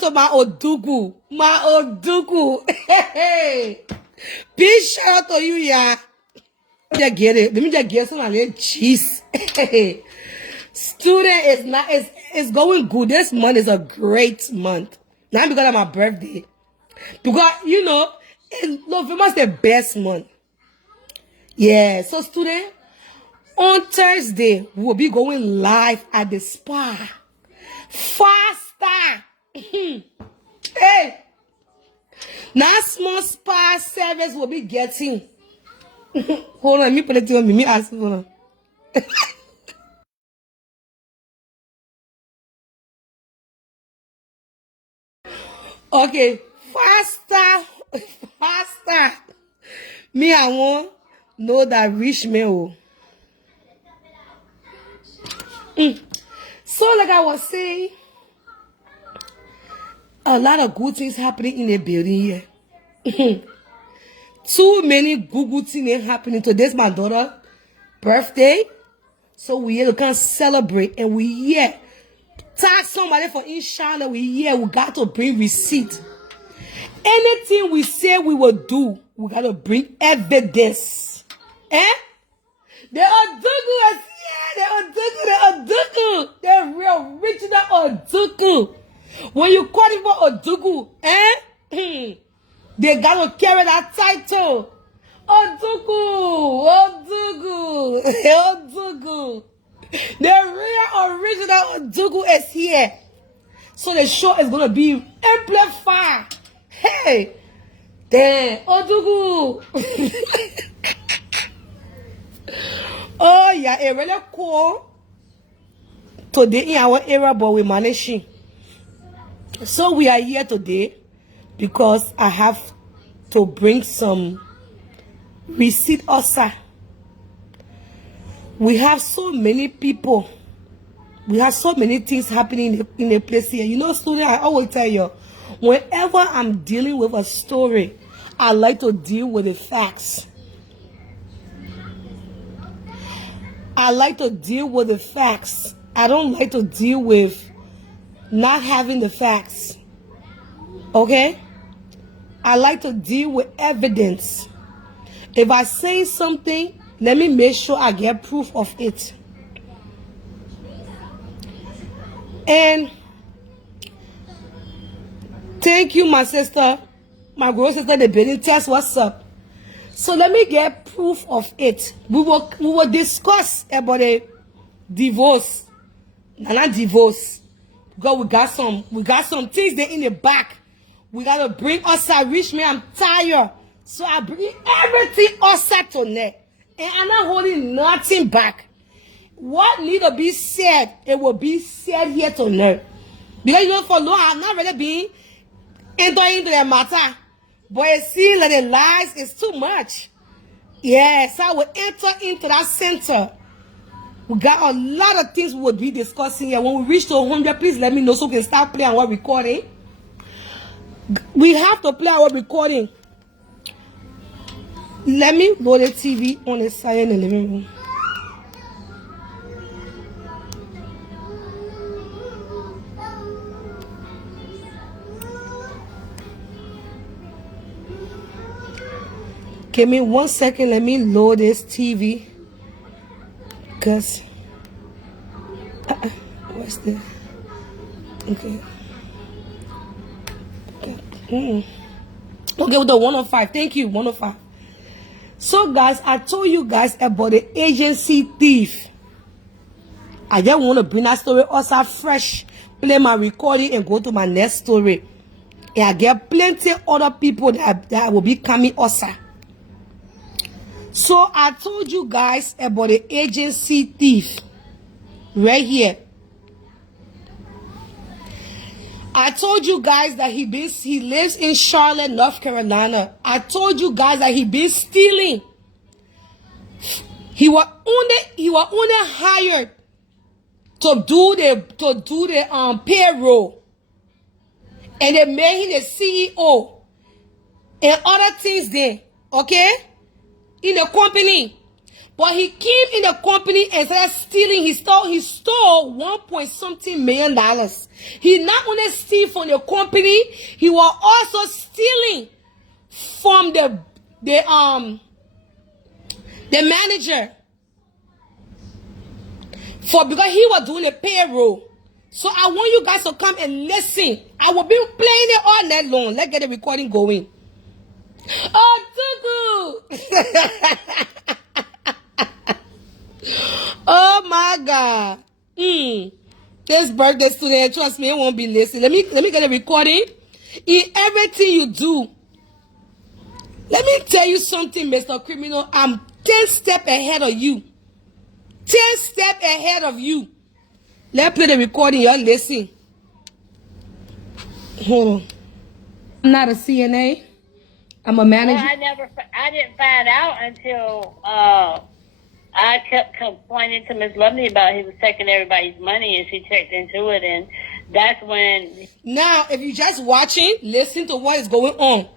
to my Odugu. My Odugu. Hey. Big shout out to you, yeah. Let me just get some of that cheese. Student is not, it's going good. This month is a great month. Not because of my birthday. Because, you know, November is the best month. Yeah, so student, on Thursday, we'll be going live at the spa. Faster. Hey. Now small spa service will be getting. Hold on, let me put it on me. Me ask for them. Okay, faster. Me, I want know that rich man. So, like I was saying, a lot of good things happening in the building here. Too many good things happening. Today's my daughter's birthday. So we here to come celebrate. And we here. Tag somebody for inshallah. We here. We got to bring receipt. Anything we say we will do, we got to bring evidence. Eh? The Odugu is here. The Odugu. The real original Odugu. When you call him for Odugu, eh? They got to carry that title. Odugu. The real original Odugu is here. So the show is going to be amplified. Hey. Damn. Odugu. Oh, yeah. It really cool. Today in our area, but we're managing. So we are here today because I have to bring some receipt also. We have so many people. We have so many things happening in the place here. You know, student, I always tell you, whenever I'm dealing with a story, I like to deal with the facts. I like to deal with the facts. I don't like to deal with not having the facts. Okay? I like to deal with evidence. If I say something, let me make sure I get proof of it. And thank you, my sister, my girl sister, the building test, what's up? So let me get proof of it. We will discuss about the divorce. Not divorce. Because we got some things there in the back. We gotta bring us a rich man. I'm tired. So I bring everything us tonight. And I'm not holding nothing back. What need to be said, it will be said here tonight. Because you know, for long, I've not really been entering into the matter. But it seems like the lies is too much. Yes, I will enter into that center. We got a lot of things we will be discussing here. When we reach to 100, please let me know so we can start playing our recording. We have to play our recording. Let me load the TV on the side in the living room. Give me 1 second. Let me load this TV. Because, what's the, okay. Okay, with the 105. Thank you, 105. So, guys, I told you guys about the agency thief. I just want to bring that story also fresh, play my recording, and go to my next story. And I get plenty other people that will be coming also. So I told you guys about the agency thief right here. I told you guys that he lives in Charlotte, North Carolina. I told you guys that he been stealing. He was only hired to do the payroll, and they made him the CEO and other things there. Okay. In the company, But he came in the company and started stealing. He stole $1 million. He not only steal from the company, he was also stealing from the manager. Because he was doing a payroll. So I want you guys to come and listen. I will be playing it all night long. Let's get the recording going. Oh, Tugu! Oh my God. This birthday student, trust me, it won't be listening. Let me get a recording. In everything you do, let me tell you something, Mr. Criminal. I'm 10 steps ahead of you. 10 steps ahead of you. Let's play the recording. Y'all listen. Hold on. I'm not a CNA. I'm a manager. Well, I didn't find out until I kept complaining to Miss Lovely about he was taking everybody's money, and she checked into it, and that's when. Now, if you're just watching, listen to what is going on.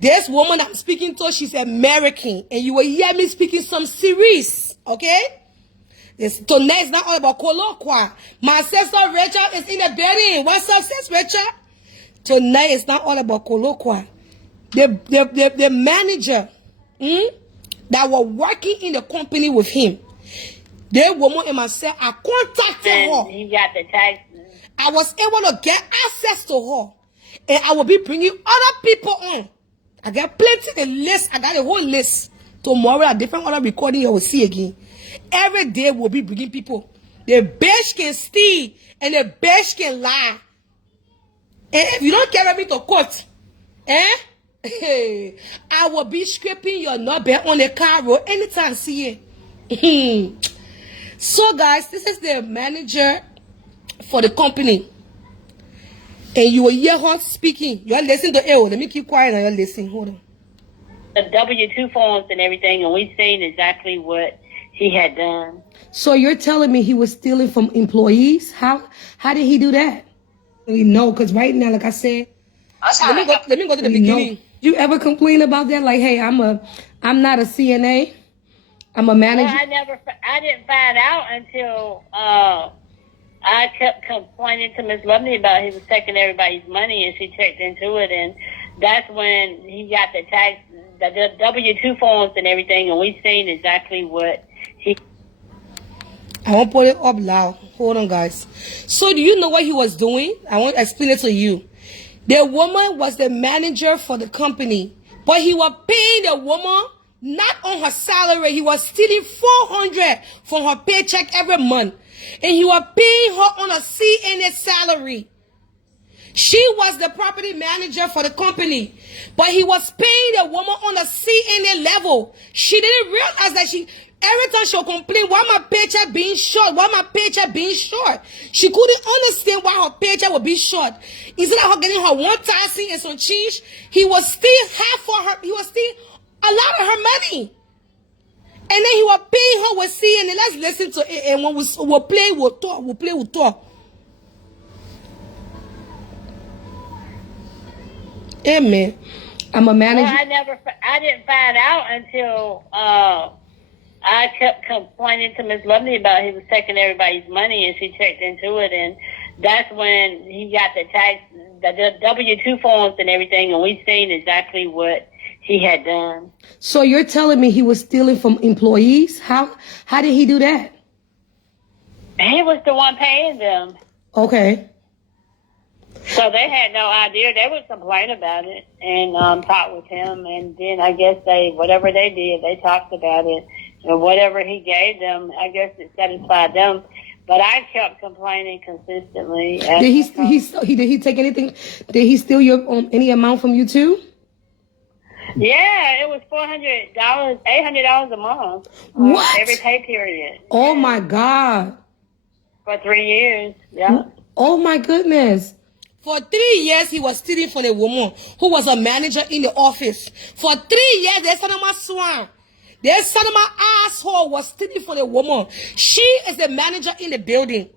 This woman I'm speaking to, she's American, and you will hear me speaking some serious, okay? Tonight is not all about colloquia. My sister Rachel is in the building. What's up, sis Rachel? Tonight is not all about colloquia. The manager that were working in the company with him, the woman and myself, I contacted her. He got the tax. I was able to get access to her, and I will be bringing other people on. I got plenty of list. I got a whole list. Tomorrow, a different other recording you will see again. Every day we'll be bringing people. The bitch can steal and the bitch can lie. And if you don't carry me to court, I will be scraping your number on the car road anytime see it. So guys, this is the manager for the company. And you will hear her speaking. You are listening to it. Let me keep quiet and you're listening. Hold on. The W-2 forms and everything, and we seen exactly what he had done. So you're telling me he was stealing from employees? How did he do that? We know, because right now, like I said, let me go to the beginning. Know. You ever complain about that? Like, hey, I'm not a CNA. I'm a manager. Well, I didn't find out until I kept complaining to Miss Lovely about he was taking everybody's money, and she checked into it, and that's when he got the tax, the W-2 forms and everything, and we seen exactly what he. I won't put it up loud. Hold on, guys. So do you know what he was doing? I want to explain it to you. The woman was the manager for the company, but he was paying the woman not on her salary. He was stealing $400 from her paycheck every month, and he was paying her on a CNA salary. She was the property manager for the company, but he was paying the woman on a CNA level. She didn't realize that every time she'll complain, why my paycheck being short? Why my paycheck being short? She couldn't understand why her paycheck would be short. Instead of her getting her 1,000 and some change, he was still half for her. He was still a lot of her money. And then he was paying her with CNA. Let's listen to it. And when we'll play, we'll talk. We'll play, we'll talk. Amen. I'm a manager. Well, I didn't find out until I kept complaining to Miss Lovely about he was taking everybody's money, and she checked into it, and that's when he got the tax, the W-2 forms and everything, and we seen exactly what he had done. So you're telling me he was stealing from employees? How did he do that? He was the one paying them. Okay. So they had no idea. They would complain about it and talk with him, and then I guess whatever they did, they talked about it, and whatever he gave them, I guess it satisfied them. But I kept complaining consistently. Did he take anything? Did he steal any amount from you too? Yeah, it was $400, $800 a month. What? Every pay period. Oh my God. For 3 years. Yeah. Oh my goodness. For 3 years, he was stealing from a woman who was a manager in the office. For 3 years, they said my swan. They said my asshole was stealing from a woman. She is the manager in the building.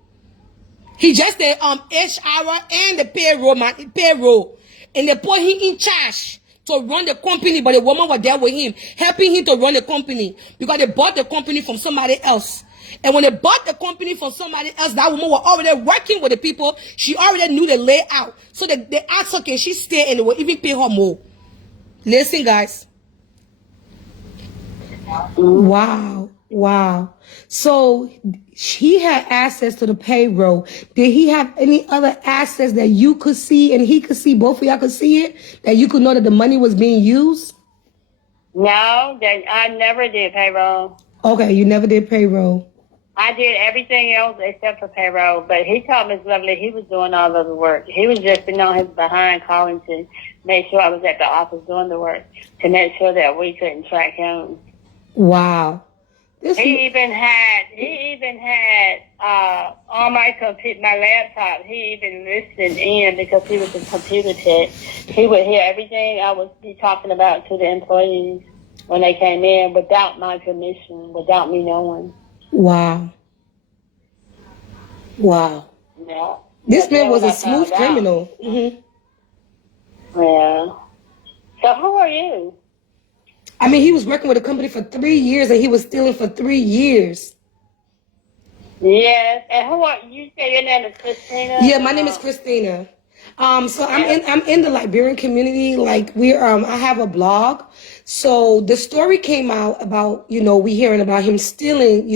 He just the HR and the payroll. And they put him in charge to run the company, but the woman was there with him, helping him to run the company because they bought the company from somebody else. And when they bought the company from somebody else, that woman was already working with the people. She already knew the layout. So they asked her, can she stay, and they will even pay her more. Listen, guys. Wow. Wow. So he had access to the payroll. Did he have any other assets that you could see and he could see, both of y'all could see it, that you could know that the money was being used? No, I never did payroll. Okay, you never did payroll. I did everything else except for payroll, but he told Miss Lovely he was doing all of the work. He was just sitting on his behind calling to make sure I was at the office doing the work, to make sure that we couldn't track him. Wow. He even had on my computer, my laptop, he even listened in because he was a computer tech. He would hear everything I was talking about to the employees when they came in without my permission, without me knowing. Wow. Wow. Yeah. This man was a smooth criminal. Mm-hmm. Yeah. So who are you? I mean, he was working with a company for 3 years and he was stealing for 3 years. Yes. And who are you? Say your name is Christina? Yeah, my name is Christina. So I'm in the Liberian community. Like I have a blog. So the story came out about, we hearing about him stealing,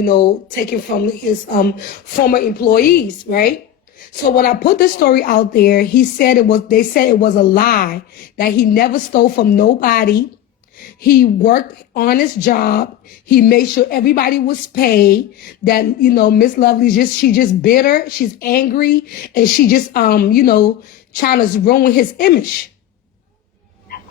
taking from his former employees, right? So when I put the story out there, they said it was a lie, that he never stole from nobody. He worked on his job. He made sure everybody was paid. That, Miss Lovely she just bitter. She's angry. And she just, trying to ruin his image.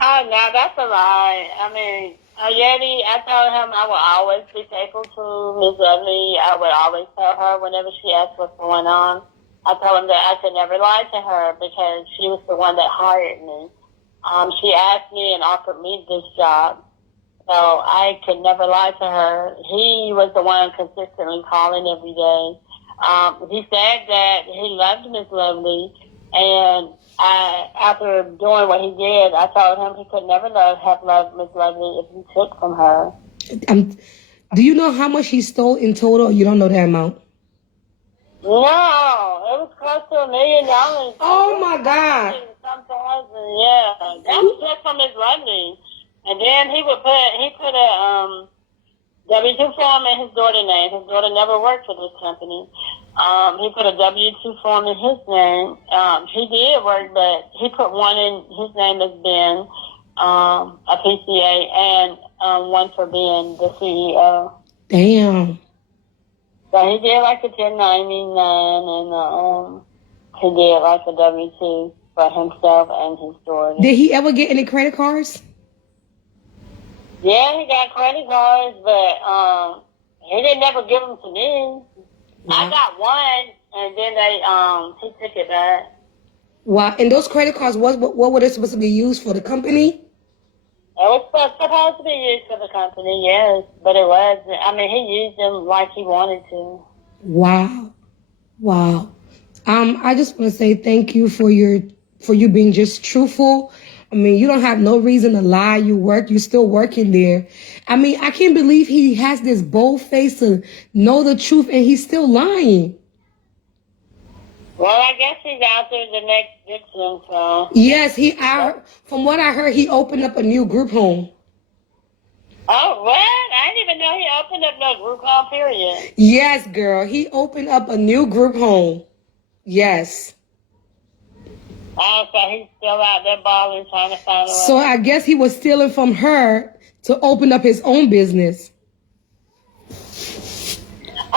Oh, no, that's a lie. I mean, Yeti, I told him I would always be faithful to Miss Lovely. I would always tell her whenever she asked what's going on. I told him that I could never lie to her because she was the one that hired me. She asked me and offered me this job, so I could never lie to her. He was the one consistently calling every day. He said that he loved Miss Lovely, and after doing what he did, I told him he could never have loved Miss Lovely if he took from her. Do you know how much he stole in total? You don't know that amount? No, it was close to $1 million. Oh my God! Yeah, that was just from Miss Lovely. And then he put a W-2 form in his daughter's name. His daughter never worked for this company. He put a W-2 form in his name. He did work, but he put one in his name as Ben, a PCA, and one for Ben, the CEO. Damn. So he did like a 1099, and he did like a W-2 for himself and his daughter. Did he ever get any credit cards? Yeah, he got credit cards, but he didn't never give them to me. Yeah. I got one, and then he took it back. Wow, and those credit cards, what were they supposed to be used for? The company? It was supposed to be used for the company, yes, but it wasn't. I mean, he used them like he wanted to. Wow. Wow. I just want to say thank you for you being just truthful. I mean, you don't have no reason to lie. You're still working there. I mean, I can't believe he has this bold face to know the truth and he's still lying. Well, I guess he's out there the next victim, so. Yes, from what I heard, he opened up a new group home. Oh, what? I didn't even know he opened up no group home, period. Yes, girl. He opened up a new group home. Yes. Oh, so he's still out there balling, trying to find a way. So I guess he was stealing from her to open up his own business.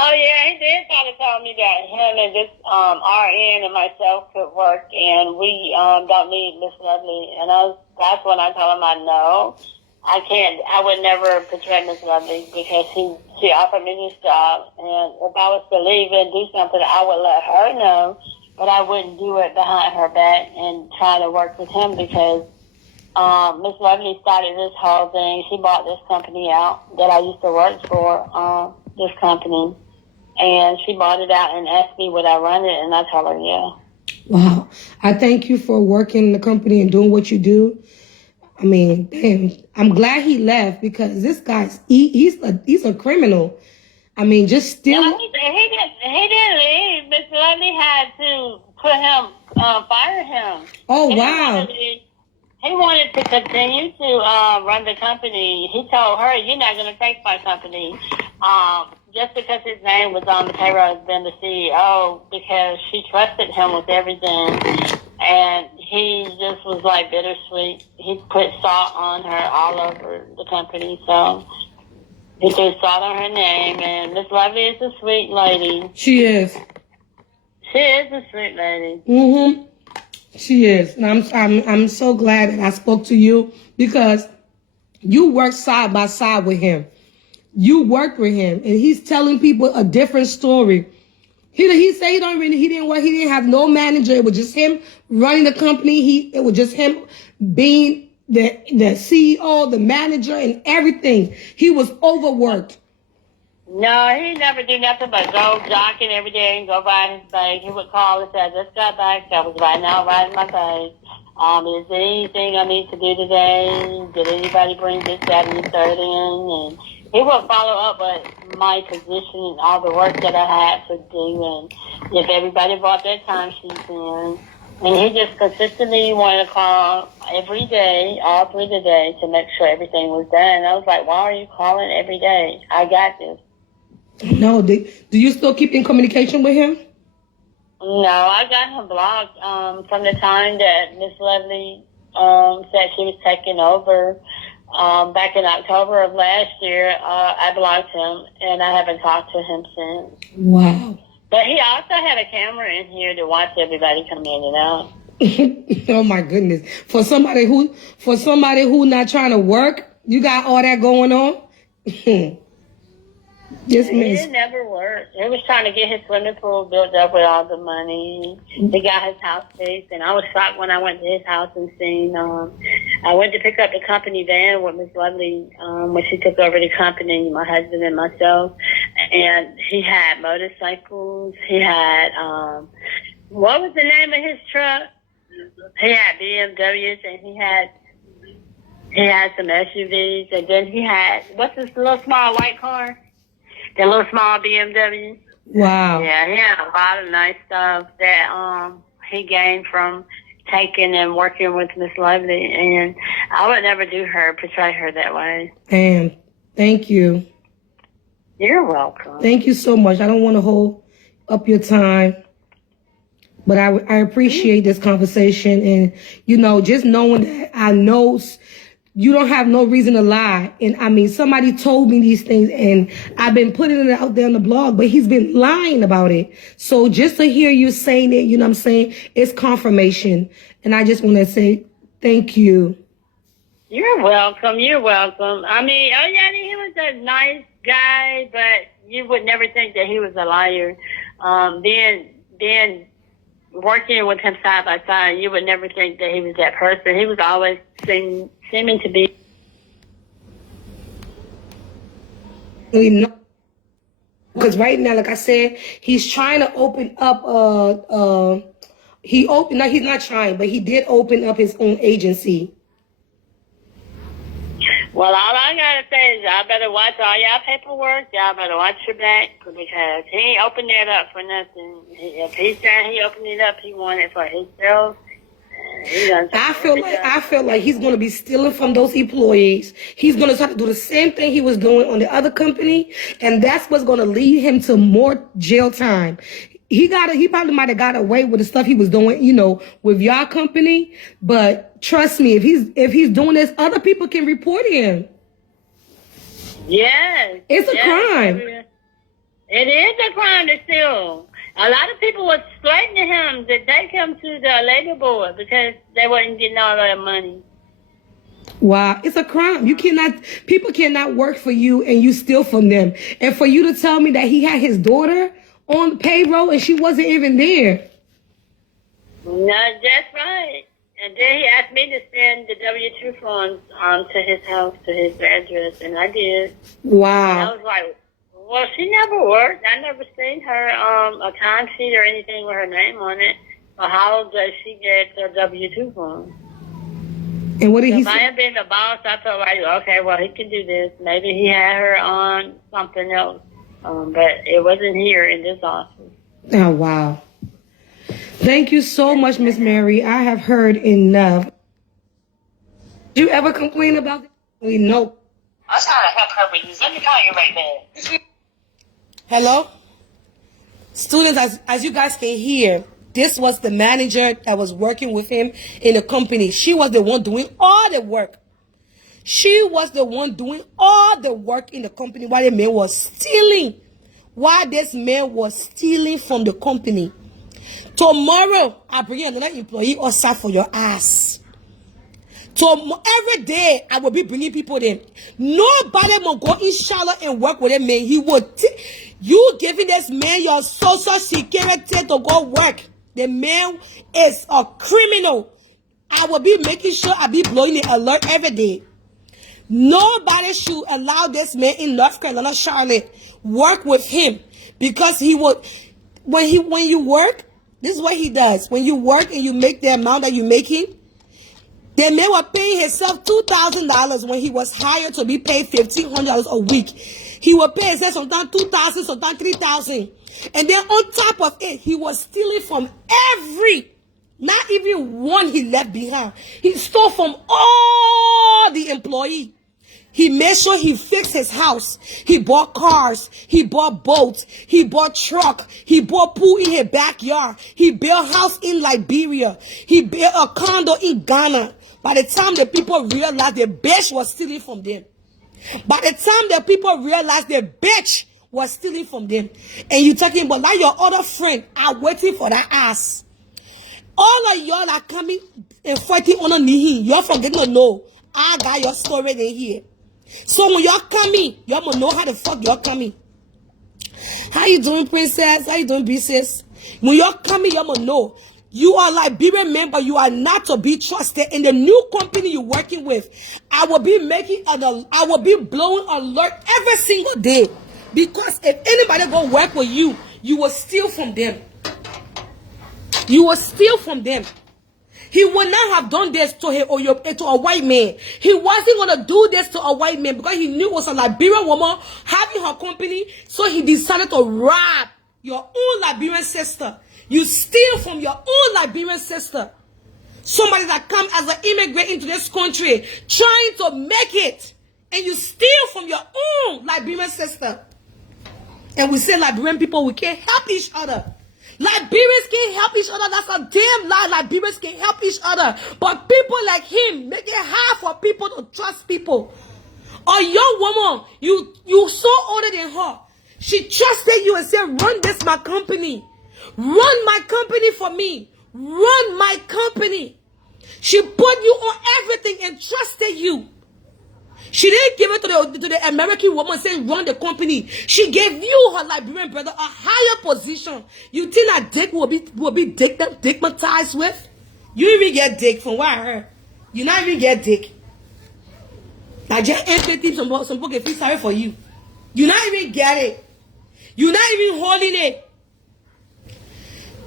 Oh, yeah, he did try to tell me that him and this RN and myself could work, and we don't need Miss Lovely. And that's when I told him I know. I can't. I would never betray Miss Lovely because she offered me this job, and if I was to leave and do something, I would let her know. But I wouldn't do it behind her back and try to work with him because Miss Lovely started this whole thing. She bought this company out that I used to work for, this company. And she bought it out and asked me would I run it, and I told her, yeah. Wow. I thank you for working in the company and doing what you do. I mean, damn, I'm glad he left because this guy's he's a criminal. I mean, just No, stealing. he didn't leave. Miss Lovely had to put him, fire him. Oh, He wow. wanted to continue to run the company. He told her, "You're not going to take my company." Just because his name was on the payroll as being the CEO, because she trusted him with everything. And he just was like bittersweet. He put salt on her all over the company. So he threw salt on her name. And Miss Lovely is a sweet lady. She is. She is a sweet lady. Mm-hmm. She is. And I'm so glad that I spoke to you because you work side by side with him. You worked with him, and he's telling people a different story. He said he didn't work. He didn't have no manager. It was just him running the company. It was just him being the CEO, the manager, and everything. He was overworked. No, he never do nothing but go jogging every day and go ride his bike. He would call and say, "I just got back. I was riding my bike. Is there anything I need to do today? Did anybody bring this, that, and the third in?" And he would follow up with my position and all the work that I had to do, and if everybody brought their time sheets in. And he just consistently wanted to call every day, all through the day, to make sure everything was done. I was like, "Why are you calling every day? I got this." No, do you still keep in communication with him? No, I got him blocked from the time that Miss Lovely said she was taking over. Back in October of last year, I blocked him, and I haven't talked to him since. Wow. But he also had a camera in here to watch everybody come in and out. Oh my goodness! For somebody who not trying to work, you got all that going on. It never worked. He was trying to get his swimming pool built up with all the money. He got his house fixed, and I was shocked when I went to his house and seen. I went to pick up the company van with Miss Lovely when she took over the company, my husband and myself, and he had motorcycles. He had what was the name of his truck? He had BMWs, and he had some SUVs, and then he had what's this little small white car? The little small BMW. Wow. Yeah, he had a lot of nice stuff that he gained from taking and working with Miss Lovely, and I would never portray her that way. And thank you. You're welcome. Thank you so much. I don't want to hold up your time, but I appreciate this conversation, and just knowing that I know you don't have no reason to lie. And I mean, somebody told me these things, and I've been putting it out there on the blog, but he's been lying about it. So just to hear you saying it, you know what I'm saying, it's confirmation. And I just want to say thank you. You're welcome. You're welcome. I mean, he was a nice guy, but you would never think that he was a liar. Being working with him side by side, you would never think that he was that person. He was always seeming to be. Because right now, like I said, he's trying to open up. He's not trying, but he did open up his own agency. Well, all I gotta say is y'all better watch all y'all paperwork. Y'all better watch your back, because he ain't opened that up for nothing. If he's saying he opened it up, he wanted it for himself. I feel like he's going to be stealing from those employees. He's going to try to do the same thing he was doing on the other company, and that's what's going to lead him to more jail time. He probably might have got away with the stuff he was doing, with your company. But trust me, if he's doing this, other people can report him. Yes, it's a crime. It is a crime to steal. A lot of people were threatening him to take him to the labor board because they wasn't getting all their money. Wow, it's a crime. People cannot work for you and you steal from them. And for you to tell me that he had his daughter on the payroll and she wasn't even there. No, that's right. And then he asked me to send the W-2 forms to his house, to his address, and I did. Wow. And I was like, well, she never worked. I never seen her a timesheet or anything with her name on it. But how does she get the W-2 form? And what did he by say? him being the boss, I felt like, okay, well, he can do this. Maybe he had her on something else. But it wasn't here in this office. Oh, wow. Thank you so much, Miss Mary. I have heard enough. Did you ever complain about it? No. I'm trying to help her with this. Let me call you right back. Hello? Students, as you guys can hear, this was the manager that was working with him in the company. She was the one doing all the work. She was the one doing all the work in the company while the man was stealing. While this man was stealing from the company. Tomorrow, I bring another employee or serve for your ass. Every day, I will be bringing people in. Nobody will go in Charlotte and work with a man. He would. You giving this man your social security to go work. The man is a criminal. I will be making sure I be blowing the alert every day. Nobody should allow this man in North Carolina, Charlotte, work with him, because he would. When you work, this is what he does. When you work and you make the amount that you're making, the man was paying himself $2,000 when he was hired to be paid $1,500 a week. He would pay himself sometimes $2,000, sometimes $3,000, and then on top of it, he was stealing from not even one he left behind. He stole from all the employees. He made sure he fixed his house. He bought cars. He bought boats. He bought truck. He bought pool in his backyard. He built a house in Liberia. He built a condo in Ghana. By the time the people realized the bitch was stealing from them. By the time the people realized the bitch was stealing from them. And you talking about like your other friend are waiting for that ass. All of y'all are coming and fighting on a knee. Y'all forgetting to know I got your story in here. So when y'all coming, y'all gonna know how the fuck y'all coming. How you doing, princess? How you doing, business? When y'all coming, y'all gonna know. You are Liberian member. You are not to be trusted. In the new company you're working with, I will be blowing alert every single day. Because if anybody go work with you, you will steal from them. You will steal from them. He would not have done this to a white man. He wasn't going to do this to a white man because he knew it was a Liberian woman having her company. So he decided to rob your own Liberian sister. You steal from your own Liberian sister. Somebody that come as an immigrant into this country trying to make it. And you steal from your own Liberian sister. And we say Liberian people, we can't help each other. Liberians can't help each other. That's a damn lie. Liberians can't help each other. But people like him make it hard for people to trust people. A young woman, you so older than her. She trusted you and said, run this my company. Run my company for me. Run my company. She put you on everything and trusted you. She didn't give it to the American woman saying run the company. She gave you, her Liberian brother, a higher position. You think that dick will be stigmatized with? You even get dick from what I heard. You not even get dick. I just empathy some people can feel sorry for you. You not even get it. You're not even holding it.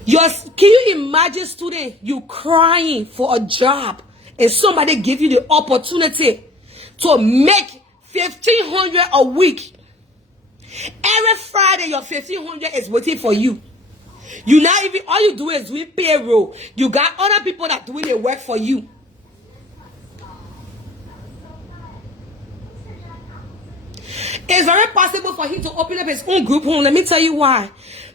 Can you imagine, student, you crying for a job and somebody give you the opportunity to make $1,500 a week? Every Friday, your $1,500 is waiting for you. You not even, all you do is doing payroll. You got other people that doing the work for you. It's very possible for him to open up his own group home. Let me tell you why.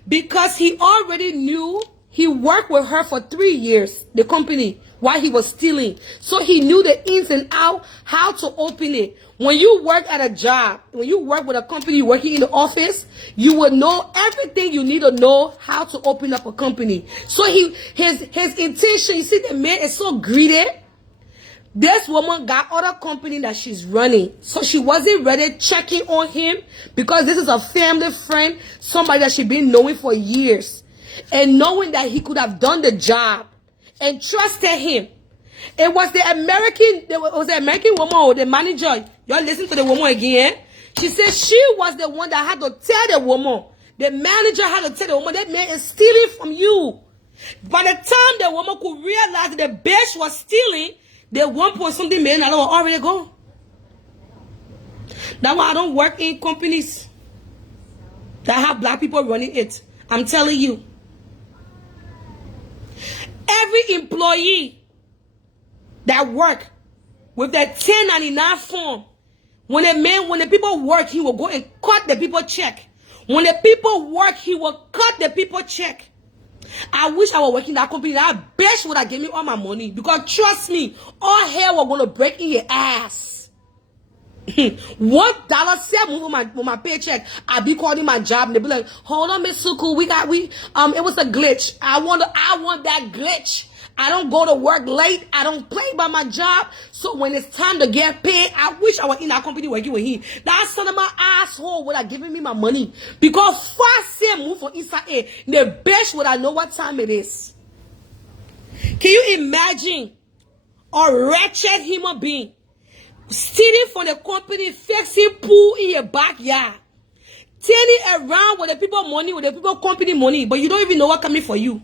Because he already knew, he worked with her for 3 years, the company, while he was stealing. So he knew the ins and outs, how to open it. When you work at a job, when you work with a company, working in the office, you will know everything you need to know how to open up a company. So his intention, you see, the man is so greedy. This woman got other company that she's running. So she wasn't ready checking on him because this is a family friend, somebody that she's been knowing for years. And knowing that he could have done the job and trusted him. It was the American woman or the manager. Y'all listen to the woman again. She said she was the one that had to tell the woman. The manager had to tell the woman, that man is stealing from you. By the time the woman could realize that the bitch was stealing, the 1.something million were already gone. That's why I don't work in companies that have black people running it. I'm telling you. Every employee that work with that 1099 form, when the people work, he will go and cut the people check. When the people work, he will cut the people check. I wish I was working in that company. That bitch would have given me all my money. Because trust me, all hell was going to break in your ass. $1 said move with my paycheck. I be calling my job and they be like, hold on, Miss Suku, it was a glitch. I want that glitch. I don't go to work late. I don't play by my job. So when it's time to get paid, I wish I was in that company working with him. That son of my asshole would have given me my money. Because fast say move for inside A, the bitch would have know what time it is. Can you imagine a wretched human being stealing from the company, fixing pool in your backyard, turning around with the people money, with the people company money, but you don't even know what coming for you?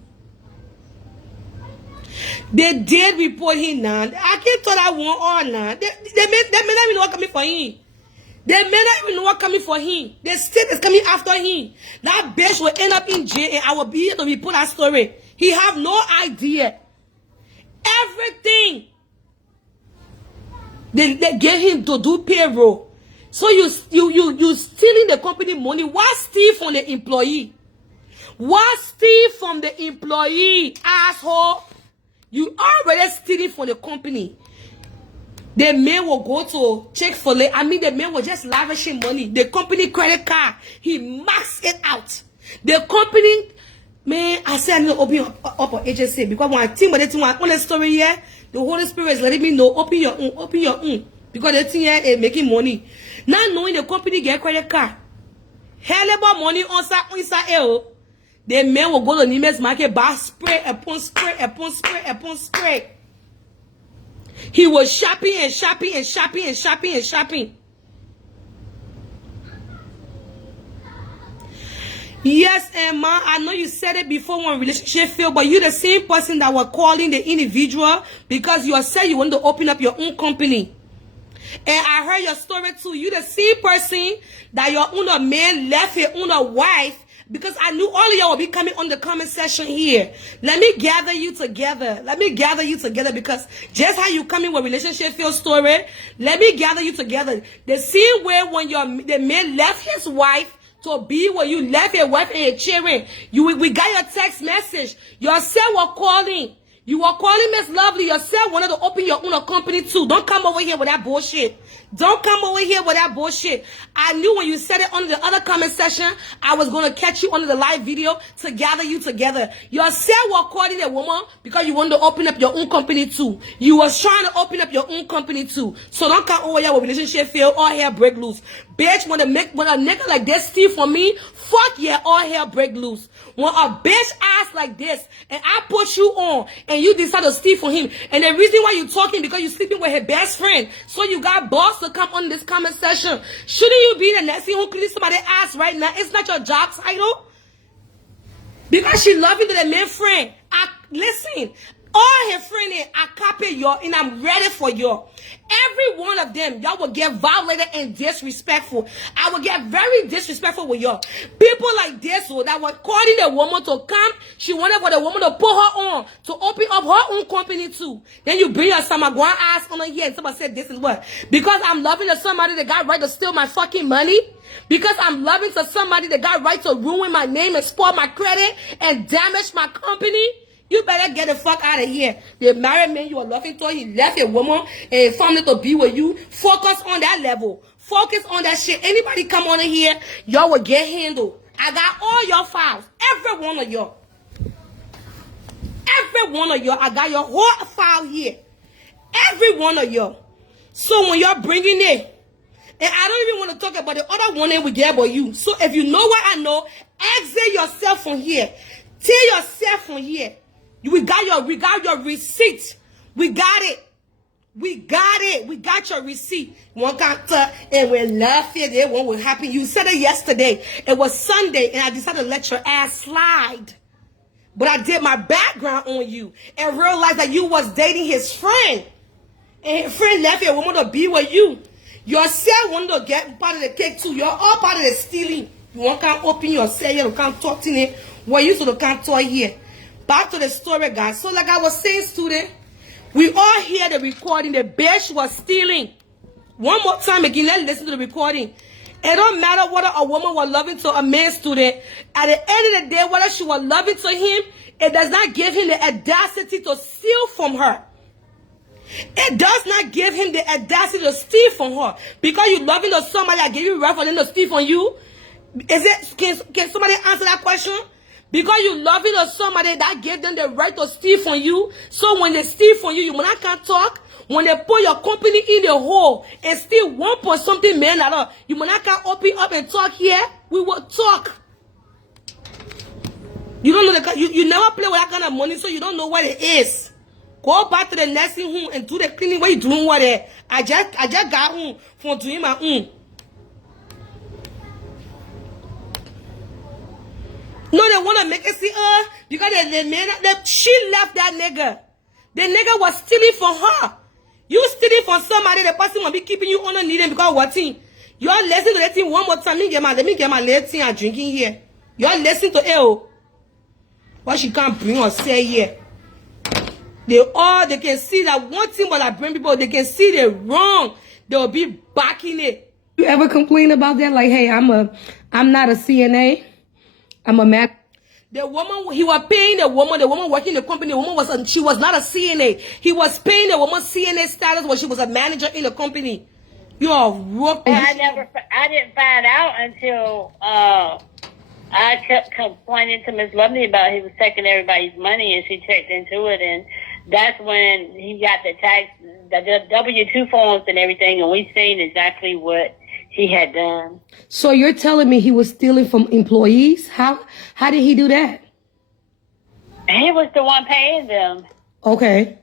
They did report him now. I can't tell that one all now. They may not even know what coming for him. They may not even know what coming for him. The state is coming after him. That bitch will end up in jail and I will be here to report that story. He have no idea. Everything they get him to do payroll. So you stealing the company money. Why steal from the employee? Why steal from the employee, asshole? You already stealing from the company. The man will go to Chick-fil-A. I mean, the man will just lavishing money. The company credit card, he maxed it out. The company, man, I said I need to open up an agency because when I think about it, on the story here, the Holy Spirit is letting me know, open your own. Because the thing here is making money. Now knowing the company get credit card. Hell about money on inside. The man will go to Nimes market, buy spray upon spray upon spray upon spray. He was shopping and shopping and shopping and shopping and shopping. Yes, Emma, I know you said it before when relationship failed, but you're the same person that was calling the individual because you said you want to open up your own company. And I heard your story too. You're the same person that your own man left his own wife because I knew all of y'all would be coming on the comment section here. Let me gather you together. Let me gather you together because just how you come in with relationship failed story, let me gather you together. The same way when the man left his wife to be where you left your wife and your children. We got your text message. Yourself were calling. You were calling Miss Lovely. Yourself wanted to open your own company too. Don't come over here with that bullshit. Don't come over here with that bullshit. I knew when you said it on the other comment section, I was going to catch you on the live video to gather you together. Yourself were calling a woman because you wanted to open up your own company too. You was trying to open up your own company too. So don't come over here with relationship fail or hair break loose. Bitch, when a nigga like this steal from me, fuck yeah, all hell break loose. When a bitch ass like this, and I put you on, and you decide to steal from him, and the reason why you talking because you sleeping with her best friend, so you got boss to come on this comment section. Shouldn't you be the next thing who clean somebody's ass right now? It's not your job title. Because she loving to the man friend. Listen. All her friends, I copy y'all, and I'm ready for y'all. Every one of them, y'all will get violated and disrespectful. I will get very disrespectful with y'all. People like this, that were calling the woman to come, she wanted for the woman to put her on, to open up her own company too. Then you bring your Samaguan ass on her here, and somebody said this is what? Because I'm loving to somebody that got right to steal my fucking money? Because I'm loving to somebody that got right to ruin my name and spoil my credit and damage my company? You better get the fuck out of here. The married man you are loving to, he left a woman and family to be with you. Focus on that level. Focus on that shit. Anybody come on in here, y'all will get handled. I got all your files. Every one of y'all. Every one of y'all. I got your whole file here. Every one of y'all. So when y'all bringing it, and I don't even want to talk about the other one that we get about you. So if you know what I know, exit yourself from here. Tell yourself from here. We got your receipt. We got it. We got your receipt. One can't and we're laughing. It won't happen. You said it yesterday. It was Sunday, and I decided to let your ass slide. But I did my background on you and realized that you was dating his friend. And his friend left a woman to be with you. Yourself want to get part of the cake too. You're all part of the stealing. You want to open yourself here, you can't talk to me. What you so can't talk here. Back to the story, guys. So like I was saying, student, we all hear the recording. The bitch was stealing. One more time again, let's listen to the recording. It don't matter whether a woman was loving to a man, student. At the end of the day, whether she was loving to him, it does not give him the audacity to steal from her. It does not give him the audacity to steal from her. Because you loving to somebody that gave you right for them to steal from you. Can somebody answer that question? Because you loving to somebody that gave them the right to steal from you. So when they steal from you, you can't talk. When they put your company in the hole and steal 1 point something million, you can't open up and talk here. We will talk. You don't know you never play with that kind of money, so you don't know what it is. Go back to the nursing home and do the cleaning. What you doing with it? I just got home from doing my own. No, they want to make it see, because the man, she left that nigga. The nigga was stealing from her. You stealing from somebody, the person will be keeping you on the needle because what thing? You're listening to that thing one more time. Let me get my little thing I'm drinking here. You're listening to L. What she can't bring or say here. They can see that one thing but I bring people, they can see they're wrong. They'll be backing it. You ever complain about that? Like, hey, I'm not a CNA. I'm a Mac. The woman, he was paying the woman working in the company, she was not a CNA. He was paying the woman CNA status when she was a manager in the company. You're rough. I didn't find out until I kept complaining to Miss Lovely about he was taking everybody's money, and she checked into it, and that's when he got the tax, the W-2 forms and everything, and we seen exactly what he had done. So you're telling me he was stealing from employees? How did he do that? He was the one paying them. Okay.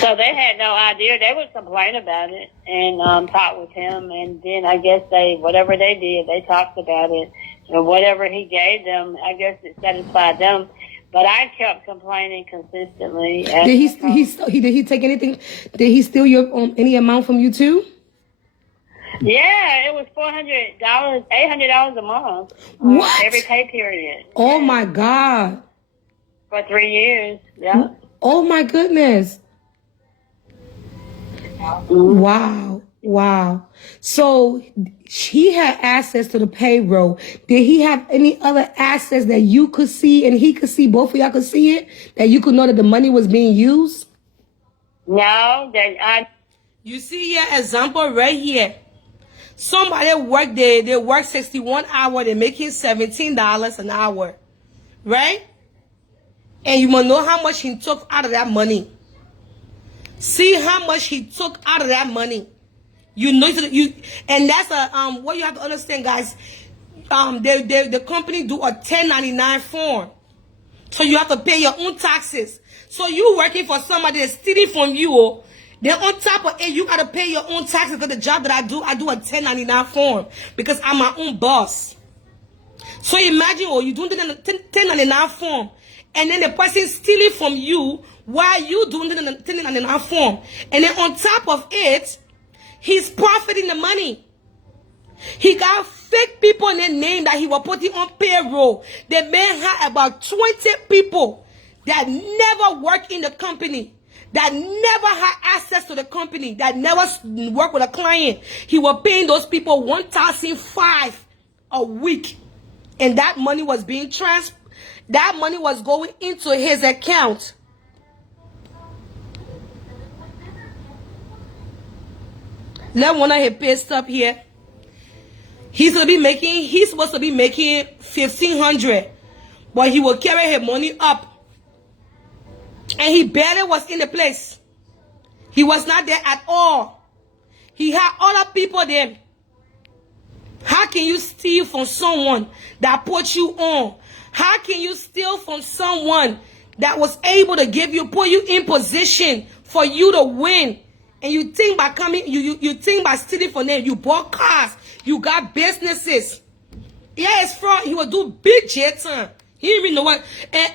So they had no idea. They would complain about it and talk with him, and then I guess whatever they did, they talked about it, and whatever he gave them, I guess it satisfied them. But I kept complaining consistently. Did he take anything? Did he steal your any amount from you too? Yeah, it was $400, $800 a month. What? Every pay period. Oh my God. For 3 years. Yeah. Oh my goodness. Wow. Wow. So he had access to the payroll. Did he have any other assets that you could see and he could see, both of y'all could see it, that you could know that the money was being used? No, you see your example right here. Somebody work, they work 61 hours, they're making $17 an hour. Right? And you must know how much he took out of that money. See how much he took out of that money. You know, and that's what you have to understand, guys. The company do a 1099 form, so you have to pay your own taxes. So you working for somebody that's stealing from you. Then on top of it, you gotta pay your own taxes because the job that I do a 1099 form because I'm my own boss. So imagine, you doing the 1099 form, and then the person stealing from you while you doing the 1099 form, and then on top of it, he's profiting the money. He got fake people in their name that he was putting on payroll. The man had about 20 people that never worked in the company, that never had access to the company, that never worked with a client. He was paying those people $1,500 a week. And that money was being that money was going into his account. Let one of his pay stub here. He's supposed to be making $1,500, but he will carry his money up. And he barely was in the place. He was not there at all. He had other people there. How can you steal from someone that put you on? How can you steal from someone that was able to put you in position for you to win? And you think by you think by stealing from them, you bought cars, you got businesses. Yeah, it's fraud. He will do big jet time. He didn't even know what. And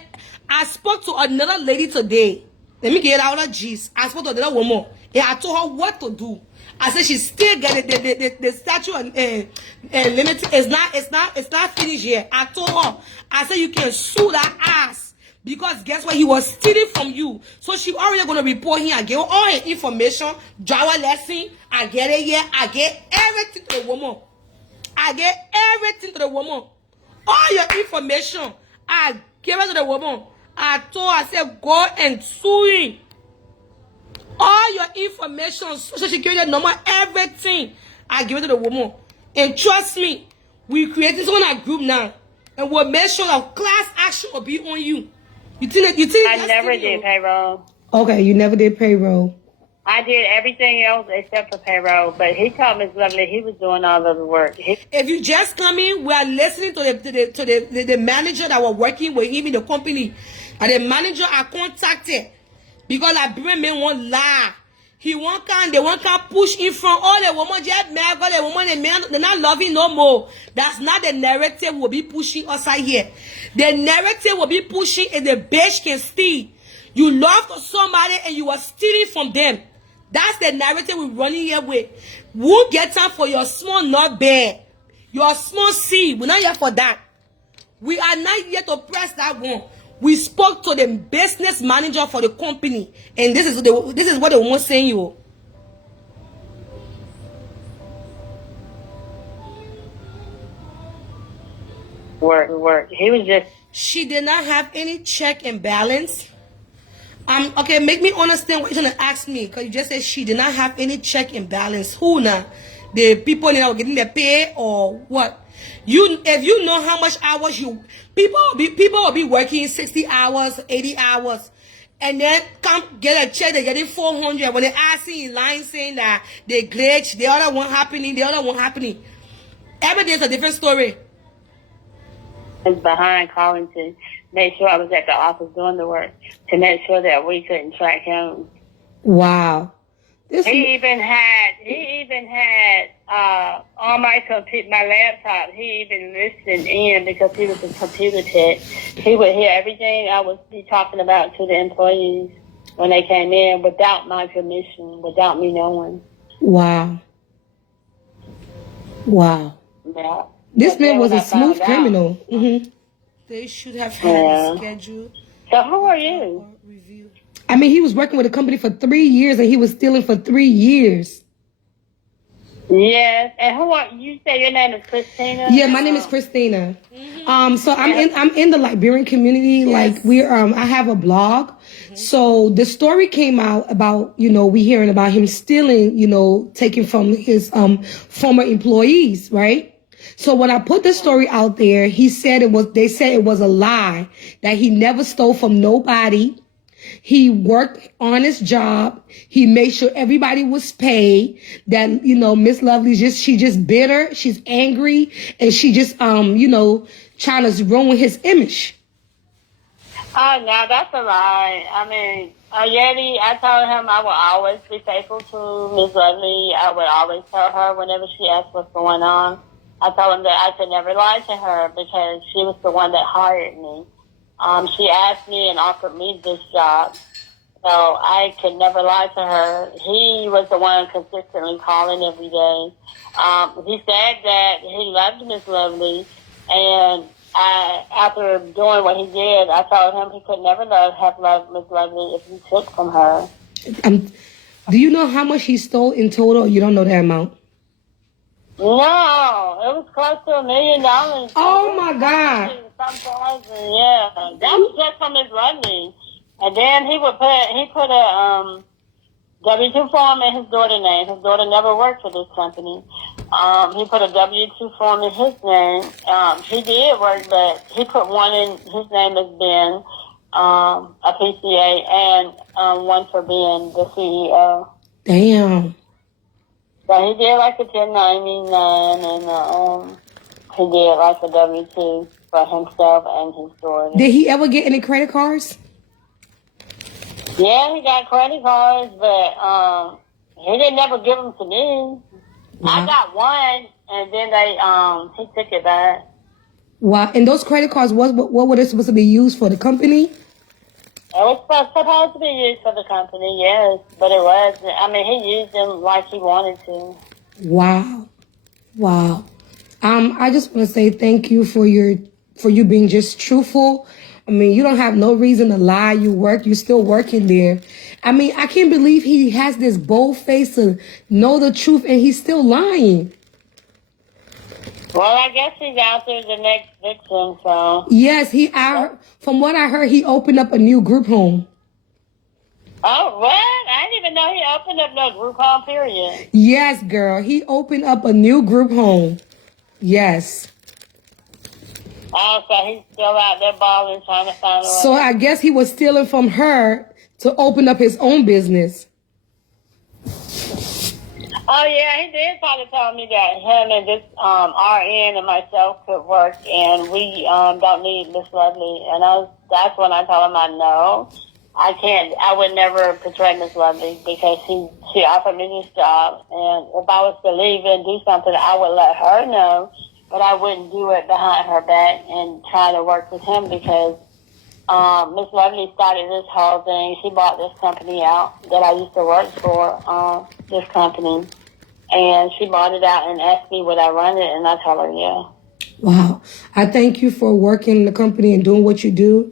I spoke to another lady today Let me get out of G's. I spoke to the other woman. And I told her what to do. I said she still get it. The statute and limit is not finished yet. I told her. I said you can sue that ass because guess what? He was stealing from you. So she already gonna report him. I gave her all her information, driver lesson. I get it here. I get everything to the woman. I get everything to the woman. All your information. I gave it to the woman. I told her, I said, go and sue him. All your information, social security number, everything. I give it to the woman. And trust me, we created some on our group now. And we'll make sure that class action will be on you. You think I never did payroll. Okay, you never did payroll. I did everything else except for payroll, but he told Miss Lovely he was doing all of the work. If you just come in, we are listening to the manager that was working with him in the company. And the manager I contacted because Liberian men won't lie. They won't push in front. All the woman just mad, all the woman and men, they're not loving no more. That's not the narrative will be pushing us out here. The narrative will be pushing and the bitch can steal. You love somebody and you are stealing from them. That's the narrative we're running here with. We'll get time for your small not bad. Your small seed. We're not here for that. We are not here to press that one. We spoke to the business manager for the company. And this is what they want saying you. Work. He was just... She did not have any check and balance. Okay, make me understand what you're trying to ask me. Because you just said she did not have any check and balance. Who now? The people that are getting their pay or what? If you know how much hours people will be working 60 hours, 80 hours, and then come get a check, they're getting 400. When they ask in line saying that they glitch, the other one happening. Everything's a different story. I was behind calling to make sure I was at the office doing the work to make sure that we couldn't track him. Wow. He even had on my computer, my laptop. He even listened in because he was a computer tech. He would hear everything I was talking about to the employees when they came in without my permission, without me knowing. Wow. Yeah. This man was a smooth criminal. Mm-hmm. They should have had a schedule. So who are you? I mean, he was working with a company for 3 years and he was stealing for 3 years. Yes. And who are you? Say your name is Christina? Yeah, my name is Christina. So I'm in the Liberian community. Yes. Like I have a blog. So the story came out about, we hearing about him stealing, taking from his former employees, right? So when I put the story out there, they said it was a lie, that he never stole from nobody. He worked on his job. He made sure everybody was paid. That, Miss Lovely she just bitter. She's angry. And she just, trying to ruin his image. Oh, no, that's a lie. I mean, Yeti, I told him I will always be faithful to Miss Lovely. I would always tell her whenever she asked what's going on. I told him that I could never lie to her because she was the one that hired me. She asked me and offered me this job, so I could never lie to her. He was the one consistently calling every day. He said that he loved Miss Lovely, and after doing what he did, I told him he could never have loved Miss Lovely if he took from her. Do you know how much he stole in total? You don't know that amount? No, it was close to $1 million. Oh my God! Yeah, that was just from Miss Lovely. And then he put a W-2 form in his daughter's name. His daughter never worked for this company. He put a W-2 form in his name. He did work, but he put one in his name as being a PCA and one for being the CEO. Damn. So he did like a 1099 and he did like a W-2 for himself and his daughter. Did he ever get any credit cards? Yeah, he got credit cards, but he didn't never give them to me. Wow. I got one, and then he took it back. Wow! And those credit cards, what were they supposed to be used for? The company? It was supposed to be used for the company, yes, but it wasn't. I mean, he used them like he wanted to. Wow. Wow. I just want to say thank you for you being just truthful. I mean, you don't have no reason to lie. You're still working there. I mean, I can't believe he has this bold face to know the truth and he's still lying. Well, I guess he's out there the next victim, so. Yes, from what I heard, he opened up a new group home. Oh, what? I didn't even know he opened up no group home, period. Yes, girl. He opened up a new group home. Yes. Oh, so he's still out there balling, trying to find a way. So I guess he was stealing from her to open up his own business. Oh, yeah, he did probably tell me that him and this RN and myself could work, and we don't need Miss Lovely. And that's when I told him I know. I can't, I would never portray Miss Lovely because she offered me this job, and if I was to leave and do something, I would let her know, but I wouldn't do it behind her back and try to work with him because Miss Lovely started this whole thing. She bought this company out that I used to work for, this company. And she bought it out and asked me would I run it, and I told her yeah. Wow. I thank you for working in the company and doing what you do.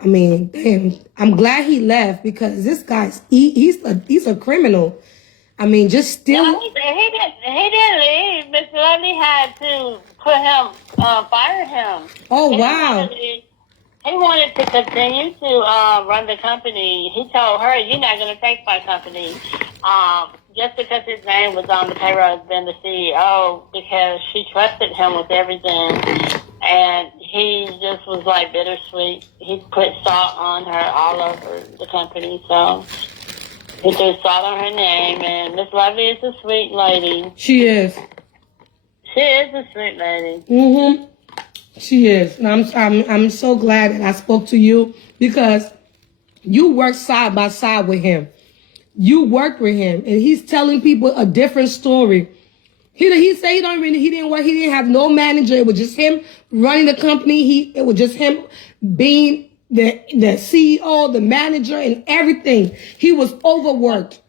I mean, damn, I'm glad he left because this guy's, he's a criminal. I mean, just still. No, he didn't leave. Miss Lovely had to put him, fire him. Oh, wow. He wanted to continue to run the company. He told her, "You're not going to take my company." Just because his name was on the payroll as being the CEO, because she trusted him with everything, and he just was like bittersweet. He put salt on her all over the company, so he threw salt on her name. And Miss Lovely is a sweet lady. She is. She is a sweet lady. Mm-hmm. She is, and I'm so glad that I spoke to you because you work side by side with him. You worked with him, and he's telling people a different story. He said he didn't work. He didn't have no manager. It was just him running the company. It was just him being the CEO, the manager, and everything. He was overworked.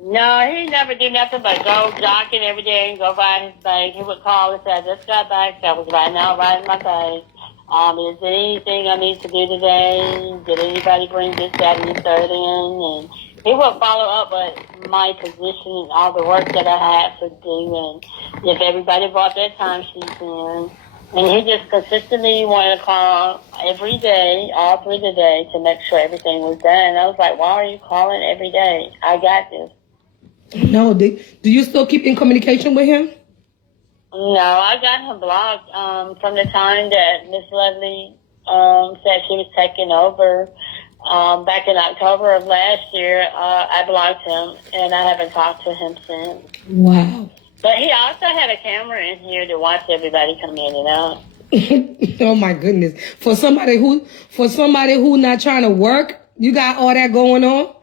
No, he never do nothing but go jogging every day and go ride his bike. He would call and say, "I just got back. I was right now riding my bike. Is there anything I need to do today? Did anybody bring this, that, and the third in?" And he would follow up with my position and all the work that I had to do. And if everybody brought their time sheets in. And he just consistently wanted to call every day, all through the day, to make sure everything was done. I was like, why are you calling every day? I got this. No, do you still keep in communication with him? No, I got him blocked from the time that Miss Lovely said she was taking over. Back in October of last year, I blocked him, and I haven't talked to him since. Wow. But he also had a camera in here to watch everybody come in and out. Oh my goodness! For somebody who not trying to work, you got all that going on.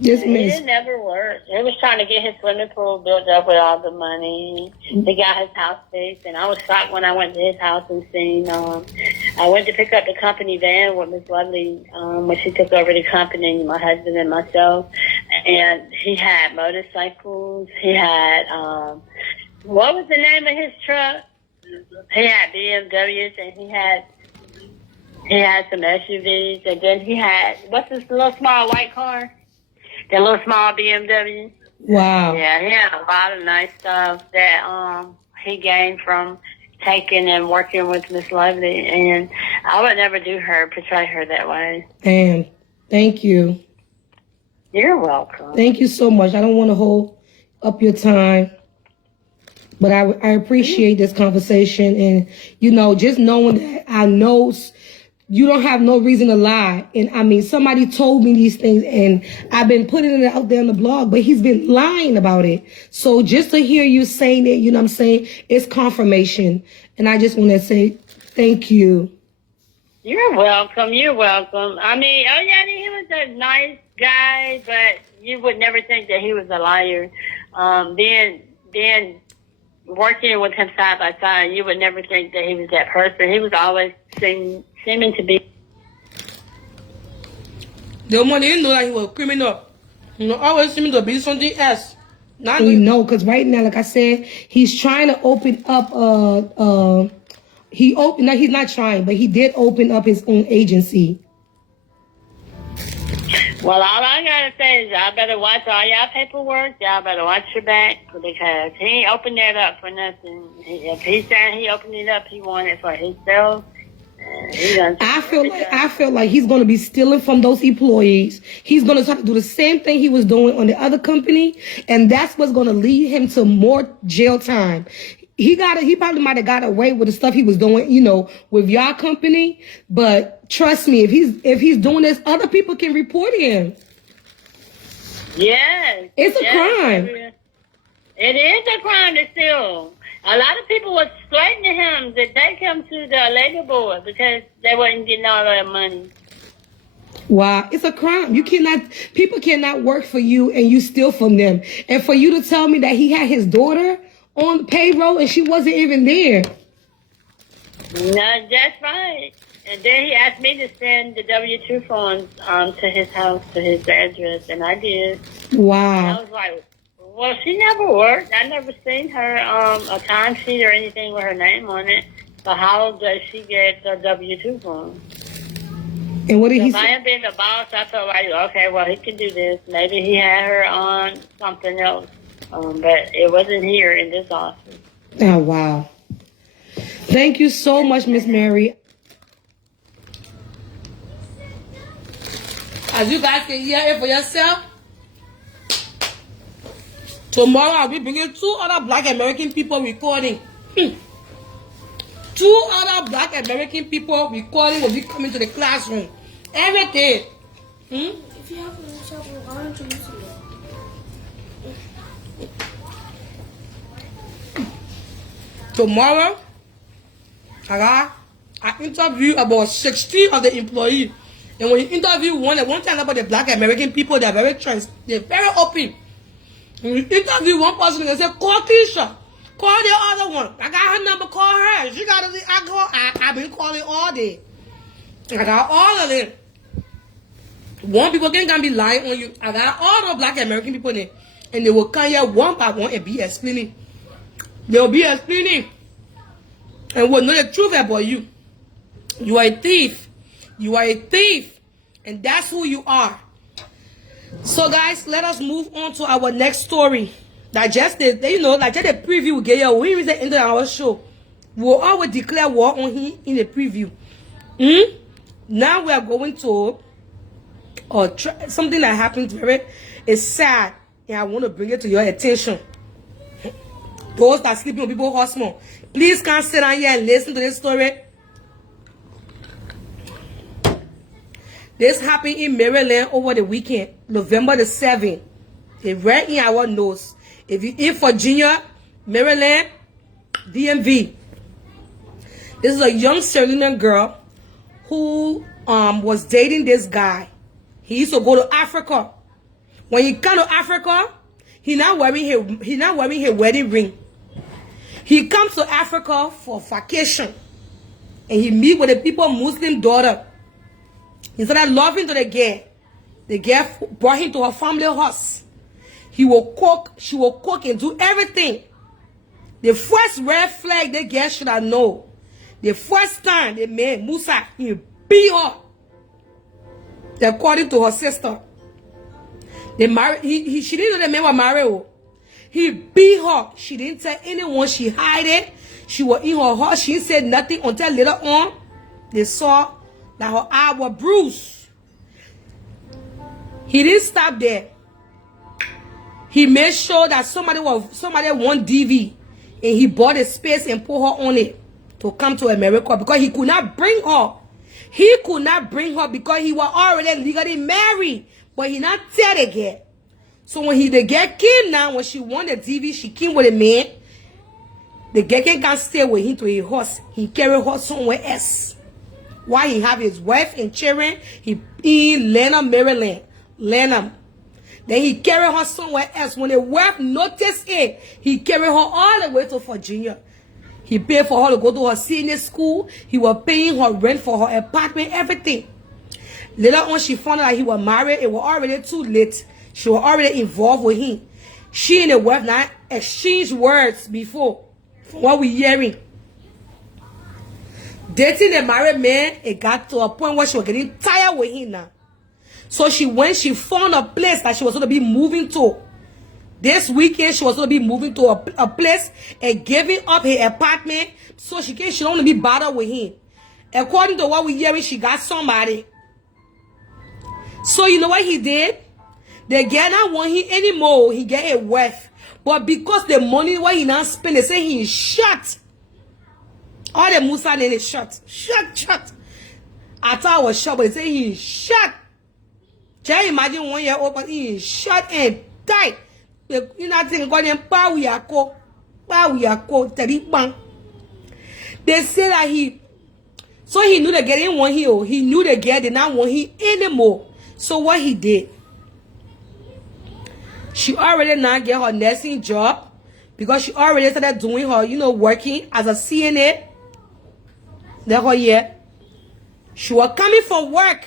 It never worked. He was trying to get his swimming pool built up with all the money. He got his house fixed, and I was shocked when I went to his house and seen. I went to pick up the company van with Miss Lovely when she took over the company, my husband and myself, and he had motorcycles. He had what was the name of his truck? He had BMWs, and he had some SUVs, and then he had what's this little small white car? The little small BMW. Wow. Yeah, he had a lot of nice stuff that he gained from taking and working with Miss Lovely, and I would never portray her that way. And thank you. You're welcome. Thank you so much. I don't want to hold up your time, but I appreciate this conversation, and just knowing that I know you don't have no reason to lie. And I mean, somebody told me these things, and I've been putting it out there on the blog, but he's been lying about it. So just to hear you saying it, you know what I'm saying, it's confirmation. And I just want to say thank you. You're welcome. You're welcome. I mean, oh yeah, he was a nice guy, but you would never think that he was a liar. Then working with him side by side, you would never think that he was that person. He was always seeming to be The woman didn't know that he was a criminal. You know, always seeming to be something else. Not We know, because right now, like I said, he's trying to open up he's not trying, but he did open up his own agency. Well, all I gotta say is y'all better watch all y'all paperwork. Y'all better watch your back, because he ain't opened that up for nothing. If he's saying he opened it up, he wanted it for himself. I feel like he's gonna be stealing from those employees. He's gonna try to do the same thing he was doing on the other company, and that's what's gonna lead him to more jail time. He probably might have got away with the stuff he was doing, you know, with your company. But trust me, if he's doing this, other people can report him. Yes, it's a crime. It is a crime to steal. A lot of people were threatening him to take him to the labor board because they wasn't getting all their money. Wow, it's a crime. People cannot work for you and you steal from them. And for you to tell me that he had his daughter on the payroll and she wasn't even there. No, that's right. And then he asked me to send the W-2 forms to his house, to his address, and I did. Wow. And I was like, well, she never worked. I never seen her a timesheet or anything with her name on it. So how does she get the W-2 form? And what did he say? If I had been the boss, I felt like, okay, well, he can do this. Maybe he had her on something else. But it wasn't here in this office. Oh, wow. Thank you so much, Miss Mary. As you guys can hear it for yourself, tomorrow I'll be bringing 2 other Black American people recording. 2 other Black American people recording will be coming to the classroom every day. If you have a shovel, why don't you use it? Tomorrow, I interview about 60 of the employees. And when you interview one time about the Black American people, they're very open. When you interview one person, they say, call Keisha. Call the other one. I got her number, call her. She got it. I've been calling all day. I got all of them. One people can be lying on you. I got all the Black American people there. And they will come here one by one and be explaining. They'll be explaining. And will know the truth about you. You are a thief. You are a thief. And that's who you are. So guys, let us move on to our next story. That just the, you know, like just the preview we get here. We reach the end of our show. We'll always declare war on him in the preview. Now we are going to something that happened very, it's sad. And I want to bring it to your attention. Those that sleeping on people's hospital, please can't sit down here and listen to this story. This happened in Maryland over the weekend, November the 7th. It right in our nose. If you're in Virginia, Maryland, DMV. This is a young Syrian girl who was dating this guy. He used to go to Africa. When he come to Africa, he not wearing his wedding ring. He comes to Africa for vacation. And he meet with the people Muslim daughter. He started loving to the girl. The girl brought him to her family house. He will cook, she will cook and do everything. The first red flag the girl should have known. The first time they met Musa, he beat her. According to her sister. They married, she didn't know the man was married. He beat her. She didn't tell anyone. She hid it. She was in her house. She didn't say nothing until later on they saw that her eye was bruised. He didn't stop there. He made sure that somebody won DV, and he bought a space and put her on it to come to America because he could not bring her. He could not bring her because he was already legally married, but he not tell the girl. So when the girl came now, when she won the DV, she came with a man. The girl can't stay with him to his house. He carried her somewhere else. While he have his wife and children, he in Lanham, Maryland. Lanham. Then he carried her somewhere else. When the wife noticed it, he carried her all the way to Virginia. He paid for her to go to her senior school. He was paying her rent for her apartment, everything. Later on, she found out that he was married. It was already too late. She was already involved with him. She and the wife now exchanged words before, from what we hearing. Dating a married man, it got to a point where she was getting tired with him now. So she found a place that she was going to be moving to. This weekend, she was going to be moving to a place and giving up her apartment so she don't want to be bothered with him. According to what we hearing, she got somebody. So you know what he did? The guy not want him anymore. He get a wife. But because the money what he now spend, they say he is shot. All the Musa in is shot. Shot. I thought I was shot, but they say he is shot. Can you imagine 1 year old, but he is shot and died. You know, think about them power we are called. They say that he knew the girl didn't want him. He knew the girl did not want him anymore. So what he did? She already now get her nursing job because she already started doing her, working as a CNA. That whole year. She was coming from work.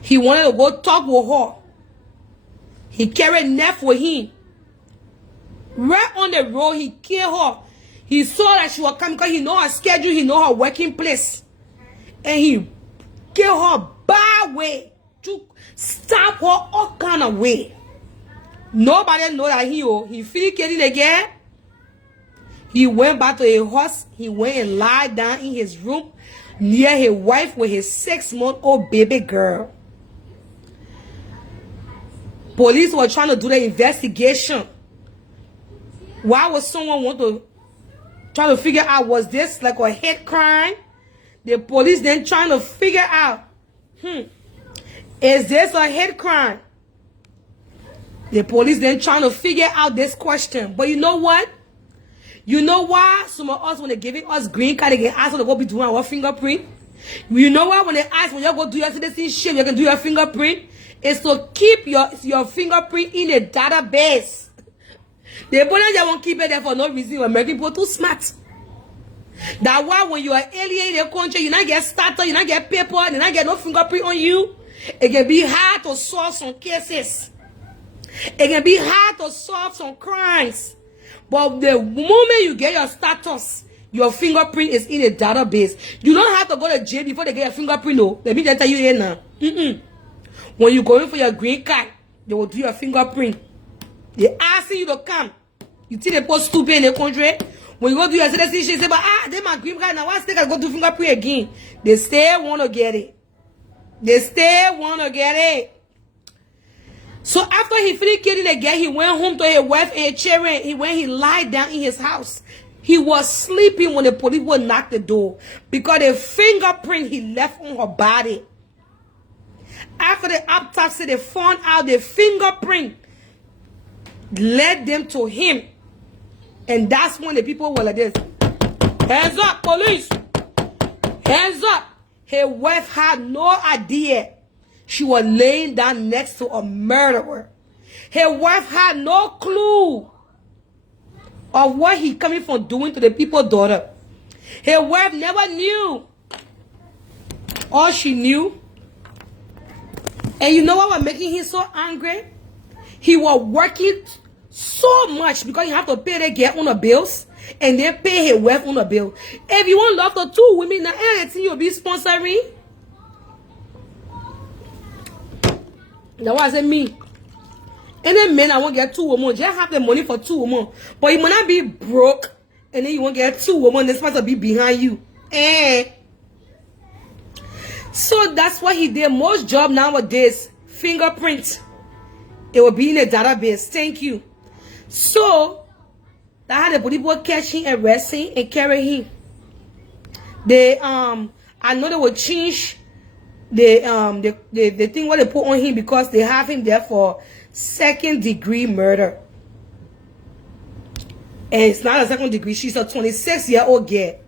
He wanted to go talk with her. He carried knife with him. Right on the road, he killed her. He saw that she was coming because he know her schedule, he know her working place. And he killed her bad way. To stab her all kind of way. Nobody know that he feel killing again. He went back to a house. He went and lied down in his room near his wife with his 6-month-old baby girl. Police were trying to do the investigation. Why would someone want to try to figure out, was this like a hate crime? The police then trying to figure out, is this a hate crime? The police then trying to figure out this question. But you know what? You know why some of us, when they're giving us green card, they get asked to go be doing our fingerprint? You know why when they ask when you go do your citizenship, you can do your fingerprint? It's to keep your fingerprint in a database. The police won't keep it there for no reason. American people too smart. That's why when you are alien in the country, you not get started, you not get paper, you not get no fingerprint on you. It can be hard to solve some cases. It can be hard to solve some crimes. But the moment you get your status, your fingerprint is in a database. You don't have to go to jail before they get your fingerprint. No, let me just tell you here now. When you go in for your green card, they will do your fingerprint. They asking you to come. You see they post stupid in the country. When you go do your citizenship, say, but they my green card now. Why still gotta go do fingerprint again? They still wanna get it. They still wanna get it. So after he finished killing the guy, he went home to his wife and children. He lied down in his house. He was sleeping when the police would knock the door because the fingerprint he left on her body. After the autopsy, they found out the fingerprint led them to him. And that's when the people were like this. Hands up, police! Hands up! His wife had no idea she was laying down next to a murderer. His wife had no clue of what he coming from doing to the people's daughter. His wife never knew. All she knew. And you know what was making him so angry? He was working so much because he have to pay the girl on the bills and then pay his wife on the bill. If you want love for 2 women, now anything you'll be sponsoring. That's why I say me. Any men I won't get 2 women, just have the money for 2 women. But you might not be broke and then you won't get 2 women that's supposed to be behind you. So that's what he did. Most job nowadays, fingerprint. It will be in a database. Thank you. So that had the people catch him, arrest him, and carry him. They I know they will change the thing what they put on him because they have him there for 2nd-degree murder. And it's not a 2nd degree. She's a 26-year-old girl.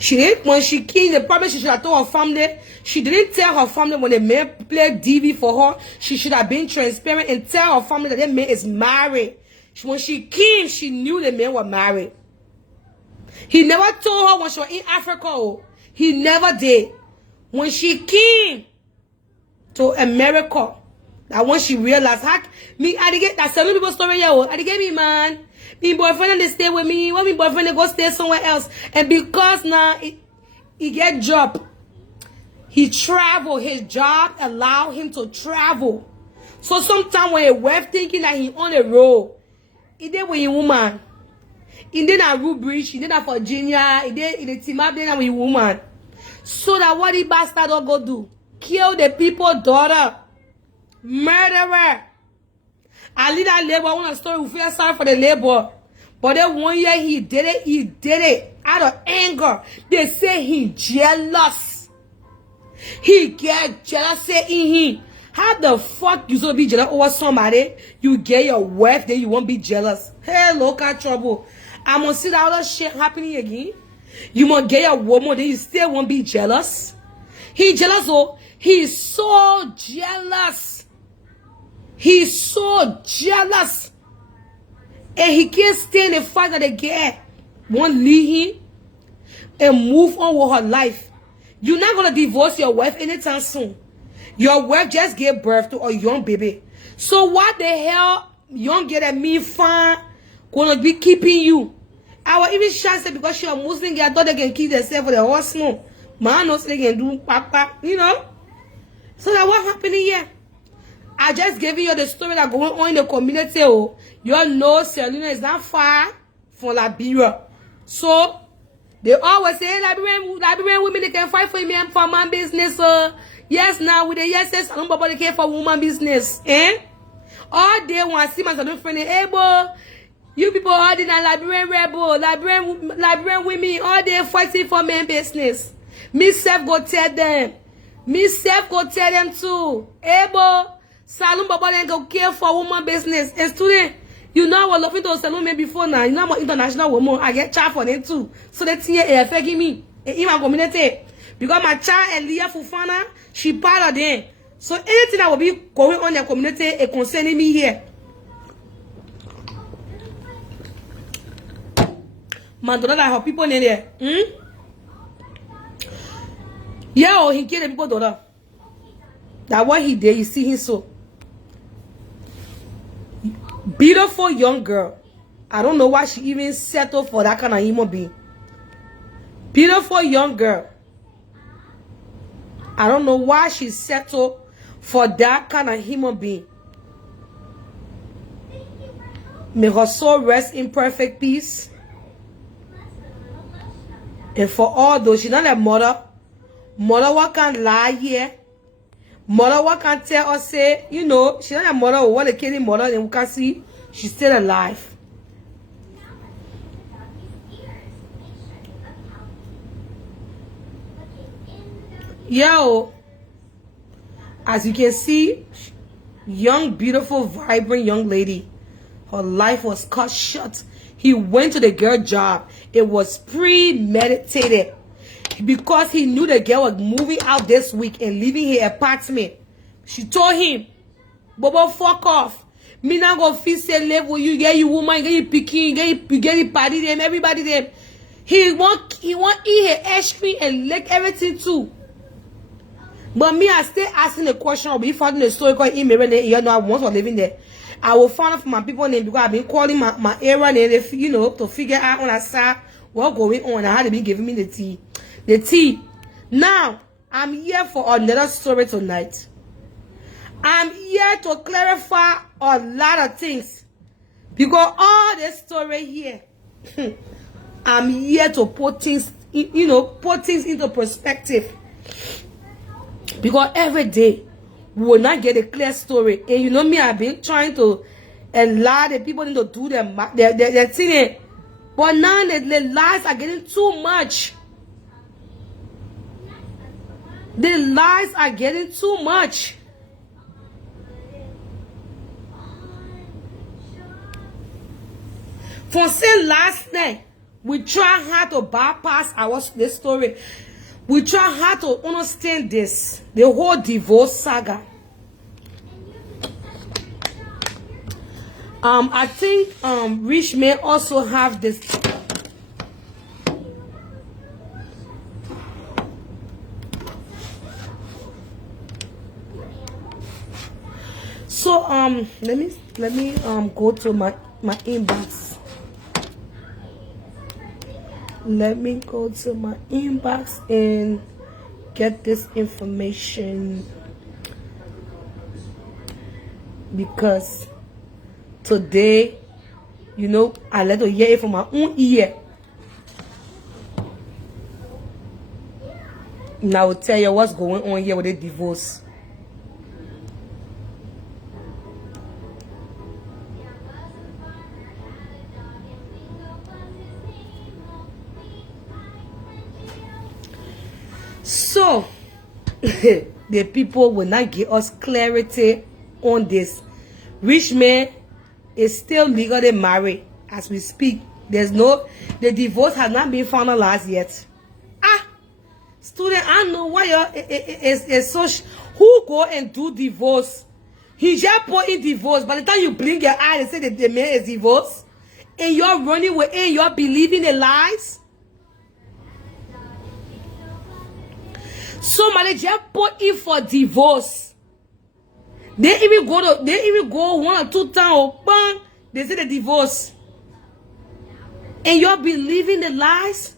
She didn't, when she came, the problem she should have told her family. She didn't tell her family when the man played DV for her. She should have been transparent and tell her family that the man is married. When she came, she knew the man was married. He never told her when she was in Africa. He never did. When she came to America, that when she realized, me, I get that 7 people story, yo, I get me, man. Me boyfriend, they stay with me. When me boyfriend, they go stay somewhere else. And because now, he get job. He travel. His job allow him to travel. So sometimes when a wife thinking that he on the road, he did with a woman. He did at Woodbridge, he did at Virginia, he did in the team up there with a woman. So that what the bastard will go do? Kill the people's daughter. Murderer. I leave that labor. I want a story. We feel sorry for the labor. But then 1 year he did it out of anger. They say he jealous. He get jealous in him. How the fuck you supposed to be jealous over somebody? You get your wife, then you won't be jealous. Hey, local trouble. I'm gonna see that other shit happening again. You must get your woman, then you still won't be jealous. He jealous, oh. He's so jealous. He's so jealous. And he can't stand the fact that the girl won't leave him and move on with her life. You're not gonna divorce your wife anytime soon. Your wife just gave birth to a young baby. So what the hell young girl that me fine gonna be keeping you? I was even shocked because she a Muslim girl. I thought they can keep themselves for the horseman. Man knows they can do papa, you know. So that what happening here? I just gave you the story that going on in the community. Oh, you all know Selena is not far from Liberia. So they always say, hey, Liberian women, they can fight for me and for man business. Yes, now with the yes, nobody care for woman business. Eh? All day when I see my friend, hey, boy, you people all in a Liberian rebel, Liberian women, all day fighting for men business. Me self go tell them. Me self go tell them too. Hey, boy, Salon Baba then go care for woman business. And student, you know I was loving to Salon me before now. You know I'm an international woman. I get charged for them too. So that's here affecting me in my community. Because my child Elia Fufana, she part of them. So anything that will be going on in the community is concerning me here. Man, don't have people in there. Yeah, oh, he killed the people daughter. That what he did, you see him so. Beautiful young girl. I don't know why she even settled for that kind of human being. Beautiful young girl. I don't know why she settled for that kind of human being. May her soul rest in perfect peace. And for all those, she's not a mother. Mother, what can lie here? Mother, what can tell us, say, you know, she's not a mother or what a killing mother, and we can see she's still alive. Yo, as you can see, young, beautiful, vibrant young lady. Her life was cut short. He went to the girl job. It was premeditated. Because he knew the girl was moving out this week and leaving her apartment. She told him, Bobo, fuck off. Me not gonna feel say live with you, get you woman, get you picking, get you party them, everybody them. He want eat her ice cream and lick everything too. But me, I still asking the question of if I do the story called email, you know, I once was living there. I will find out from my people name because I've been calling my area name, you know, to figure out on a side what going on. I had to be giving me the tea. The tea. Now, I'm here for another story tonight. I'm here to clarify a lot of things. Because all this story here, I'm here to put things, you know, put things into perspective. Because every day, we will not get a clear story. And you know me, I've been trying to allow the people to do their thing. But now the lies are getting too much. The lies are getting too much. For say last night, we try hard to bypass this story. We try hard to understand this, the whole divorce saga. I think Rich may also have this. So let me go to my inbox. Let me go to my inbox and get this information, because today, you know, I let her hear it from my own ear. And I will tell you what's going on here with the divorce. So, the people will not give us clarity on this. Rich man is still legally married as we speak. The divorce has not been finalized yet. Student, I know why it's so. Who go and do divorce? He just put in divorce. By the time you blink your eye and say that the man is divorced, and you're running with it, you're believing the lies. Somebody just put in for divorce. They even go 1 or 2 times. Bang, they say the divorce, and you're believing the lies.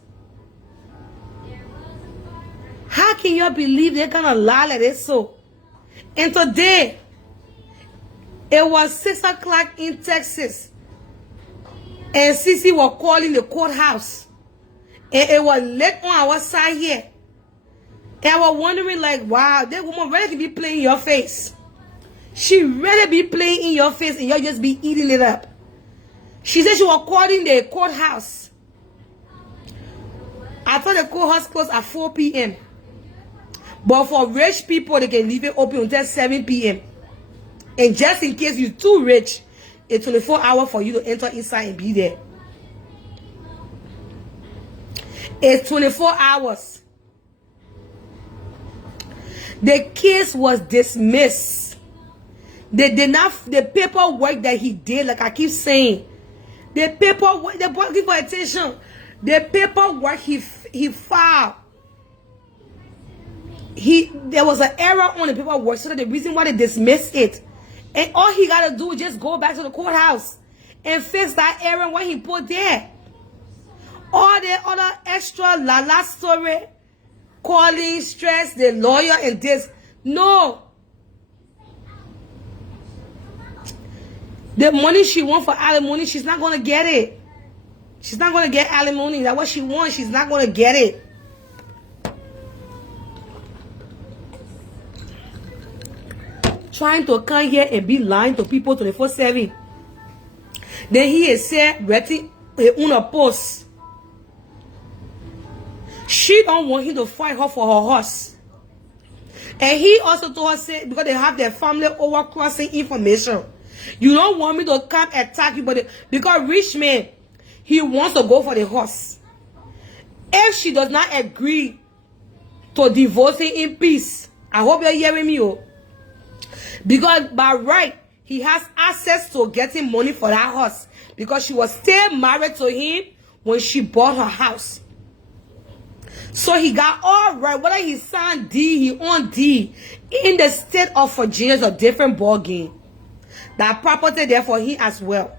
How can you believe they kind of lie like this? So, and today, it was 6 o'clock in Texas, and Sissy was calling the courthouse, and it was late on our side here, and I was wondering, like, wow, that woman ready to be playing in your face. She ready to be playing in your face, and you'll just be eating it up. She said she was calling the courthouse. I thought the courthouse closed at 4 p.m. But for rich people, they can leave it open until 7 p.m. And just in case you're too rich, it's 24 hours for you to enter inside and be there. It's 24 hours. The case was dismissed. They did not, the paperwork that he did, like I keep saying, the paperwork, the boy, give attention, the paperwork he filed, there was an error on the paperwork, so that the reason why they dismissed it, and all he got to do is just go back to the courthouse and fix that error what he put there. All the other extra la story, calling, stress, the lawyer and this, no. The money she wants for alimony, she's not going to get it. She's not going to get alimony. That's what she wants. She's not going to get it. Trying to come here and be lying to people 24/7. Then he is said, writing on a post. She don't want him to fight her for her horse. And he also told her, say, because they have their family overcrossing information. You don't want me to come attack you, but because rich man, he wants to go for the horse. If she does not agree to divorcing in peace, I hope you're hearing me. Because by right, he has access to getting money for that horse. Because she was still married to him when she bought her house. So he got all right. Whether he signed D, he owned D. In the state of Virginia is a different ball game. That property there for him as well.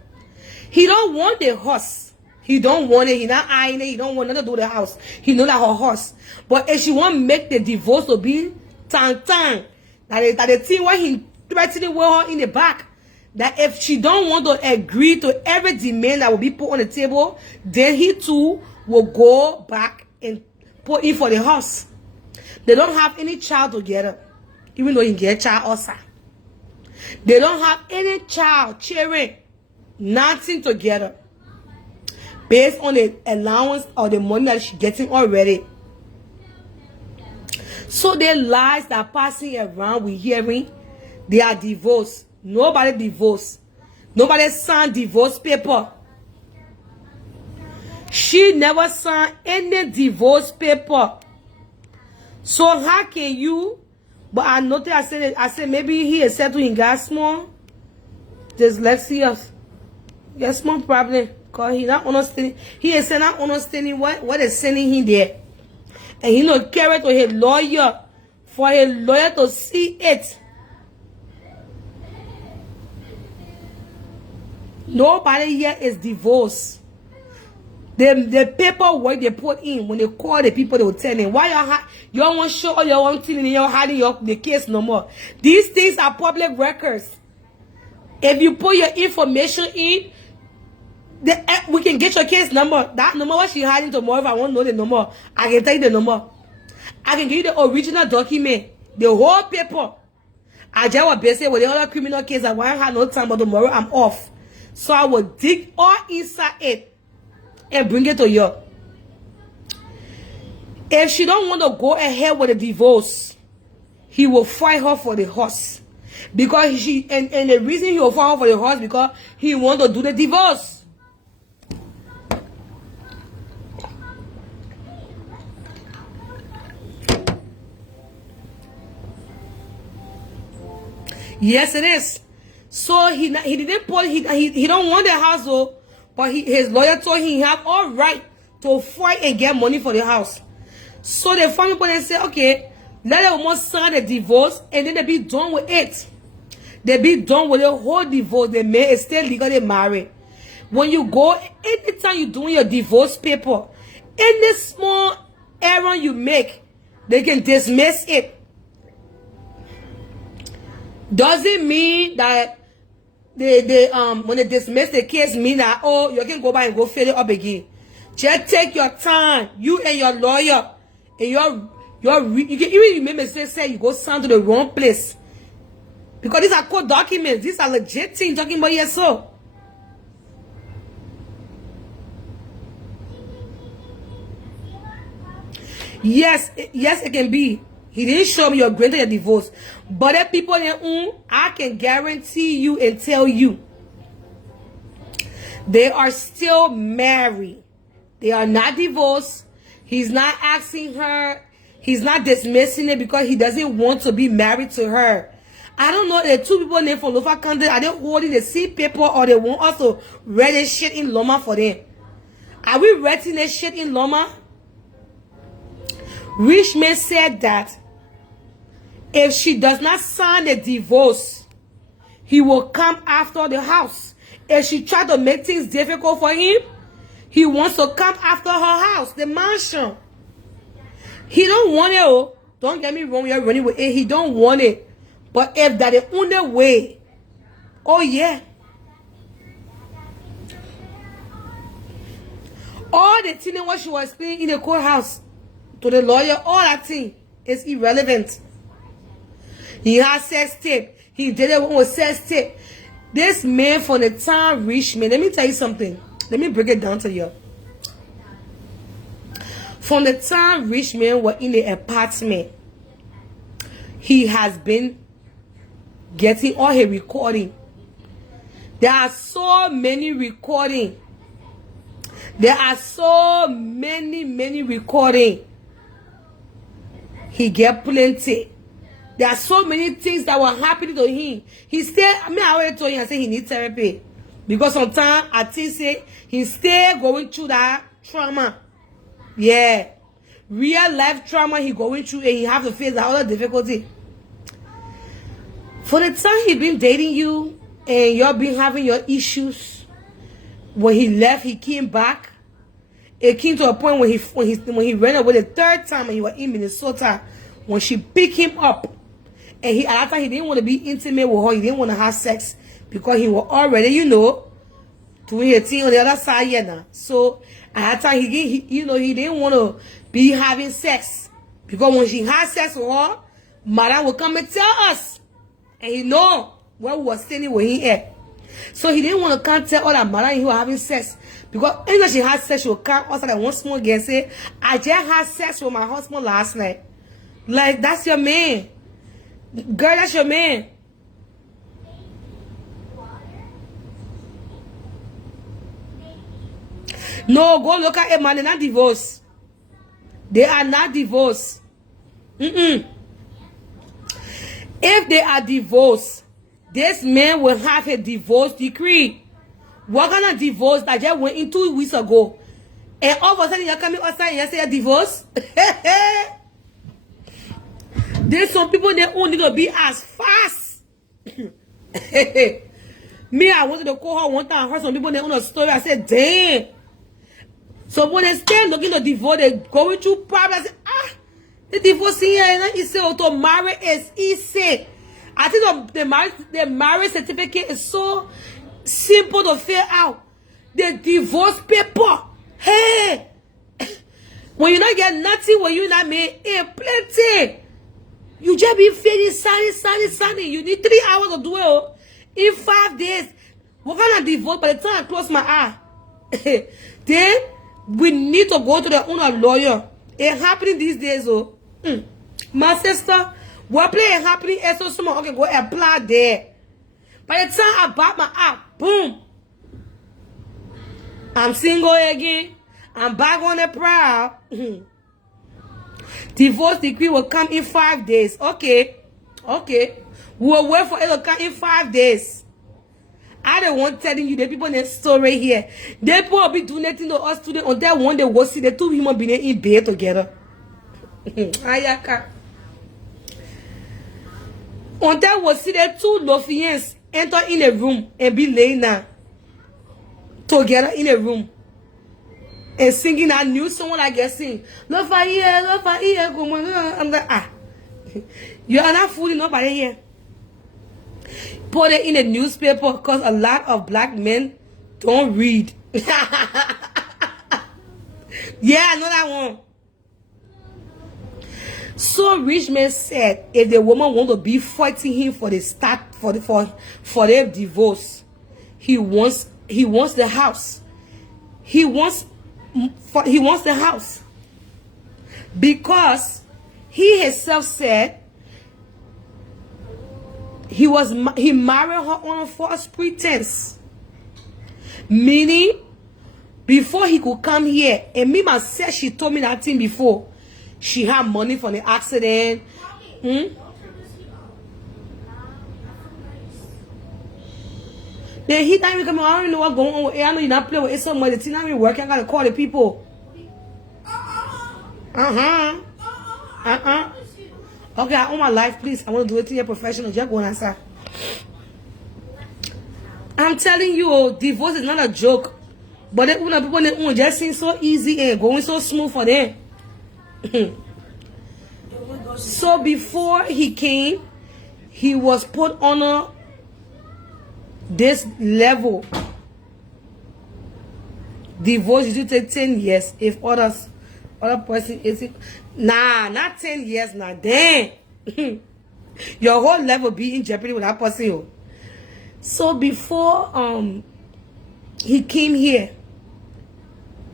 He don't want the horse. He don't want it. He not eyeing it. He don't want nothing to do with the house. He know that her horse. But if she want to make the divorce to be that the thing where he threatening with her in the back, that if she don't want to agree to every demand that will be put on the table, then he too will go back and put in for the house. They don't have any child together, even though he get child also. They don't have any children, nothing together, based on the allowance or the money that she's getting already. So the lies that are passing around, we hearing, they are divorced. Nobody divorced. Nobody signed divorce paper. She never signed any divorce paper. So how can you? But I noticed, I said maybe he is settled in gas small dyslexia. Yes, small problem. Because he not understanding. He is not understanding what is sending him there. And he not carry to his lawyer for his lawyer to see it. Nobody here is divorced. The paperwork they put in, when they call the people, they will tell them, why you don't want to show all your own thing and you're hiding the case no more. These things are public records. If you put your information in, we can get your case number. That number, what she hiding tomorrow, if I want to know the number, I can tell you the number. I can give you the original document, the whole paper. I just was busy with the other criminal case. I won't have no time, but tomorrow I'm off. So I will dig all inside it and bring it to you. If she don't want to go ahead with the divorce, he will fight her for the horse. Because and the reason he will fight her for the horse, because he want to do the divorce. Yes, it is. So he didn't put he don't want the house though, but his lawyer told him he have all right to fight and get money for the house. So the family put and say, okay, let the woman sign the divorce and then they be done with it. They be done with the whole divorce. The man is still legally married. When you go, anytime you doing your divorce paper, any small error you make, they can dismiss it. Doesn't mean that when they dismiss the case, mean that, oh, you can go back and go fill it up again. Just take your time, you and your lawyer, and you can even remember say you go sign to the wrong place. Because these are court documents, these are legit things talking about yes, so. Yes, it can be. He didn't show me your granted your divorce. But the people in I can guarantee you and tell you, they are still married. They are not divorced. He's not asking her. He's not dismissing it because he doesn't want to be married to her. I don't know. The two people named from Lofa County, are they holding the seed paper or they want us to read this shit in Loma for them? Are we writing this shit in Loma? Richmond said that if she does not sign the divorce, he will come after the house. If she tries to make things difficult for him, he wants to come after her house, the mansion. He don't want it. Oh, don't get me wrong, you're running with it. He don't want it. But if that is on the way, oh yeah. All the thing what she was explaining in the courthouse to the lawyer, all that thing is irrelevant. He has sex tape. He did it with sex tape. This man from the time Richmond, let me tell you something. Let me break it down to you. From the time Richmond was in the apartment, he has been getting all his recording. There are so many recording. There are so many recording. He get plenty. There are so many things that were happening to him. He still, I already told him, I said he needs therapy. Because sometimes I think say he's still going through that trauma. Yeah. Real life trauma he going through and he have to face that other difficulty. For the time he been dating you and you've been having your issues, when he left, he came back. It came to a point when he ran away the third time and he was in Minnesota, when she picked him up. And at that time, he didn't want to be intimate with her. He didn't want to have sex because he was already, doing a thing on the other side, now. So at that time, he didn't want to be having sex because when she had sex with her, Madam would come and tell us, and he know where we were standing with him at. So he didn't want to come tell all that Madam he was having sex because anytime she had sex, she would come outside and one small girl say, "I just had sex with my husband last night." Like, that's your man. Girl, that's your man. No, go look at it, man. They're not divorced. They are not divorced. If they are divorced, this man will have a divorce decree. What kind of divorce that just went in 2 weeks ago? And all of a sudden, you're coming outside and you say a divorce? There's some people that only need to be as fast. Me, I wanted to call her one time. I heard some people on a story. I said, damn. So when they start looking to divorce, they going through problems. I said, the divorce here, he said, to marry is easy. I think the marriage certificate is so simple to fill out. The divorce paper, hey, when you not get nothing, when you not made plenty, you just be feeling sunny. You need 3 hours to do it. In 5 days, what kind of divorce? By the time I close my eye, then we need to go to the owner lawyer. It's happening these days, oh. My sister, what play is happening? So someone okay go apply there. By the time I bought my app, boom, I'm single again. I'm back on the prowl. Divorce decree will come in 5 days. Okay. We'll wait for it to come in 5 days. I don't want telling you the people in the story here. They will be doing nothing to us today until one day we'll see the two human beings in bed together. Ayaka. Until we'll see the two Lofians enter in a room and be laying down together in a room and singing that new song I get sing. Love for here, come on. I'm like, you are not fooling nobody here. Put it in the newspaper because a lot of black men don't read. Yeah, I know that one. So Richmond said, if the woman want to be fighting him for the start for their divorce, he wants the house. He wants the house because he himself said he married her on a false pretense, meaning before he could come here, and me myself, she told me that thing before. She had money from the accident. Then he time come, I don't know what's going on. I know you're not playing with somebody. The thing I'm working, I gotta call the people. Okay, I own my life, please. I want to do it to your professional. Just go and answer. I'm telling you, divorce is not a joke. But they people just seem so easy and going so smooth for them. So before he came, he was put on this level. Divorce usually take 10 years. If other person is not 10 years now. Damn. Your whole level be in jeopardy with that person. So before he came here,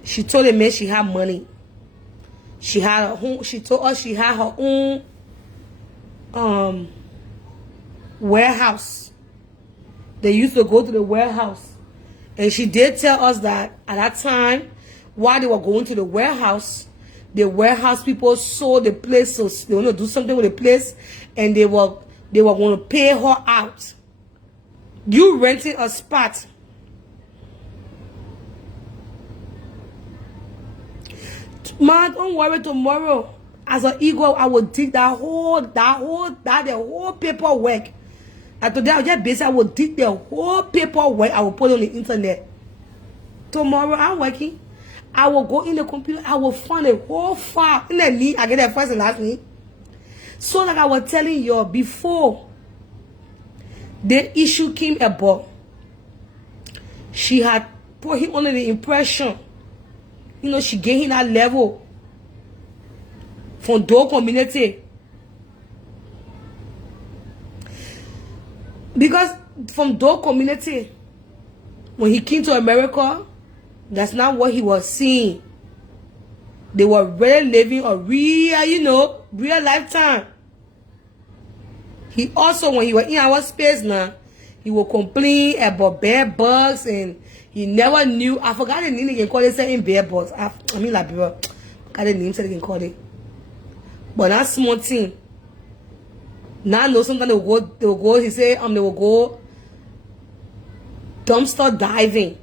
she told the man she had money. She had her home. She told us she had her own warehouse. They used to go to the warehouse, and she did tell us that at that time, while they were going to the warehouse people sold the place, so they want to do something with the place, and they were going to pay her out. You renting a spot. Man, don't worry. Tomorrow, as an ego, I will dig the whole paperwork. And today, I'll just basically I will dig the whole paperwork. I will put it on the internet. Tomorrow, I'm working. I will go in the computer. I will find a whole file. In the name, I get the first and last name. So like I was telling you before, the issue came about. She had put him under the impression. You know, she gave him that level from Dog community. Because from Dog community, when he came to America, that's not what he was seeing. They were really living a real, real lifetime. He also, when he was in our space now, he would complain about bed bugs, and he never knew. I forgot the name they can call it, saying bed bugs. I mean, like, bro, I forgot the name so they can call it. But that small thing. Now I know sometimes they will go, he said, they will go dumpster diving.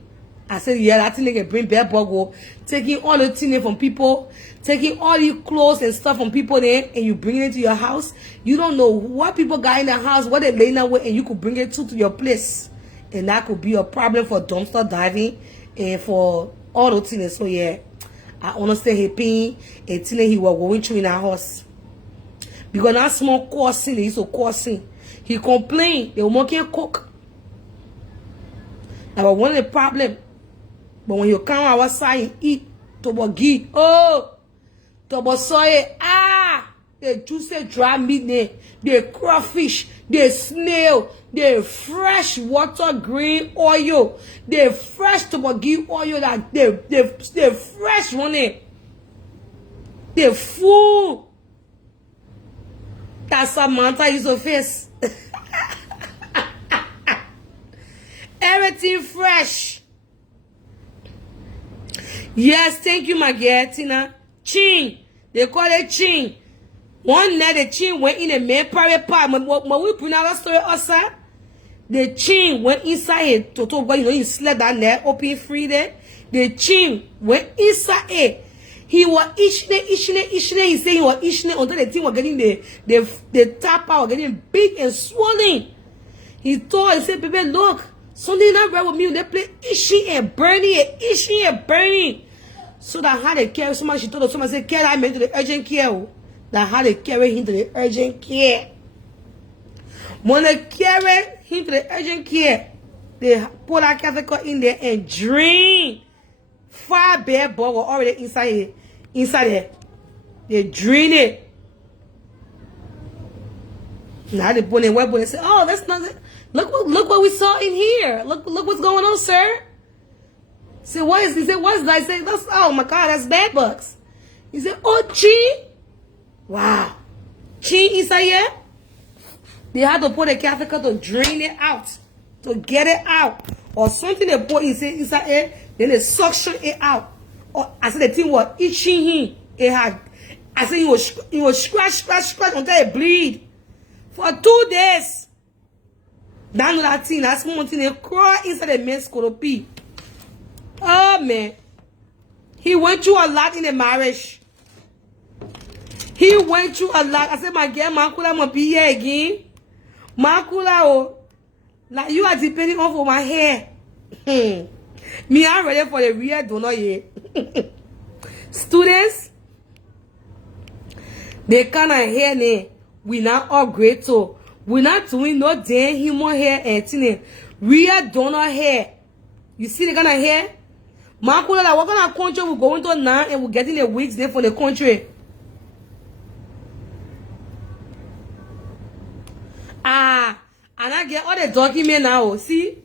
I said, yeah, that thing they can bring bed bug, go, taking all the things from people, taking all the clothes and stuff from people there, and you bring it to your house. You don't know what people got in the house, what they laying down with, and you could bring it to your place And that could be a problem for dumpster diving and for all those things. So yeah, I understand he pain and he was going through in our house. Because that small cousin, he used to cousin. He complained, the woman can't cook. That was one of the problems. But when you come outside and eat, tobogi, oh, tobosoye, the juicy dry meat, the crawfish, the snail, the fresh water green oil, the fresh tobogi oil, that the fresh one, the food. That's Samantha is a face. Everything fresh. Yes, thank you, my girl, Tina. Chin. They call it chin. One night the chin went in a main private part. When we put out a story outside, the chin went inside it. Toto, you know, you slept that net open free there. The chin went inside it. He was itching it. He said he was itching it until the thing was getting the tap out, getting big and swollen. He told, he said, baby, look, something not right with me. They play itching and burning. So that how they carry somebody, she told us, somebody said, carry that man to the urgent care. That how they carry him to the urgent care. When they carry him to the urgent care, they put that catheter in there and drain 5 bed bugs were already inside there. They drain it. Now they put in web and say, oh, that's not it. Look what we saw in here. Look what's going on, sir. He said, what's that? I said, that's, oh my God, that's bed bugs. He said, oh, chi. Wow. Chi inside here. They had to put a catheter to drain it out. To get it out. Or something they put inside here. Then they suction it out. Or I said the thing was itching him. I said he was scratch until it bleed. For 2 days. Down to that thing, that's one thing they crawl inside the men's scorpion. Oh man. He went through a lot in the marriage. He went through a lot. I said, my girl, Makula must be here again. Makula, oh. Like you are depending on for my hair. Me, I'm ready for the real donor yet. Students, they kind of hair name. We not upgrade to. We're not doing no damn human hair and thing. Real donor hair. You see the kind of hair? Makula, like what kind of country we going to now and we're getting the wigs there for the country. And I get all the document now. See?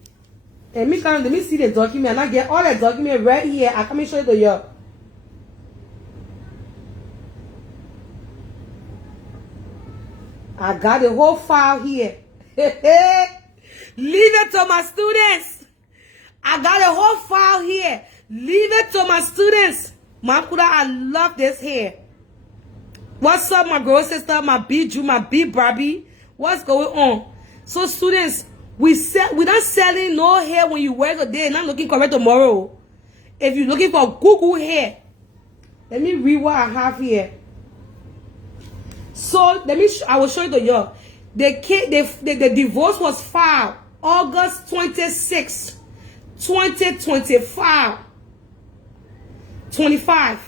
And let me see the document. And I get all the document right here. I come and show it to you. I got the whole file here. Leave it to my students. I got a whole file here. Leave it to my students. Makuda, I love this hair. What's up, my girl sister, my big Jew, my big Barbie? What's going on? So students, we're not selling no hair when you wear today, not looking correct tomorrow. If you're looking for Google hair, let me read what I have here. So I will show you to you. The divorce was filed August 26, 2025. 25.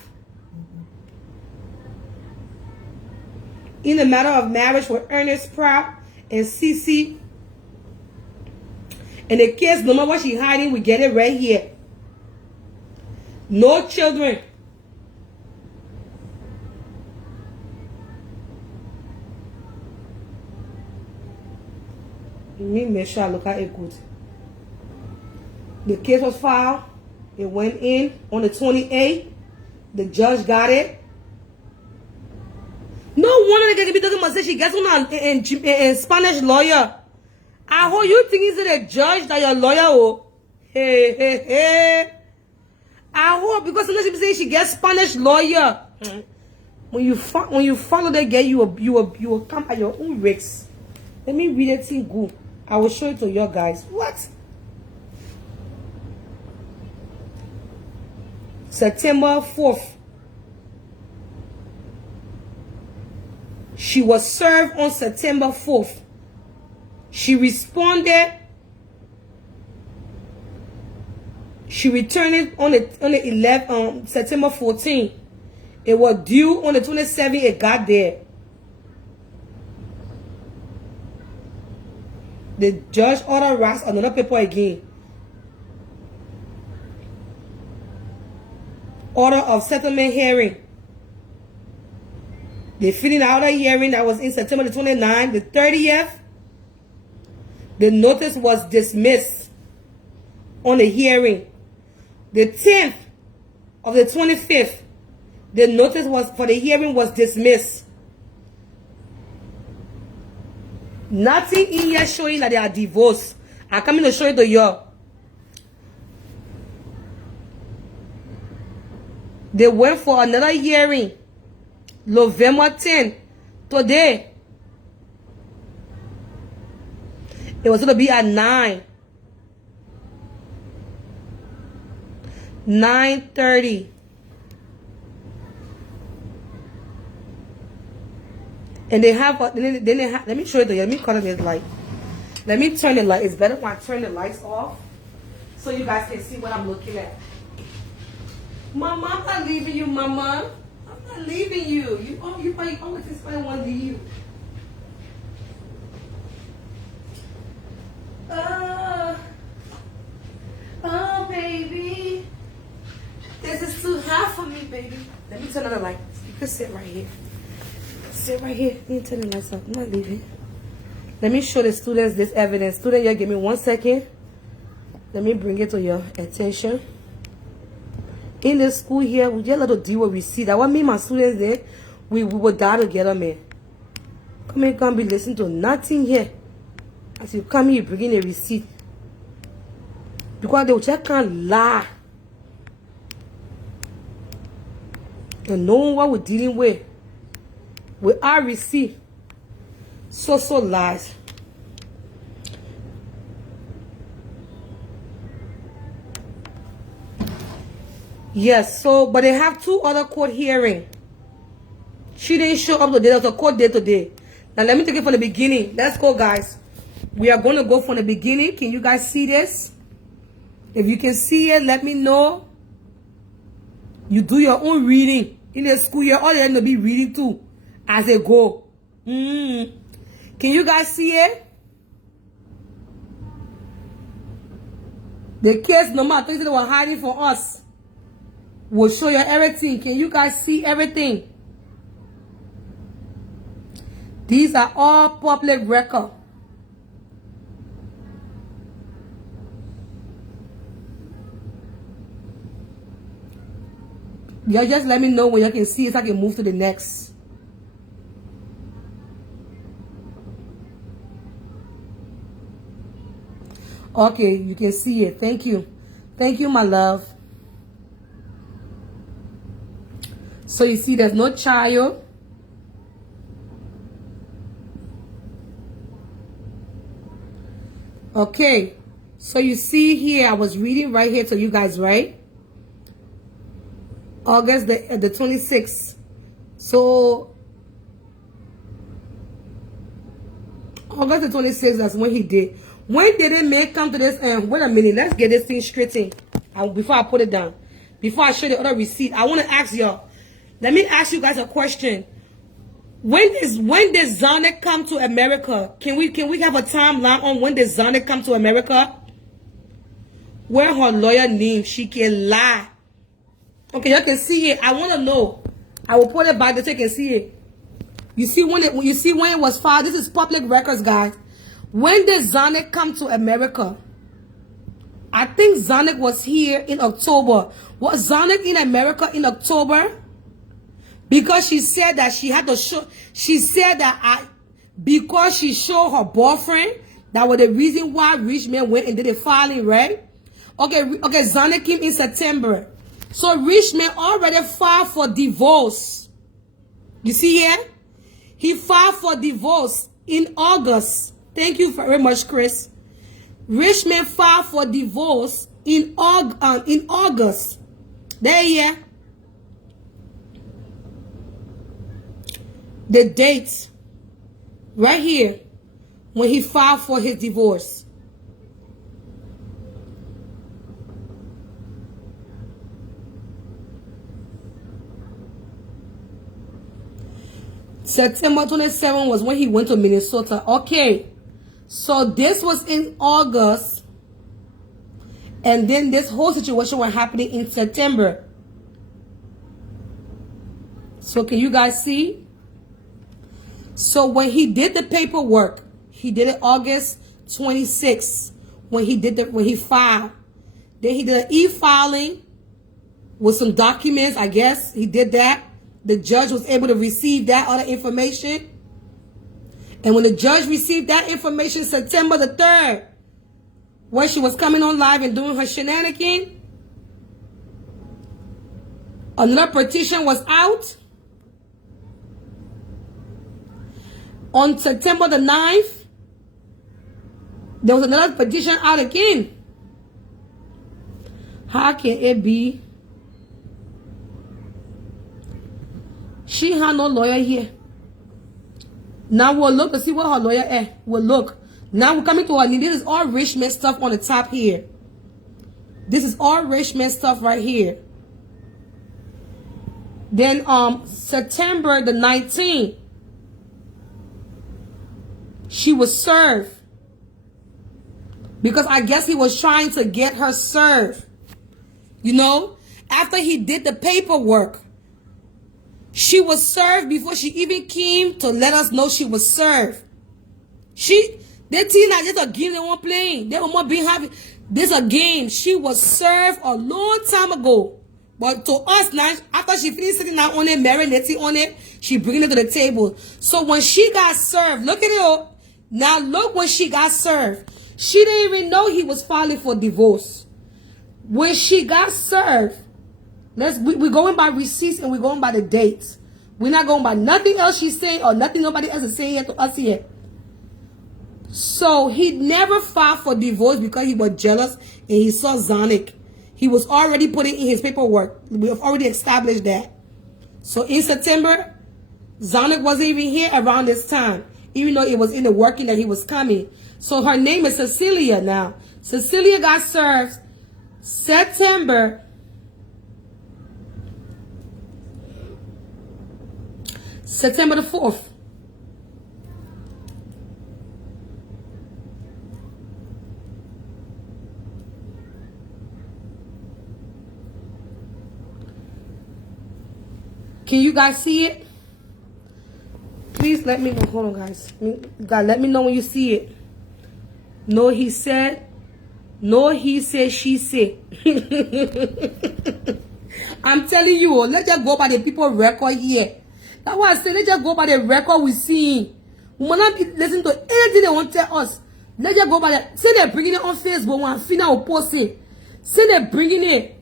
In the matter of marriage with Ernest Proud and Cece. And the kids, no matter what she's hiding, we get it right here. No children. Let me make sure I look at it good. The case was filed. It went in on the 28th. The judge got it. No wonder they can be talking about say she gets one in Spanish lawyer. I hope you think it's the judge that your lawyer oh. Hey. I hope because sometimes people say she gets Spanish lawyer. When you follow that girl, you will come at your own risks. Let me read it to you. I will show it to you guys. What? September 4th. She was served on September 4th. She responded She returned it on the 11th, September 14th. It was due on the 27th. It got there. The judge ordered writes another paper again. Order of settlement hearing. They filling out a hearing that was in September the 29th. The 30th, the notice was dismissed on the hearing. The 10th of the 25th, the notice was for the hearing was dismissed. Nothing in here showing that they are divorced. I come in to show it to you. They went for another hearing. November 10th. Today. It was going to be at 9:30. And they have, then they have, let me show you, let me cut on this light. Let me turn the light. It's better when I turn the lights off so you guys can see what I'm looking at. Mama, I'm not leaving you, Mama. I'm not leaving you. You always explain one to you. Oh, baby. This is too hot for me, baby. Let me turn on the light. You can sit right here. Sit right here. Let me turn the lights off. I'm not leaving. Let me show the students this evidence. Student, you give me 1 second. Let me bring it to your attention. In the school here, we just let to deal with receipt. That what me and my students did. We will die together, man. Come here, can't be listening to nothing here. As you come here, you bring in a receipt. Because they just can't lie. And knowing what we're dealing with our receipt. So lies. Yes, so, but they have 2 other court hearings. She didn't show up today. There's a court date today. Now, let me take it from the beginning. Let's go, guys. We are going to go from the beginning. Can you guys see this? If you can see it, let me know. You do your own reading. In the school year, all you're going to be reading too as they go. Can you guys see it? The case number, I think they were hiding from us. We'll show you everything. Can you guys see everything? These are all public record. Y'all just let me know when you can see it so I can move to the next. Okay, you can see it. Thank you. Thank you, my love. So you see there's no child. Okay. So you see here, I was reading right here to you guys, right? August the 26th. So August the 26th, that's when he did. When did it make come to this? Wait a minute, let's get this thing straightened. Before I put it down, before I show the other receipt, I want to ask y'all. Let me ask you guys a question. When did Zonic come to America? Can we have a timeline on when did Zonic come to America? Where her lawyer name? She can lie. Okay, you can see it. I want to know. I will put it back so you can see it. You see when it was filed. This is public records, guys. When did Zonic come to America? I think Zonic was here in October. Was Zonic in America in October? Because she said that she had to show. She said that because she showed her boyfriend, that was the reason why Richmond went and did the filing, right? Okay, Zonic came in September. So Richmond already filed for divorce. You see here? He filed for divorce in August. Thank you very much, Chris. Richmond filed for divorce in August. There, yeah. The date right here when he filed for his divorce. September 27 was when he went to Minnesota. Okay. So this was in August. And then this whole situation was happening in September. So can you guys see? So when he did the paperwork, he did it August 26th. When he filed. Then he did an e-filing with some documents, I guess. He did that. The judge was able to receive that other information. And when the judge received that information September the 3rd, when she was coming on live and doing her shenanigans, another petition was out. On September the 9th, there was another petition out again. How can it be? She had no lawyer here. Now we'll look to see what her lawyer is. We'll look. Now we're coming to her. This is all Richmond stuff on the top here. This is all Richmond stuff right here. Then September the 19th, she was served. Because I guess he was trying to get her served. You know, after he did the paperwork, she was served before she even came to let us know she was served. They think that just a game they weren't playing. They were more being happy. This a game. She was served a long time ago. But to us now, after she finished sitting down on it, marinating on it, she bringing it to the table. So when she got served, look at it. Now look when she got served. She didn't even know he was filing for divorce. When she got served, we're going by receipts and we're going by the dates. We're not going by nothing else she's saying or nothing nobody else is saying here to us here. So he never filed for divorce because he was jealous and he saw Zonic. He was already putting in his paperwork. We have already established that. So in September, Zonic wasn't even here around this time, even though it was in the working that he was coming. So her name is Cecilia now. Cecilia got served September the 4th. Can you guys see it? Please let me know. Hold on, guys. You gotta let me know when you see it. No, he said. No, he said, she said. I'm telling you, let's just go by the people record here. That's why I say, let's just go by the record we see. We will not be listening to anything they want to tell us. Let's just go by that. Say they're bringing it on Facebook. When Fina will post it. Say they're bringing it.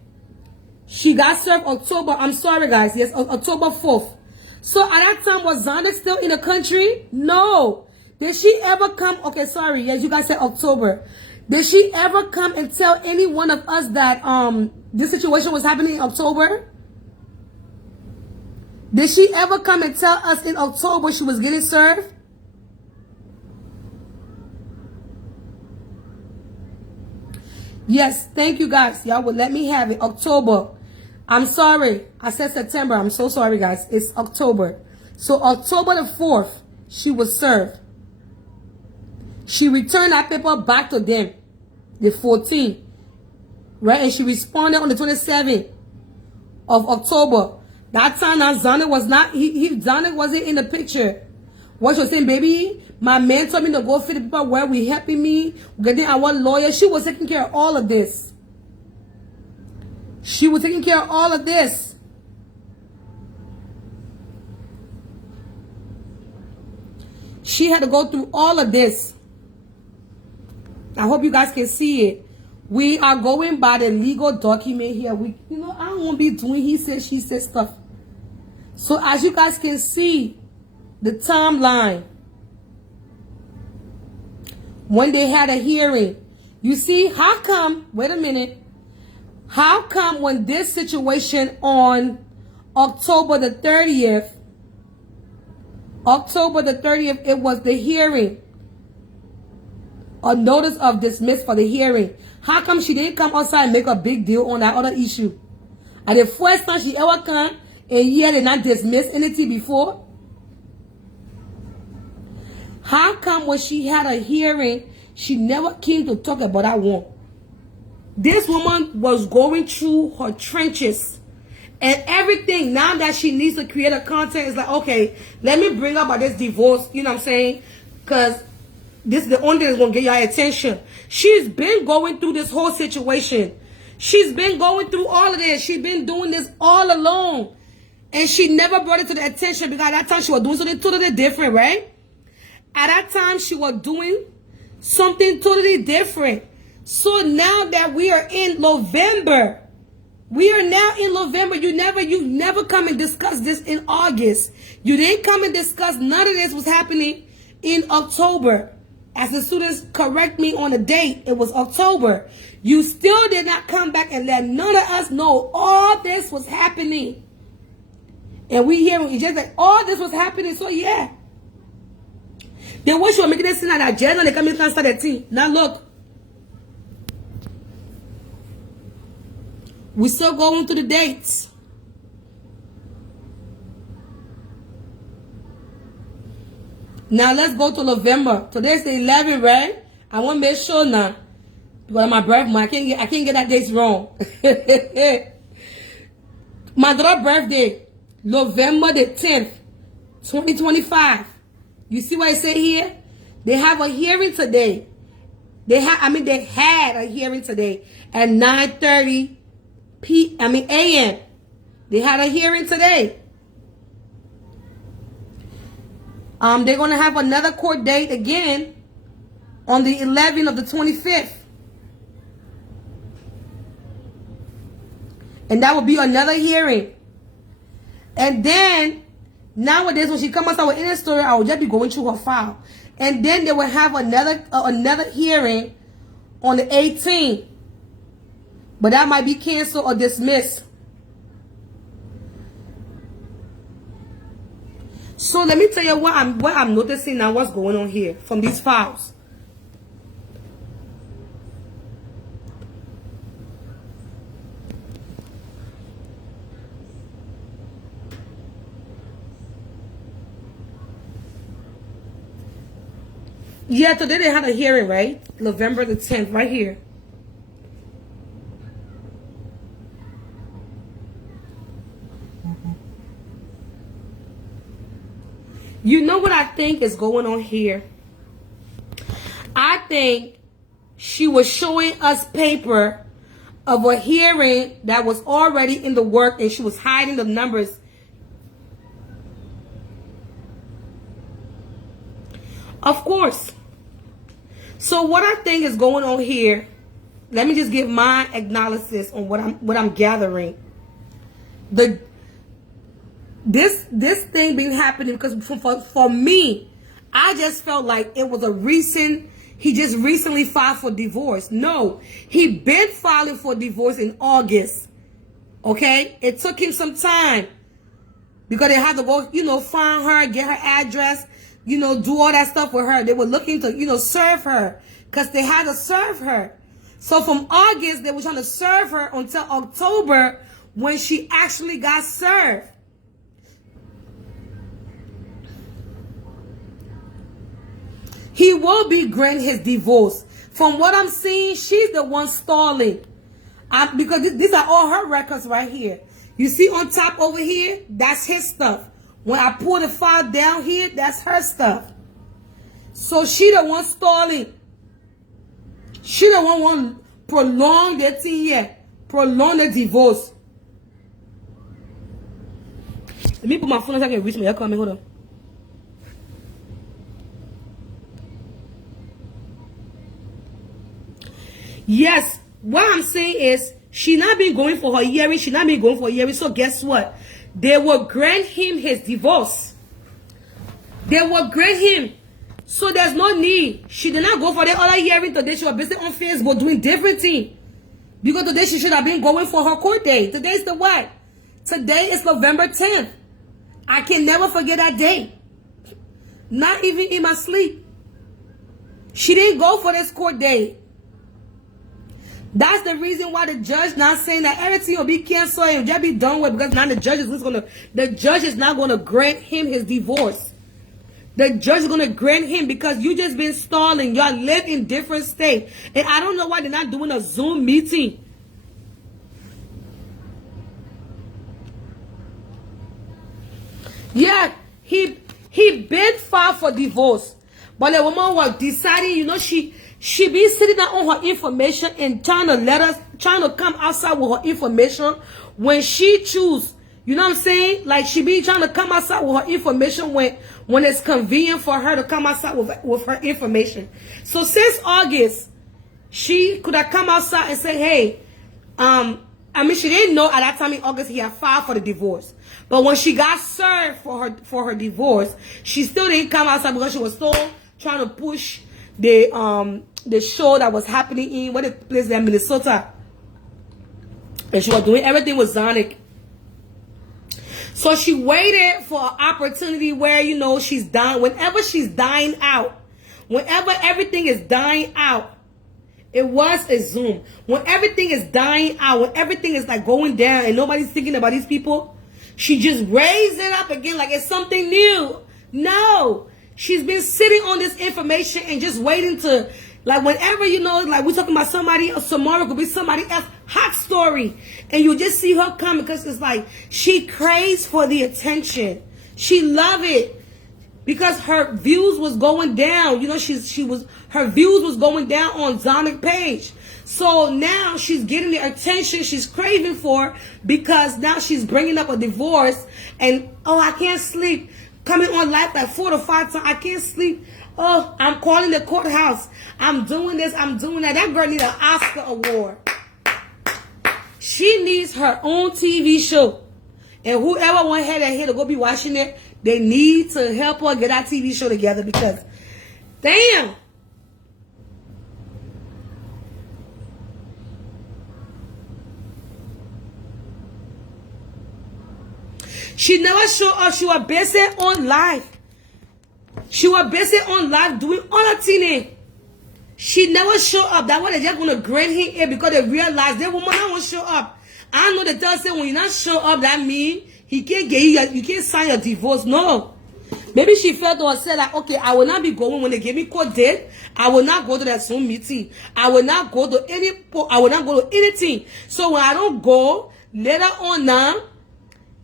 She got served October. I'm sorry, guys. Yes, October 4th. So at that time, was Zonic still in the country? No. Did she ever come? Okay, sorry. Yes, you guys said October. Did she ever come and tell any one of us that this situation was happening in October? Did she ever come and tell us in October she was getting served? Yes, thank you guys. Y'all would let me have it. October. I'm sorry. I said September. I'm so sorry, guys. It's October. So October the 4th, she was served. She returned that paper back to them. The 14th. Right? And she responded on the 27th of October. That time now Zonic was not, Zonic wasn't in the picture. What she was saying, baby, my man told me to go fit the people where we helping me, getting our lawyer. She was taking care of all of this. She was taking care of all of this. She had to go through all of this. I hope you guys can see it. We are going by the legal document here. I don't want to be doing he said, she said stuff. So as you guys can see, the timeline, when they had a hearing, you see, how come, wait a minute, how come when this situation on October the 30th, it was the hearing, a notice of dismiss for the hearing. How come she didn't come outside and make a big deal on that other issue? And the first time she ever come, and yeah, they not dismiss anything before. How come when she had a hearing, she never came to talk about that one? This woman was going through her trenches and everything. Now that she needs to create a content, it's like, okay, let me bring up about this divorce, you know what I'm saying? Because this is the only thing that's going to get your attention. She's been going through this whole situation. She's been going through all of this. She's been doing this all alone. And she never brought it to the attention because at that time she was doing something totally different, right? At that time she was doing something totally different. So now that we are in November, you never come and discuss this in August. You didn't come and discuss none of this was happening in October. As the students correct me on the date, it was October. You still did not come back and let none of us know all this was happening. And we hearing each other like all this was happening. So yeah. They wish you were making this thing that agenda. They come in and start that thing. Now look. We still going to the dates. Now let's go to November. Today's the 11th, right? I want to make sure now. Because my birthday, I can't get that dates wrong. My daughter's birthday, November the 10th, 2025. You see what I say here? They have a hearing today. They had a hearing today at 9:30 a.m. They had a hearing today. They're going to have another court date again on the 11th of the 25th. And that will be another hearing. And then, nowadays, when she comes out with any story, I will just be going through her file. And then they will have another hearing on the 18th. But that might be canceled or dismissed. So let me tell you what I'm noticing now, what's going on here from these files. Yeah, today they had a hearing, right? November the 10th, right here. You know what I think is going on here? I think she was showing us paper of a hearing that was already in the work and she was hiding the numbers. Of course. So what I think is going on here, let me just give my analysis on what I'm gathering. This thing been happening because for me, I just felt like it was he just recently filed for divorce. No, he been filing for divorce in August. Okay? It took him some time because they had to go, find her, get her address, do all that stuff with her. They were looking to, serve her because they had to serve her. So from August, they were trying to serve her until October when she actually got served. He will be granting his divorce. From what I'm seeing, she's the one stalling. Because these are all her records right here. You see on top over here, that's his stuff. When I pull the file down here, that's her stuff. So she the one stalling. She the one want to prolong the thing here. Prolong the divorce. Let me put my phone so I can reach me. You're coming, hold on. Yes, what I'm saying is she not been going for her hearing. She not been going for a hearing. So guess what? They will grant him his divorce. They will grant him. So there's no need. She did not go for the other hearing today. She was busy on Facebook doing different things. Because today she should have been going for her court date. Today is the what? Today is November 10th. I can never forget that day. Not even in my sleep. She didn't go for this court date. That's the reason why the judge not saying that everything will be canceled and just be done with, because now the judge is not going to grant him his divorce. The judge is gonna grant him because you just been stalling. Y'all live in different states, and I don't know why they're not doing a Zoom meeting. Yeah, he been filed for divorce, but the woman was deciding. You know, she be sitting down on her information and trying to come outside with her information when she choose. You know what I'm saying? Like, she be trying to come outside with her information when it's convenient for her to come outside with her information. So since August, she could have come outside and say, hey, I mean, she didn't know at that time in August he had filed for the divorce. But when she got served for her divorce, she still didn't come outside because she was still trying to push the show that was happening in what it place there in Minnesota. And she was doing everything with Zonic. So she waited for an opportunity where, you know, she's dying. Whenever she's dying out, whenever everything is dying out, it was a Zoom. When everything is dying out, when everything is like going down and nobody's thinking about these people, she just raised it up again like it's something new. No, she's been sitting on this information and just waiting to, like, whenever, you know, like we're talking about somebody else, tomorrow could be somebody else, hot story. And you just see her coming because it's like she craves for the attention. She love it because her views was going down. You know, her views was going down on Zonic page. So now she's getting the attention she's craving for because now she's bringing up a divorce and, oh, I can't sleep. Coming on live like 4 to 5 times. I can't sleep. Oh, I'm calling the courthouse. I'm doing this. I'm doing that. That girl needs an Oscar award. She needs her own TV show. And whoever went ahead and here to go be watching it, they need to help her get that TV show together because, damn. She never showed up. She was busy on live. She was busy on live doing other things. She never showed up. That's why they're just going to grant him here because they realize that woman not going to show up. I know the tell say when you not show up, that means he can't get you can't sign a divorce. No. Maybe she felt to herself like, okay, I will not be going when they give me court date. I will not go to that Zoom meeting. I will not go to anything. So when I don't go, later on now,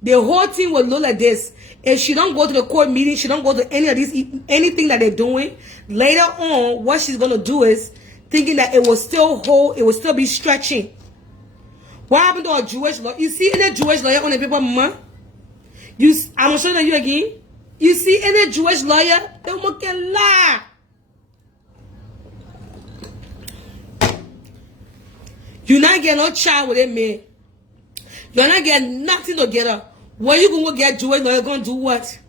the whole thing will look like this. If she don't go to the court meeting, she don't go to any of these, anything that they're doing, later on, what she's going to do is thinking that it will still hold, it will still be stretching. What happened to a Jewish lawyer? You see any Jewish lawyer on the paper, mama? I'm going to show you again. You see any Jewish lawyer? They can lie. You not get no child with a man. You're not getting nothing together. When you going to get Jewish lawyer, going to do what?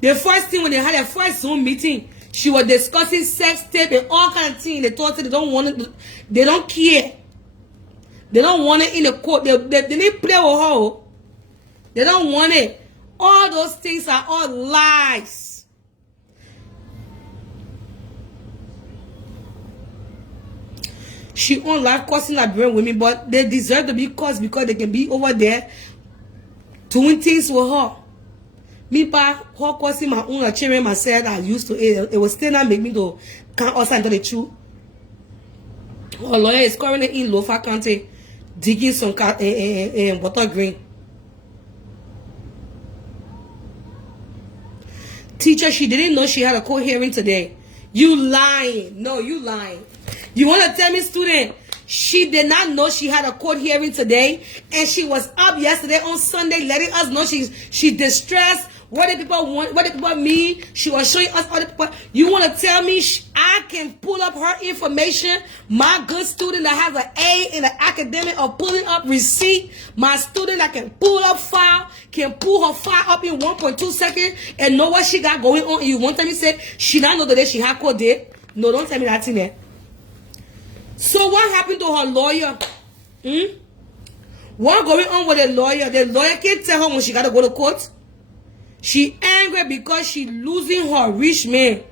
The first thing when they had their first Zoom meeting, she was discussing sex tape and all kind of things. They thought they don't want it. They don't care. They don't want it in the court. They didn't play with her. They don't want it. All those things are all lies. She on life cursing Liberian women, but they deserve to be cursed because they can be over there doing things with her. Me pa her cursing my own children myself I used to it will still not make me to can't also into the truth. Her lawyer is currently in Lofa County digging some water green. Teacher, she didn't know she had a court hearing today. You lying. No, you lying. You want to tell me, student, she did not know she had a court hearing today, and she was up yesterday on Sunday letting us know she distressed. What did people want? What did people mean? She was showing us other people. You want to tell me I can pull up her information? My good student that has an A in the academic of pulling up receipt. My student that can pull up file, can pull her file up in 1.2 seconds and know what she got going on. And you want to tell me say she not know the day she had court date? No, don't tell me that in there. So what happened to her lawyer? What going on with the lawyer? The lawyer can't tell her when she got to go to court. She angry because she losing her rich man.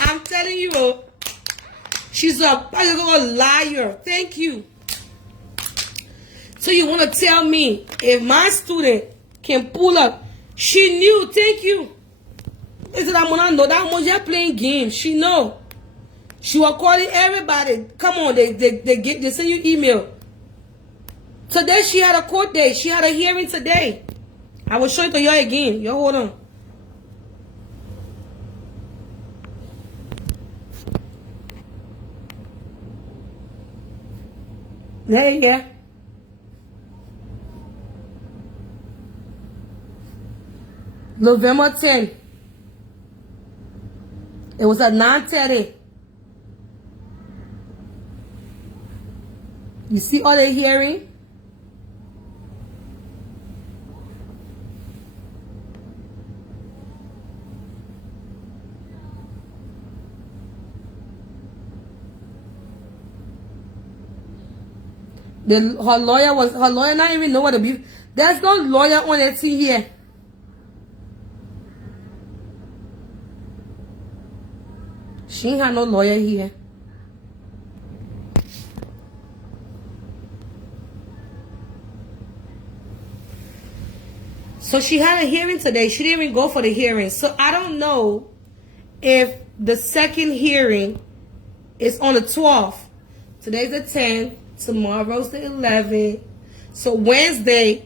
I'm telling you, she's a liar. Thank you. So you want to tell me if my student can pull up. She knew. Thank you. Is it that know that much? You're playing games. She know. She was calling everybody. Come on, they send you email. Today she had a court date. She had a hearing today. I will show it to you again. Yo, hold on. There you go. November 10th. It was at 9:30. You see all the hearing? Her lawyer not even know what to be. There's no lawyer on that team here. She ain't had no lawyer here. So she had a hearing today. She didn't even go for the hearing. So I don't know if the second hearing is on the 12th. Today's the 10th. Tomorrow's the 11th. So Wednesday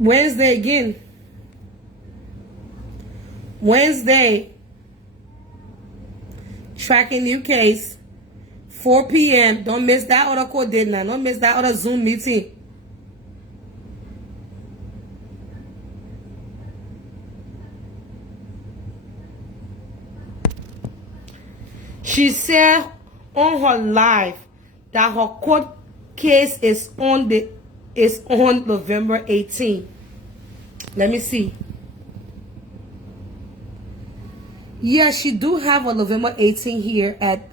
again. Wednesday, tracking new case, 4 p.m. Don't miss that other court date now. Don't miss that other Zoom meeting. She said on her live that her court case is on November 18th. Let me see. Yeah, she do have a November 18th here at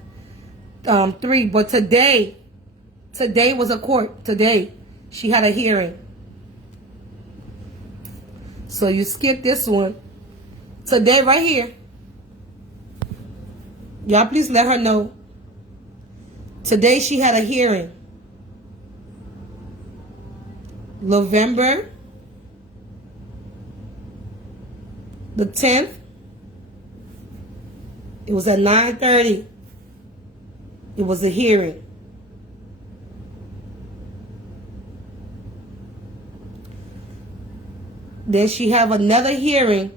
3, but today was a court. Today she had a hearing. So you skip this one. Today right here. Y'all please let her know. Today she had a hearing. November the 10th. It was at 9:30. It was a hearing. Then she have another hearing.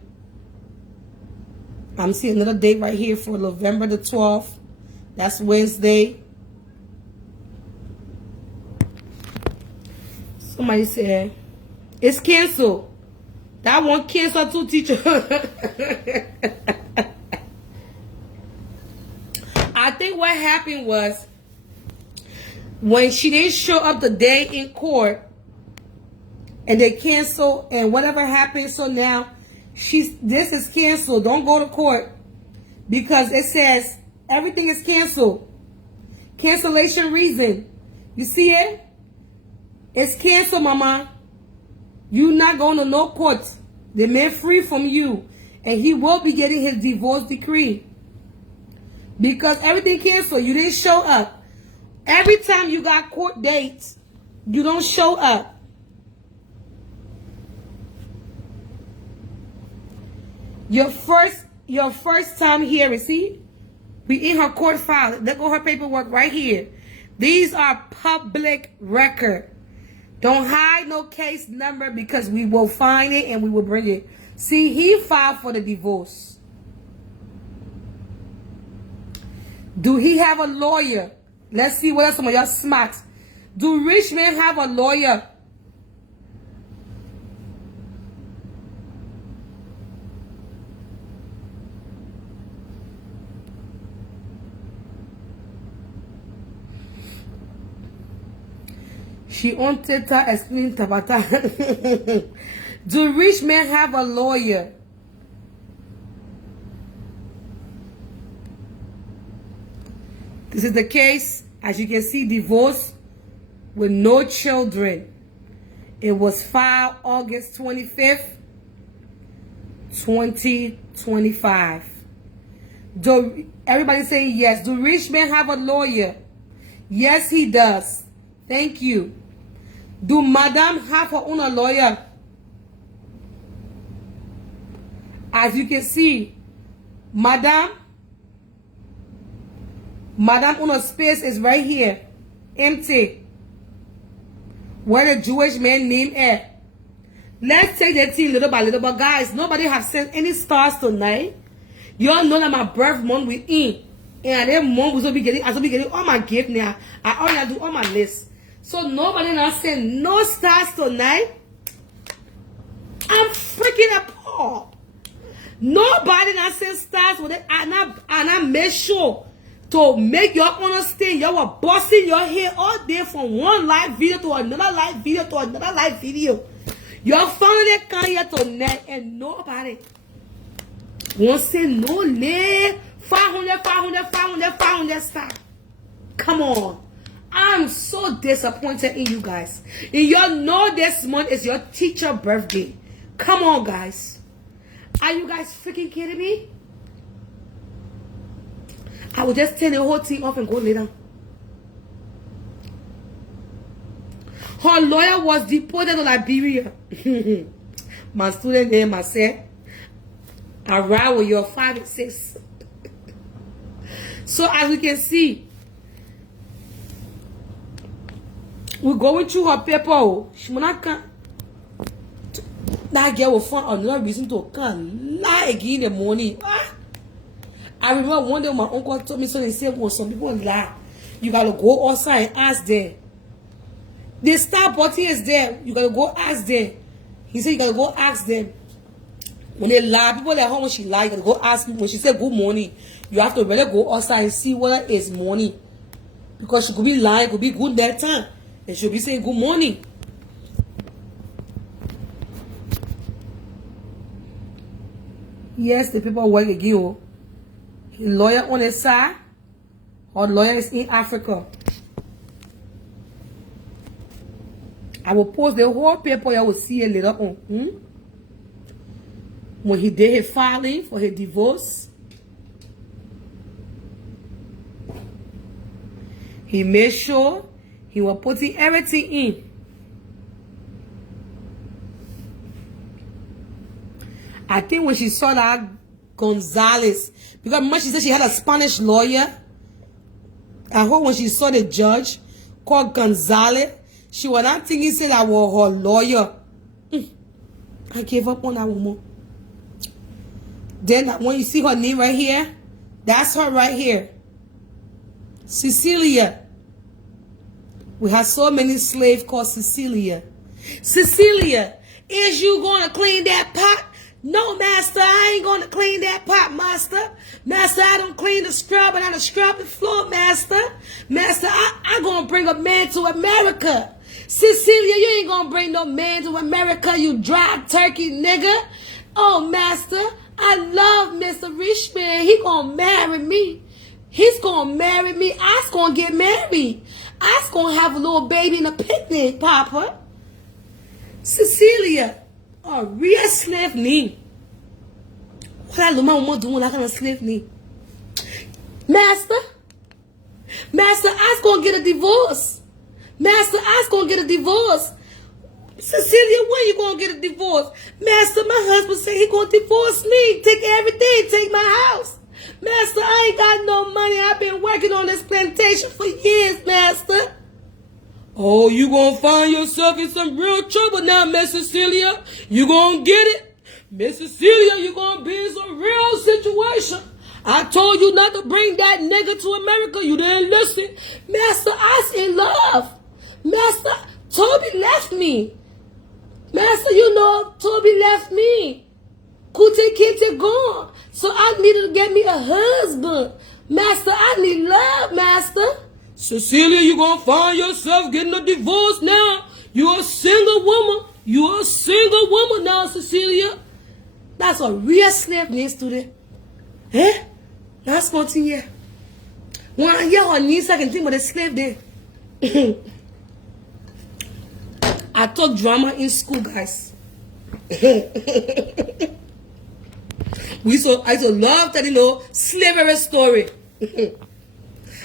I'm seeing another date right here for November the 12th. That's Wednesday. Somebody said, it's canceled. That one canceled too, teacher. I think what happened was when she didn't show up the day in court and they canceled and whatever happened, so now this is canceled. Don't go to court because it says everything is canceled. Cancellation reason. You see it? It's canceled, mama. You not going to no court. The man free from you and he will be getting his divorce decree. Because everything canceled. You didn't show up. Every time you got court dates, you don't show up. Your first time here, see? We in her court file. Look at her paperwork right here. These are public record. Don't hide no case number because we will find it and we will bring it. See, he filed for the divorce. Do he have a lawyer? Let's see what else some of y'all smart. Do rich men have a lawyer? She on Twitter explaining Tabata. Do rich men have a lawyer? This is the case, as you can see, divorce with no children. It was filed August 25th, 2025. Do everybody say yes? Do rich men have a lawyer? Yes, he does. Thank you. Do Madam have her own lawyer? As you can see, Madam own space is right here. Empty. Where the Jewish man name is. Let's take the thing little by little. But guys, nobody have sent any stars tonight. Y'all know that my birth month we in. And that month was be getting, I will be getting all my gift now. I already do all my list. So nobody not send no stars tonight. I'm freaking appalled. Nobody not send stars with it. And I made sure to make y'all understand y'all were busting your head all day from one live video to another live video to another live video. Y'all found that come here tonight and nobody won't say no name. 500 stars. Come on. I'm so disappointed in you guys. And y'all know this month is your teacher birthday. Come on, guys. Are you guys freaking kidding me? I will just turn the whole thing off and go lay down. Her lawyer was deported to Liberia. My student name, I said, around with your 5 and 6. So as you can see, we're going through her paper. She will not come. That girl will find another reason to come lie again in the morning. I remember one day my uncle told me something. He said, well, some people lie. You gotta go outside and ask them. The star button is there. You gotta go ask them. He said you gotta go ask them. When they lie, people at home when she lie, you gotta go ask me. When she said good morning, you have to really go outside and see whether it's morning. Because she could be lying, could be good that time. And she'll be saying good morning. Yes, the people work again. His lawyer on his side. Our lawyer is in Africa. I will post the whole paper. You will see it later on. When he did his filing for his divorce, he made sure he was putting everything in. I think when she saw that Gonzalez, because remember she said she had a Spanish lawyer. I hope when she saw the judge called Gonzalez, she was not thinking say that was her lawyer. I gave up on that woman. Then when you see her name right here, that's her right here. Cecilia. We have so many slaves called Cecilia. Cecilia, is you going to clean that pot? No, master, I ain't going to clean that pot, master. Master, I don't clean the scrub, and I don't scrub the floor, master. Master, I going to bring a man to America. Cecilia, you ain't going to bring no man to America, you dry turkey nigga. Oh, master, I love Mr. Richmond. He going to marry me. He's going to marry me. I's going to get married. I's going to have a little baby in a picnic, Papa. Cecilia. A real slave knee. What that little woman doing like a slave knee? Master, I's gonna get a divorce. Master, I's gonna get a divorce. Cecilia, when you gonna get a divorce? Master, my husband said he gonna divorce me. Take everything, take my house. Master, I ain't got no money. I've been working on this plantation for years, Master. Oh, you gonna find yourself in some real trouble now, Miss Cecilia. You gonna get it. Miss Cecilia, you gonna be in some real situation. I told you not to bring that nigga to America. You didn't listen. Master, I's in love. Master, Toby left me. Master, you know, Toby left me. Kute Kinte gone. So I needed to get me a husband. Master, I need love, Master. Cecilia, you gonna find yourself getting a divorce now. You're a single woman. You're a single woman now, Cecilia. That's a real slave name student. Eh? Let's continue. When I hear her niece, I can think about the slave there. I taught drama in school, guys. I used to love telling slavery story.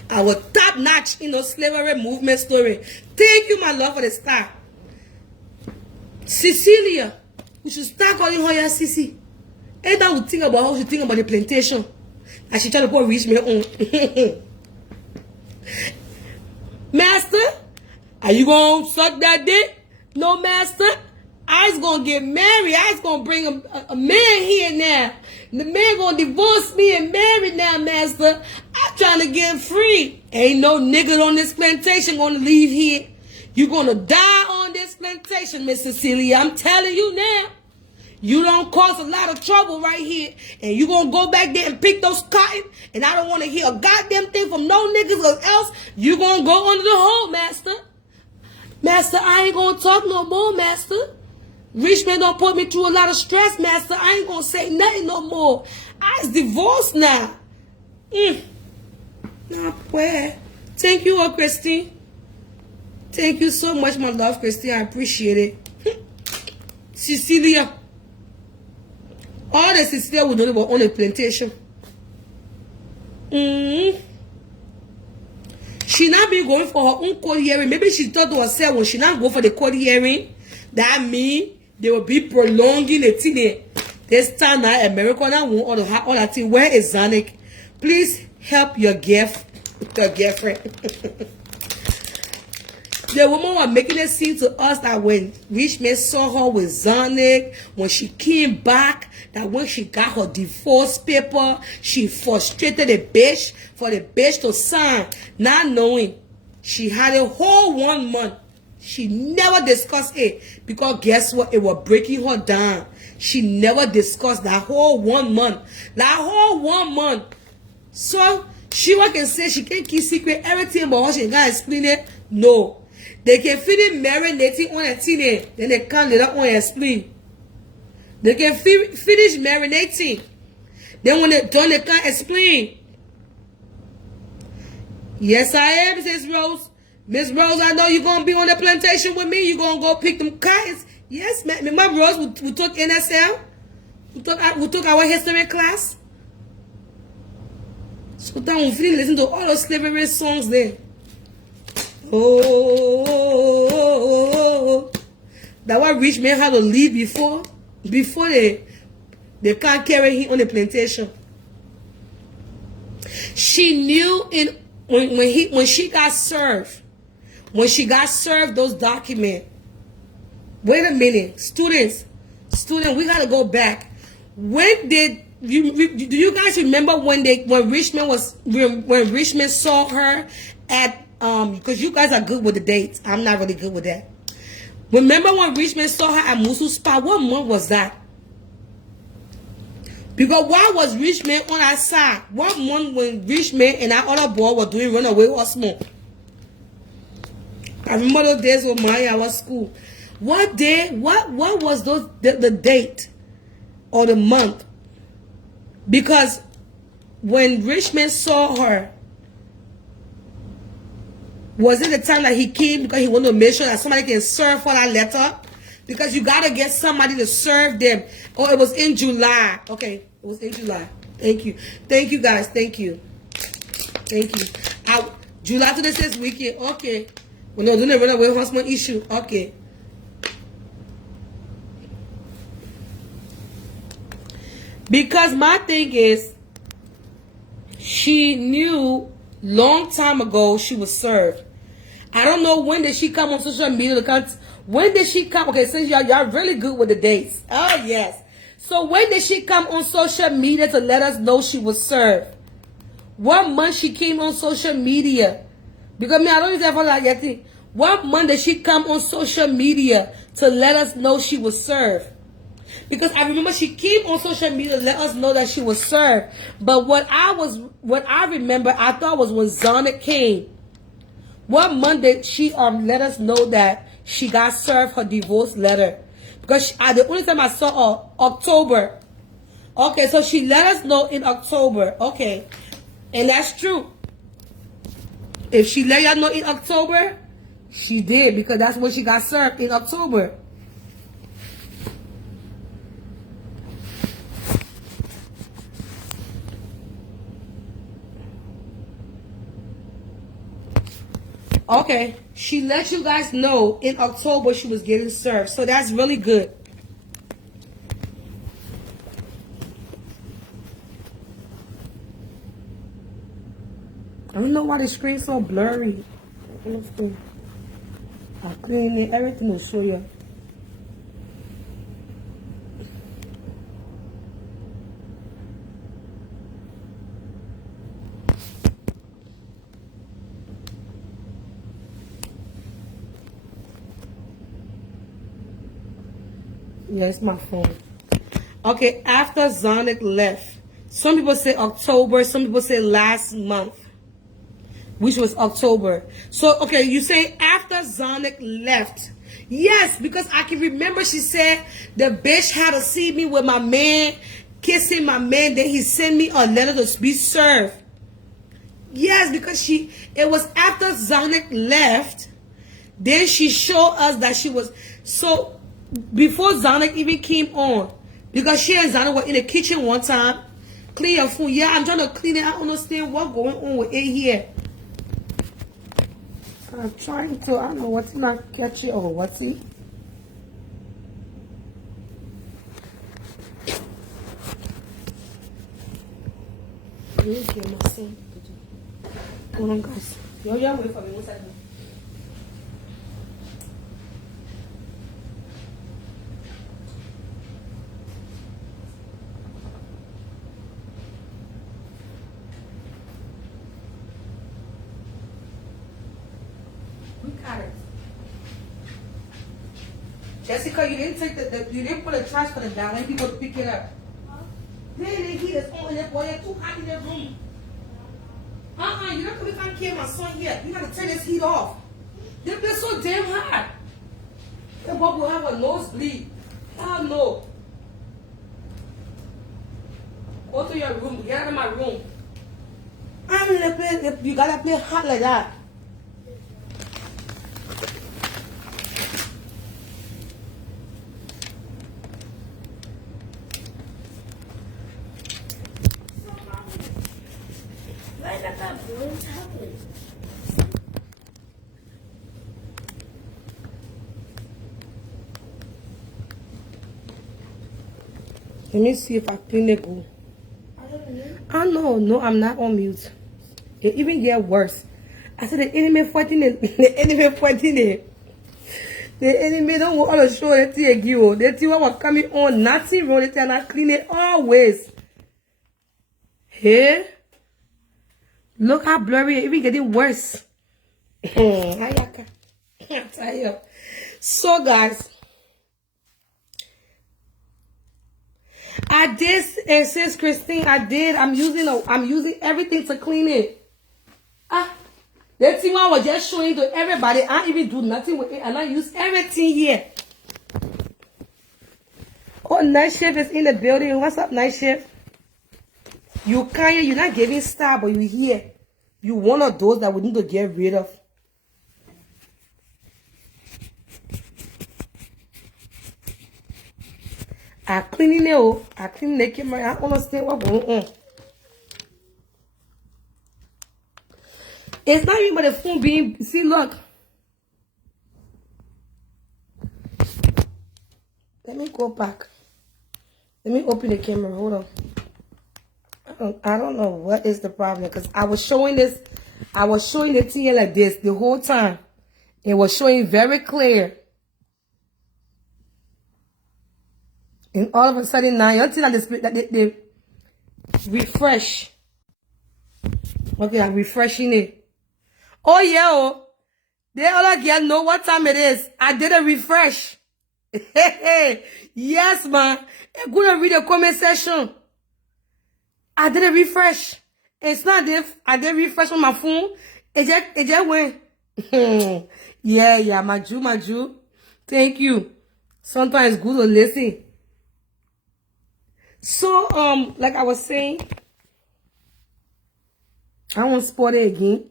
Our top-notch, slavery movement story. Thank you, my love, for the star. Cecilia, we should start calling her your Sissy. And now we think about how she think about the plantation. And she try to put rich man on. Master, are you gonna suck that dick? No, master. I's gonna get married. I's gonna bring a man here now. The man gonna divorce me and marry now, master. I'm trying to get free. Ain't no nigga on this plantation gonna leave here. You gonna die on this plantation, Miss Cecilia. I'm telling you now. You don't cause a lot of trouble right here. And you gonna go back there and pick those cotton. And I don't want to hear a goddamn thing from no niggas or else. You gonna go under the hole, master. Master, I ain't gonna talk no more, master. Rich man don't put me through a lot of stress, master. I ain't gonna say nothing no more. I's divorced now. Nah, boy. Thank you, Christine. Thank you so much, my love, Christine. I appreciate it. Cecilia. All the Cecilia will do it on a plantation. She not be going for her own court hearing. Maybe she thought to herself when she not go for the court hearing, that mean they will be prolonging the thing. This time now, America now want all that thing. Where is Zanik? Please help your girlfriend. The woman was making it seem to us that when Rich Man saw her with Zanik, when she came back, that when she got her divorce paper, she frustrated the bitch for the bitch to sign, not knowing she had a whole 1 month. She never discussed it because guess what? It was breaking her down. She never discussed that whole 1 month. That whole 1 month. So she can say she can keep secret everything, but how she can't explain it? No. They can finish marinating on a thing, then they can't later on explain. They can finish marinating. Then when they're done, they can't explain. Yes, I am, Miss Rose. Miss Rose, I know you're going to be on the plantation with me. You're going to go pick them cottons. Yes, ma'am. Remember, Rose, we took NSL. We took our history class. So then we finish listening to all those slavery songs there. Oh, that what rich men had to leave before they can't carry him on the plantation. She knew when she got served those documents. Wait a minute, students, we gotta go back. When did do you guys remember when Richmond saw her at because you guys are good with the dates. I'm not really good with that. Remember when Richmond saw her at Musu Spa? What month was that? Because why was Richmond on our side? What month when Richmond and our other boy were doing runaway or smoke? I remember those days when I was school. What day? What was the date or the month? Because when Richmond saw her, was it the time that he came because he wanted to make sure that somebody can serve for that letter? Because you got to get somebody to serve them. Oh, it was in July. Okay, it was in July. Thank you. Thank you, guys. Thank you. Thank you. July 26th weekend. Okay. When they're doing the runaway husband issue. Okay. Because my thing is, she knew long time ago she was served. I don't know when did she come on social media. When did she come? Okay, since y'all really good with the dates. Oh, yes. So when did she come on social media to let us know she was served? What month she came on social media? Because I don't even have like that thing. What month did she come on social media to let us know she was served? Because I remember she came on social media to let us know that she was served. But what I remember, I thought was when Zana came. What month did she let us know that she got served her divorce letter? Because the only time I saw her, October. Okay, so she let us know in October. Okay, and that's true. If she let y'all know in October, she did, because that's when she got served, in October. Okay, she let you guys know in October she was getting served. So that's really good. I don't know why the screen's so blurry. I clean it, everything will show you. Yeah, it's my phone. Okay, after Zonic left, some people say October, some people say last month, which was October. So, okay, you say after Zonic left. Yes, because I can remember she said the bitch had to see me with my man, kissing my man, then he sent me a letter to be served. Yes, because it was after Zonic left, then she showed us that she was, so before Zonic even came on, because she and Zonic were in the kitchen one time, clean your food. Yeah, I'm trying to clean it. I understand what's going on with it here. I'm trying to, I don't know what's not catchy or what's it. Hold on, guys. Yo, wait for me 1 second. We got it. Jessica, you didn't take you didn't put the trash for the down. Let me go to pick it up. Then the heat is on there, boy. You're too hot in that room. You're not coming to kill my son yet. You gotta turn this heat off. They've been so damn hot. The boy will have a nosebleed. Hell no. Go to your room. Get out of my room. I'm in the place. You gotta play hot like that. Why not that balloons happening? Let me see if I clean it good. I don't know. I know, no, I'm not on mute. It even get worse. I said the enemy fighting it. The enemy fighting it. The enemy don't want to show it to you. They see what was coming on. Nothing wrong. They tell not clean it always. Hey? Look how blurry it even getting worse. So guys, I did, and since Christine, I'm using everything to clean it. That thing I was just showing to everybody, I even do nothing with it, and I use everything here. Oh, Night Shift is in the building. What's up, Night Shift? You're not giving star, but you here. You one of those that we need to get rid of. I clean it. I clean the camera. I understand what's going on. It's not even about the phone being. See, look. Let me go back. Let me open the camera. Hold on. I don't know what is the problem, because I was showing this. I was showing it to you like this the whole time. It was showing very clear. And all of a sudden now, you'll see that they refresh. Okay, I'm refreshing it. Oh yeah, oh. They all again know what time it is. I did a refresh. Yes, man. I'm gonna read the comment section. I did a refresh. It's not if I did refresh on my phone. It just went. Yeah, my Jew. Thank you. Sometimes it's good to listen. So, like I was saying, I won't spot it again.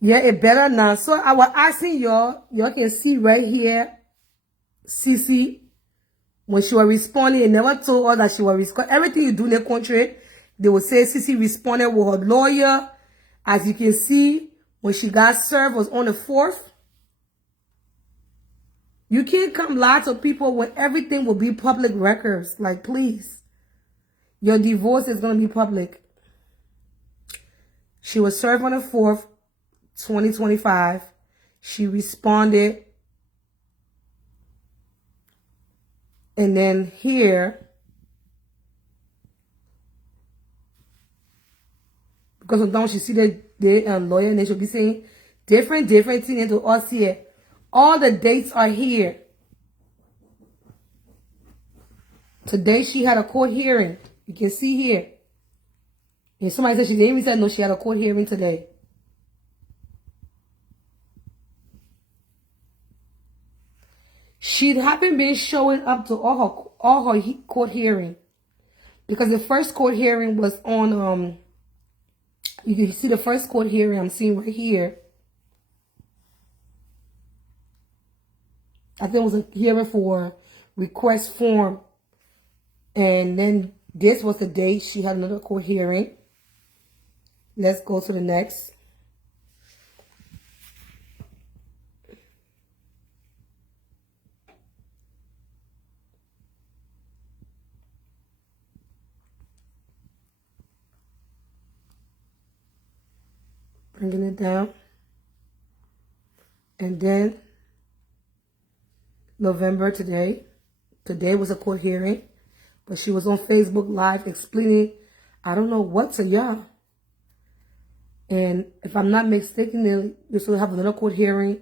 Yeah, it better now. So I was asking y'all can see right here, Cece, when she was responding, it never told her that she was responding. Everything you do in the country, they would say Cece responded with her lawyer. As you can see, when she got served was on the 4th. You can't come lie to people when everything will be public records. Like, please. Your divorce is going to be public. She was served on the 4th, 2025. She responded. And then here, because sometimes you see the lawyer and they should be saying different things into us here. All the dates are here. Today she had a court hearing. You can see here. And somebody said she didn't even say no, she had a court hearing today. She haven't been showing up to all her court hearing. Because the first court hearing was on, you can see the first court hearing I'm seeing right here. I think it was a hearing for request form. And then this was the date she had another court hearing. Let's go to the next. Bringing it down. And then November today. Today was a court hearing. But she was on Facebook Live explaining, I don't know what to y'all. And if I'm not mistaken, you still have another court hearing.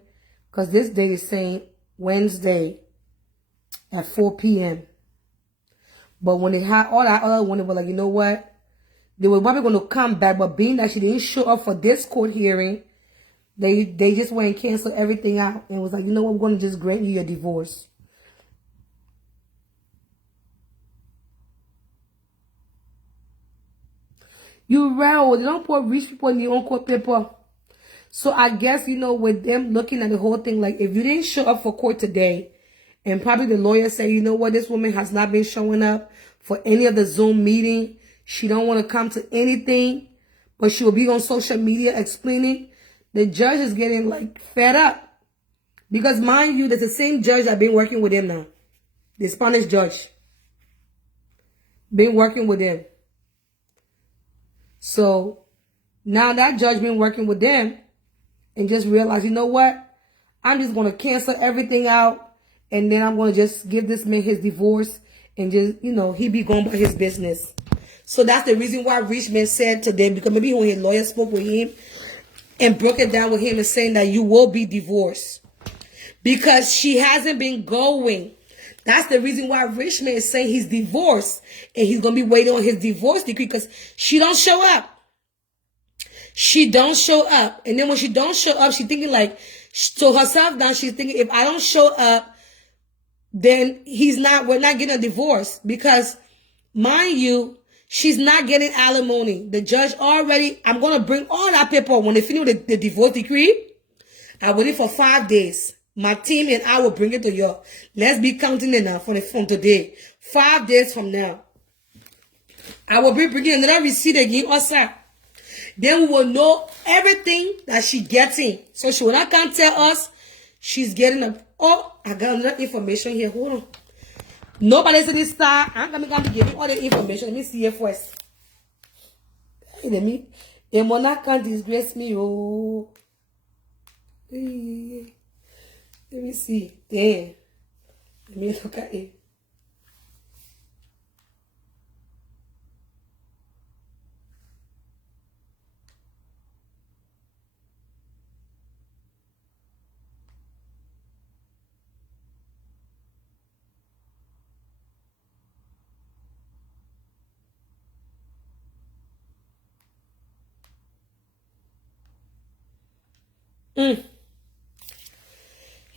Because this date is saying Wednesday at 4 p.m. But when they had all that other one, they were like, you know what? They were probably going to come back. But being that she didn't show up for this court hearing, they just went and canceled everything out. And was like, you know what? We're going to just grant you your divorce. You right, they don't put rich people in the own court paper. So I guess, you know, with them looking at the whole thing, like if you didn't show up for court today, and probably the lawyer say, you know what, this woman has not been showing up for any of the Zoom meeting. She don't want to come to anything, but she will be on social media explaining. The judge is getting like fed up. Because mind you, that's the same judge that been working with him now. The Spanish judge. Been working with him. So now that judge been working with them and just realized, you know what? I'm just going to cancel everything out. And then I'm going to just give this man his divorce and just, you know, he be going by his business. So that's the reason why Richmond said today, because maybe when his lawyer spoke with him and broke it down with him and saying that you will be divorced. Because she hasn't been going. That's the reason why Richmond is saying he's divorced. And he's going to be waiting on his divorce decree because she don't show up. She don't show up. And then when she don't show up, she's thinking like, to herself now, she's thinking, if I don't show up, then we're not getting a divorce. Because, mind you, she's not getting alimony. The judge already, I'm going to bring all that paper when they finish with the divorce decree. I waited for 5 days. My team and I will bring it to you. Let's be counting it now from today. 5 days from now. I will be bringing another receipt again also. Then we will know everything that she's getting. So she will not come tell us she's getting I got another information here. Hold on. Nobody's in this star. I'm going to give you all the information. Let me see it first. Hey, let me. A monarch can't disgrace me. Oh. Let me see. There. Let me look at it.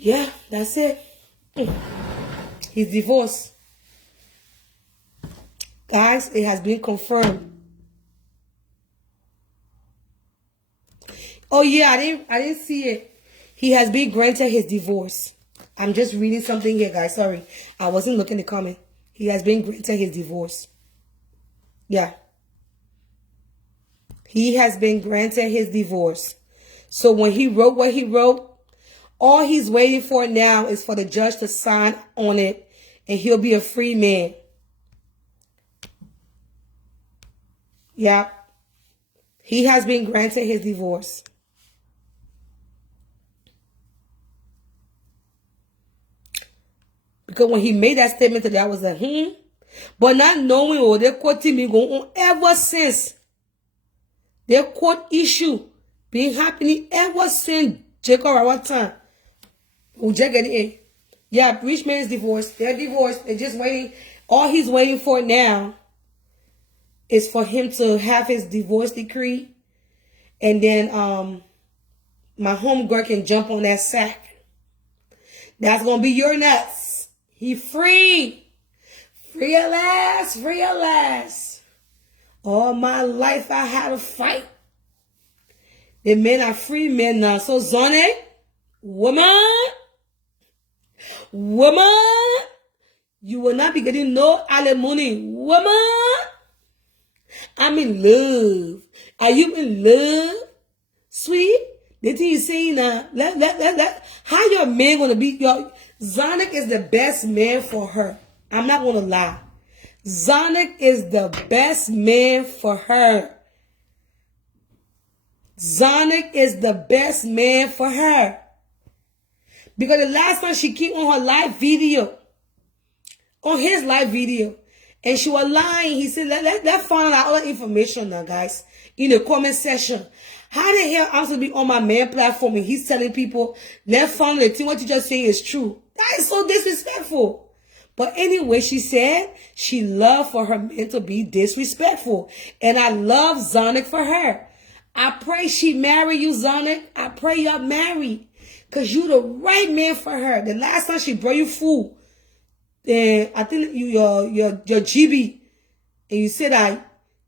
Yeah, that's it. He's divorced. Guys, it has been confirmed. Oh yeah, I didn't see it. He has been granted his divorce. I'm just reading something here, guys. Sorry. I wasn't looking at the comment. He has been granted his divorce. Yeah. He has been granted his divorce. So when he wrote what he wrote, all he's waiting for now is for the judge to sign on it, and he'll be a free man. Yep. He has been granted his divorce. Because when he made that statement today, I was like, But not knowing what they quoting me going on ever since. Their court issue been happening ever since Jacob our time. We just get it. Yeah, rich man's divorced. They're divorced. They're just waiting. All he's waiting for now is for him to have his divorce decree. And then my homegirl can jump on that sack. That's going to be your nuts. He free. Free at last. Free at last. All my life I had to fight. The men are free men now. So Zonne, woman, you will not be getting no alimony. Woman, I'm in love. Are you in love? Sweet? The thing you saying now, how your man gonna be? Zonik is the best man for her. I'm not gonna lie. Zonik is the best man for her. Zonik is the best man for her. Because the last time she came on her live video, on his live video, and she was lying, he said, let's find out all the information now, guys, in the comment section. How the hell I'm supposed to be on my main platform and he's telling people, let's find out the thing what you just saying is true? That is so disrespectful. But anyway, she said she loved for her man to be disrespectful. And I love Zonik for her. I pray she marry you, Zonik. I pray y'all married. Because you the right man for her. The last time she brought you food, I think your GB, and you said that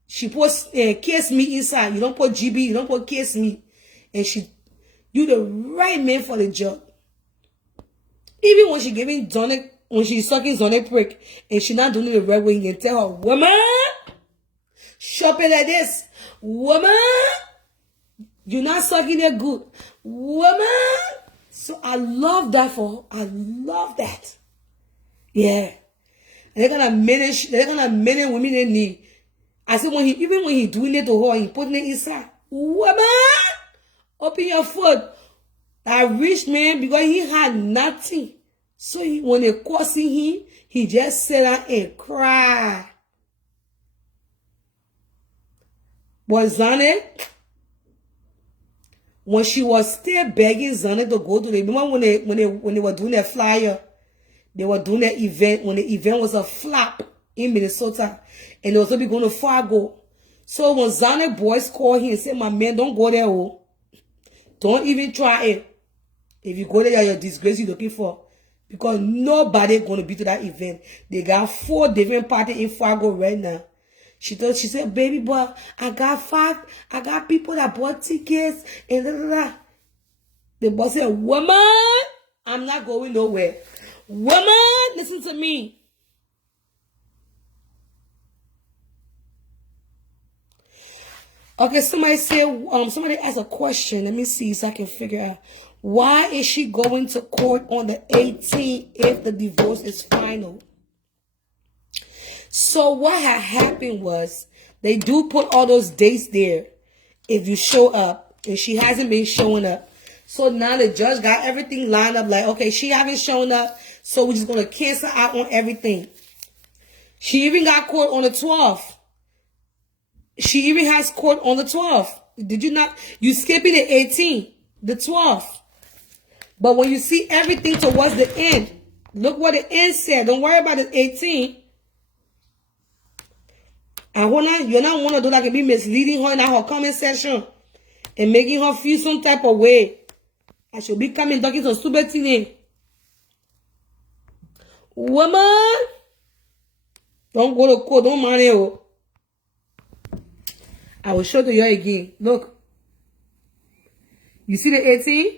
she put kiss me inside. You don't put GB, you don't put kiss me. And you the right man for the job. Even when she giving Zonik, when she's sucking Zonik prick, and she not doing it the right way, you can tell her, woman, shop it like this. Woman, you're not sucking it good. Woman. So I love that for her. I love that. Yeah. And they're gonna manage women in need. I said even when he doing it to her, he putting it inside. Woman, open your foot. That rich man, because he had nothing. So when they cursing him, he just sat down and cried. But Zane, when she was still begging Zane to go to the, remember when they were doing that flyer, they were doing that event, when the event was a flop in Minnesota, and they was going to be going to Fargo. So when Zane boys called him and said, my man, don't go there, oh. Don't even try it. If you go there, you're disgrace you're looking for. Because nobody going to be to that event. They got 4 different parties in Fargo right now. She said, baby boy, I got people that bought tickets and blah, blah, blah. The boss said, woman, I'm not going nowhere. Woman, listen to me. Okay, somebody asked a question. Let me see so I can figure out. Why is she going to court on the 18th if the divorce is final? So what had happened was they do put all those dates there if you show up, and she hasn't been showing up. So now the judge got everything lined up like, okay, she haven't shown up, so we're just going to cancel out on everything. She even got court on the 12th. She even has court on the 12th. Did you not? You skipping the 18th, the 12th. But when you see everything towards the end, look what the end said. Don't worry about the 18th. And you're not want to do that and be misleading her in her comment section and making her feel some type of way. I should be coming talking some stupid thing. Woman, don't go to court, don't mind it. I will show to you again. Look. You see the 18?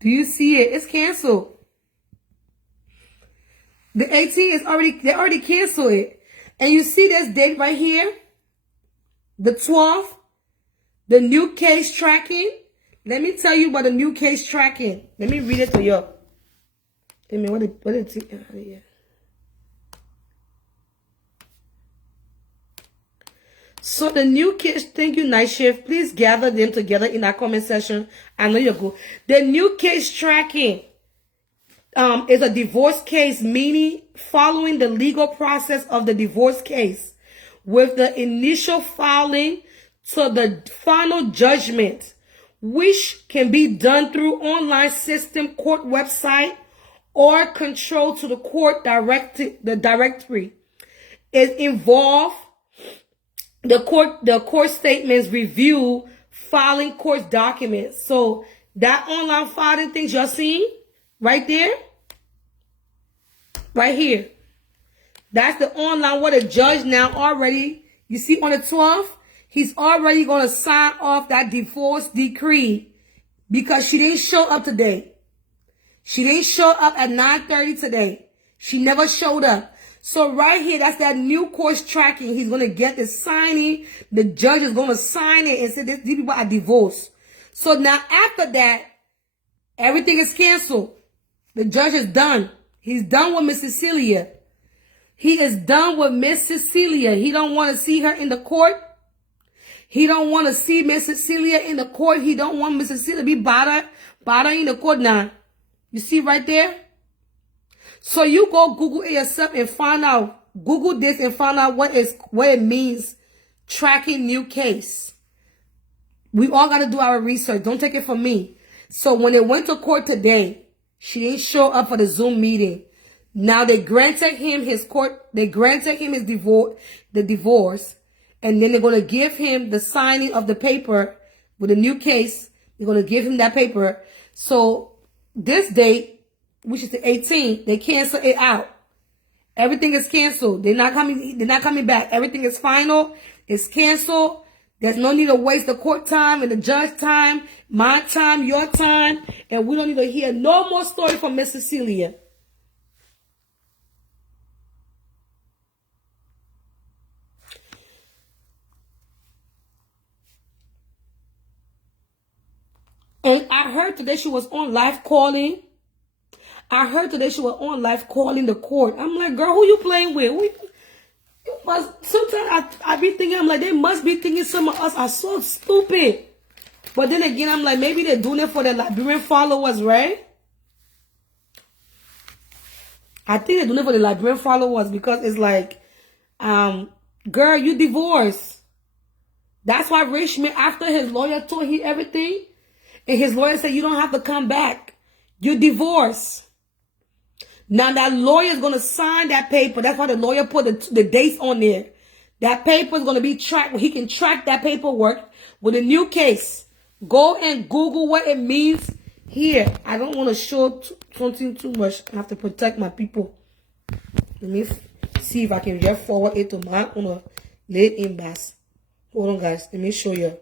Do you see it? It's canceled. The 18th is they already canceled it. And you see this date right here? The 12th, the new case tracking. Let me tell you about the new case tracking. Let me read it to you. I mean, what is it? So the new case, thank you, Night Shift. Please gather them together in our comment section. I know you're good. The new case tracking is a divorce case, meaning following the legal process of the divorce case, with the initial filing to the final judgment, which can be done through online system, court website, or control to the court directory. It involves the court statements, review, filing court documents. So that online filing things you're seeing right there, right here, that's the online where the judge now already, you see on the 12th, he's already going to sign off that divorce decree because she didn't show up today. She didn't show up at 9:30 today. She never showed up. So right here, that's that new course tracking. He's going to get the signing. The judge is going to sign it and say these people are divorced. So now after that, everything is canceled. The judge is done. He's done with Miss Cecilia. He is done with Miss Cecilia. He don't want to see her in the court. He don't want to see Miss Cecilia in the court. He don't want Miss Cecilia to be bothered in the court now. You see right there? So you go Google it yourself and find out. Google this and find out what it means. Tracking new case. We all got to do our research. Don't take it from me. So when they went to court today, she didn't show up for the Zoom meeting. Now they granted him his divorce, and then they're going to give him the signing of the paper with a new case. They're going to give him that paper. So this date, which is the 18th, they cancel it out. Everything is canceled. They're not coming back. Everything is final. It's canceled. There's no need to waste the court time and the judge time, my time, your time, and we don't need to hear no more story from Miss Cecilia. And I heard today she was on live calling. The court. I'm like, girl, who you playing with? Sometimes I be thinking, I'm like, they must be thinking some of us are so stupid. But then again, I'm like, maybe they're doing it for their Liberian followers, right? I think they're doing it for the Liberian followers because it's like, girl, you divorced. That's why Richmond, after his lawyer told him everything, and his lawyer said, you don't have to come back. You divorced. Now that lawyer is going to sign that paper. That's why the lawyer put the dates on there. That paper is going to be tracked. He can track that paperwork with a new case. Go and Google what it means here. I don't want to show something too much. I have to protect my people. Let me see if I can just forward it to my own late inbox. Hold on, guys. Let me show you.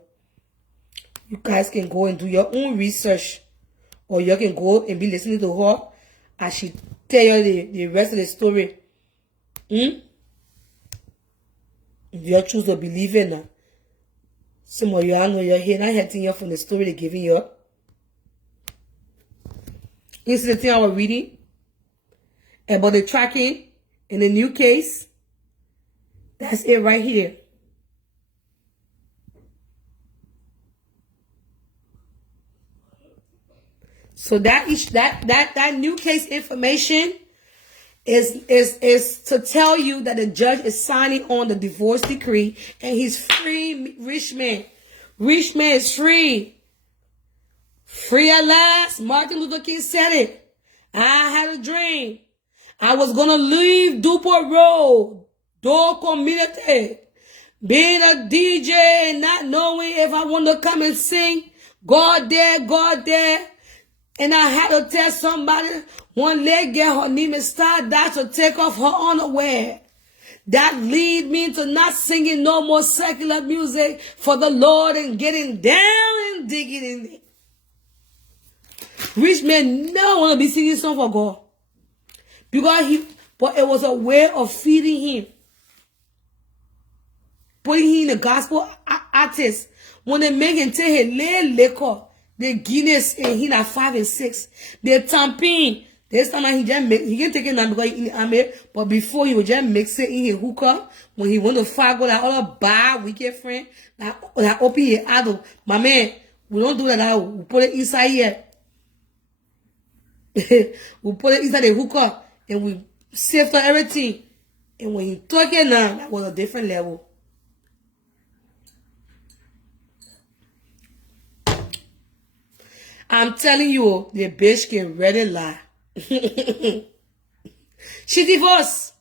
You guys can go and do your own research. Or you can go and be listening to her as she tell you the rest of the story. If you choose to believe in her. Some of you, I know you're here, not hitting you from the story they're giving you. This is the thing I was reading about the tracking in the new case. That's it right here. So that new case information is to tell you that the judge is signing on the divorce decree and he's free. Richmond is free. Free at last. Martin Luther King said it. I had a dream. I was gonna leave Dupont Road, Door Community, being a DJ and not knowing if I want to come and sing. God there. And I had to tell somebody, one leg get her name and start that to take off her underwear. That lead me to not singing no more secular music for the Lord and getting down and digging in it. Rich men never want to be singing song for God. Because But it was a way of feeding him. Putting him in the gospel artist. When they make him take his little liquor, the Guinness, and he at 5 and 6. The tamping. This time he just make, he can take it now because in the army, but before he would just mix it in his hookah. When he want to fight with that other bad wicked friend, that open his adult. My man, we don't do that now. We put it inside here. We put it inside the hookah and we safety everything. And when he took it now, that was a different level. I'm telling you, the bitch can really lie. She divorced.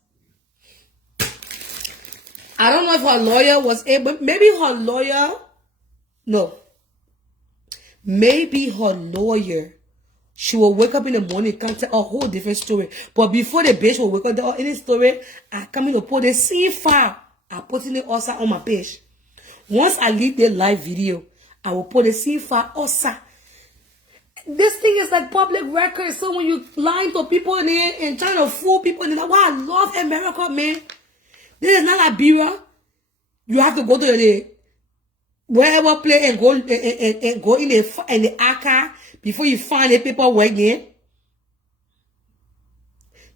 I don't know if her lawyer was able, maybe her lawyer, no. Maybe her lawyer, she will wake up in the morning and tell a whole different story. But before the bitch will wake up, tell any story, I come in to put the same file. I put in it also on my page. Once I leave the live video, I will put the same file also. This thing is like public record. So when you lying to people in it and trying to fool people in it, like, wow, I love America, man. This is not Liberia. You have to go to the wherever place and go and go in the archive before you find the paperwork again.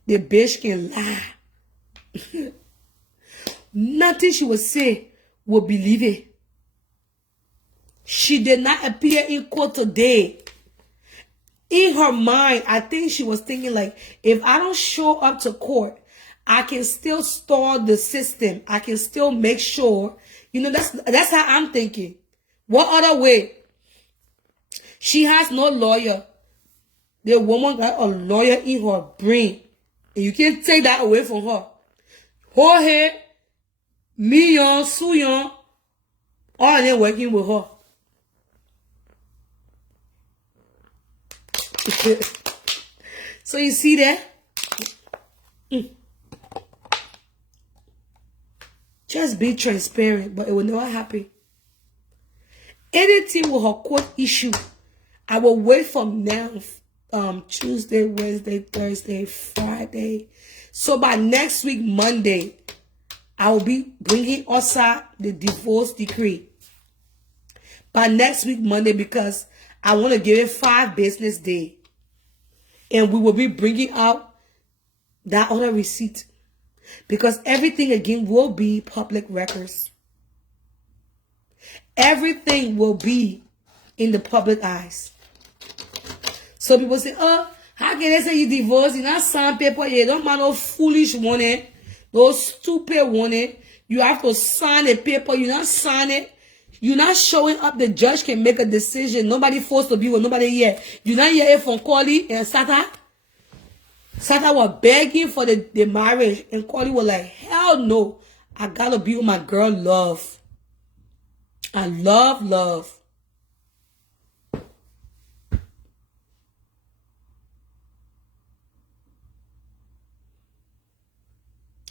The bitch can lie. Nothing she will say will believe it. She did not appear in court today. In her mind, I think she was thinking like, if I don't show up to court, I can still stall the system. I can still make sure, you know, that's how I'm thinking. What other way? She has no lawyer. The woman got a lawyer in her brain. And you can't take that away from her. Jorge, Mion, Suyon, all of them working with her. So you see that? Just be transparent, but it will never happen. Anything with her court issue, I will wait from now, Tuesday, Wednesday, Thursday, Friday. So by next week, Monday, I will be bringing Osa the divorce decree. By next week, Monday, because I want to give it 5 business days. And we will be bringing out that other receipt. Because everything again will be public records. Everything will be in the public eyes. So people say, oh, how can they say you divorce? You not sign paper. You don't mind no foolish one. No stupid one. You have to sign a paper. You not sign it. You're not showing up. The judge can make a decision. Nobody forced to be with nobody here. You're not here from Corley and Sata. Sata was begging for the marriage. And Corley was like, hell no. I gotta be with my girl, Love. I love Love.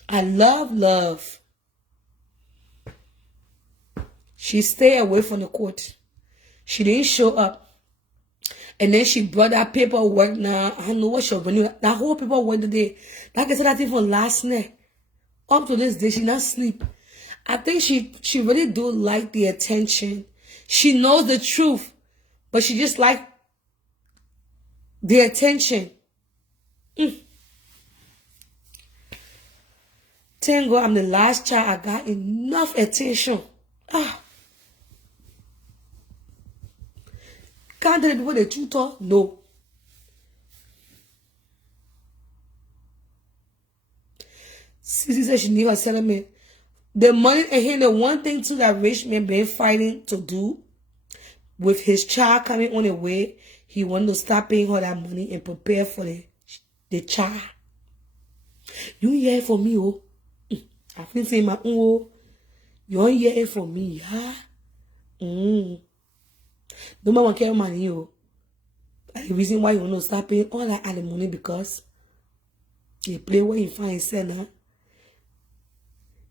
I love Love. She stayed away from the court. She didn't show up. And then she brought that paperwork now. I don't know what she was doing. That whole paperwork today. Like I said, that thing from last night. Up to this day, she not sleep. I think she really do like the attention. She knows the truth. But she just like the attention. Thank God I'm the last child. I got enough attention. Can't tell the people the truth? No. Sissy said she need a settlement. The money, and here the one thing too that rich man been fighting to do with his child coming on the way, he wanted to stop paying her that money and prepare for the child. You hear for me, oh. I've been saying my own, oh. You ain't hear it for me, yeah? No man care money, you. And the reason why you want to start paying all that money because you play where you find center.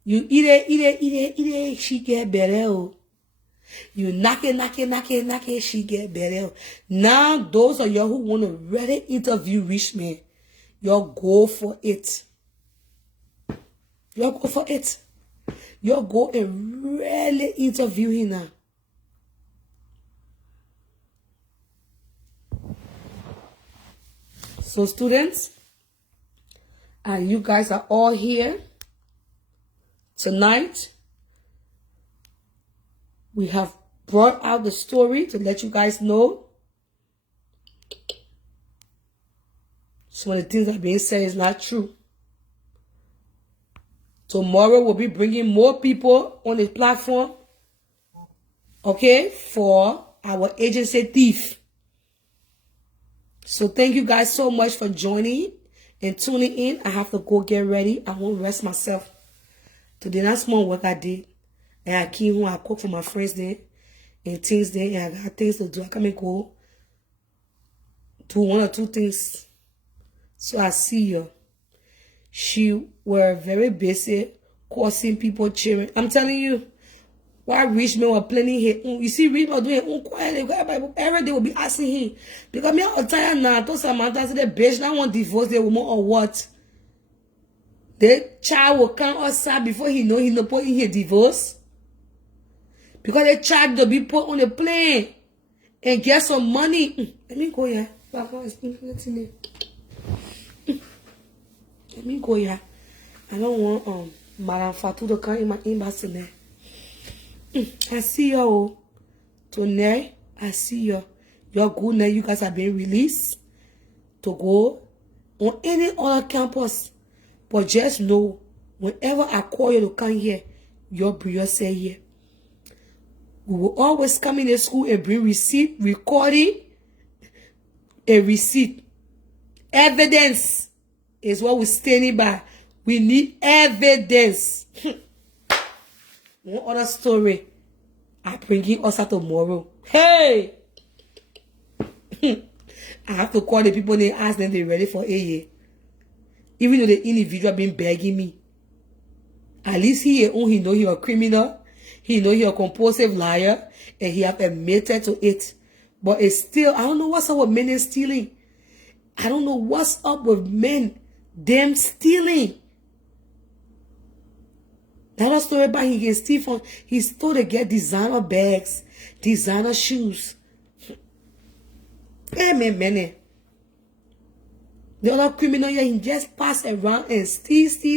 You eat it, she get better. You knock it, she get better. Now, those of y'all who want to really interview rich men, y'all go for it. You go for it. You go and really interview him now. So students, and you guys are all here tonight. We have brought out the story to let you guys know some of the things that are being said is not true. Tomorrow we'll be bringing more people on the platform, okay, for our agency thief. So thank you guys so much for joining and tuning in. I have to go get ready. I won't rest myself. Today, that's small work I did. And I came home, I cook for my friends there and things there, and I got things to do. I come and go do one or two things. So I see you. She were very busy causing people cheering. I'm telling you, why rich men were planning here. You see, rich men doing quietly. Every day will be asking him. Because me all tired now. To Samantha say the bitch now want divorce the woman or what? The child will come outside before he know put in his divorce. Because the child will be put on the plane and get some money. Let me go here. Let me go here. I don't want Madame Fatou to come in my inbox tonight. I see you tonight. I see you. You're good now. You guys are being released to go on any other campus. But just know, whenever I call you to come here, you'll bring yourself here. We will always come in the school and bring receipt, recording, a receipt. Evidence is what we're standing by. We need evidence. One other story. I bring it us out tomorrow. Hey! I have to call the people and ask them they're ready for AA. Even though the individual been begging me. At least he know he a criminal. He know he a compulsive liar. And he have admitted to it. But it's still, I don't know what's up with men and stealing. I don't know what's up with men. Them stealing. That was story about he can steal from. He stole to get designer bags, designer shoes. Hey, man. The other criminal here, he just pass around and steal.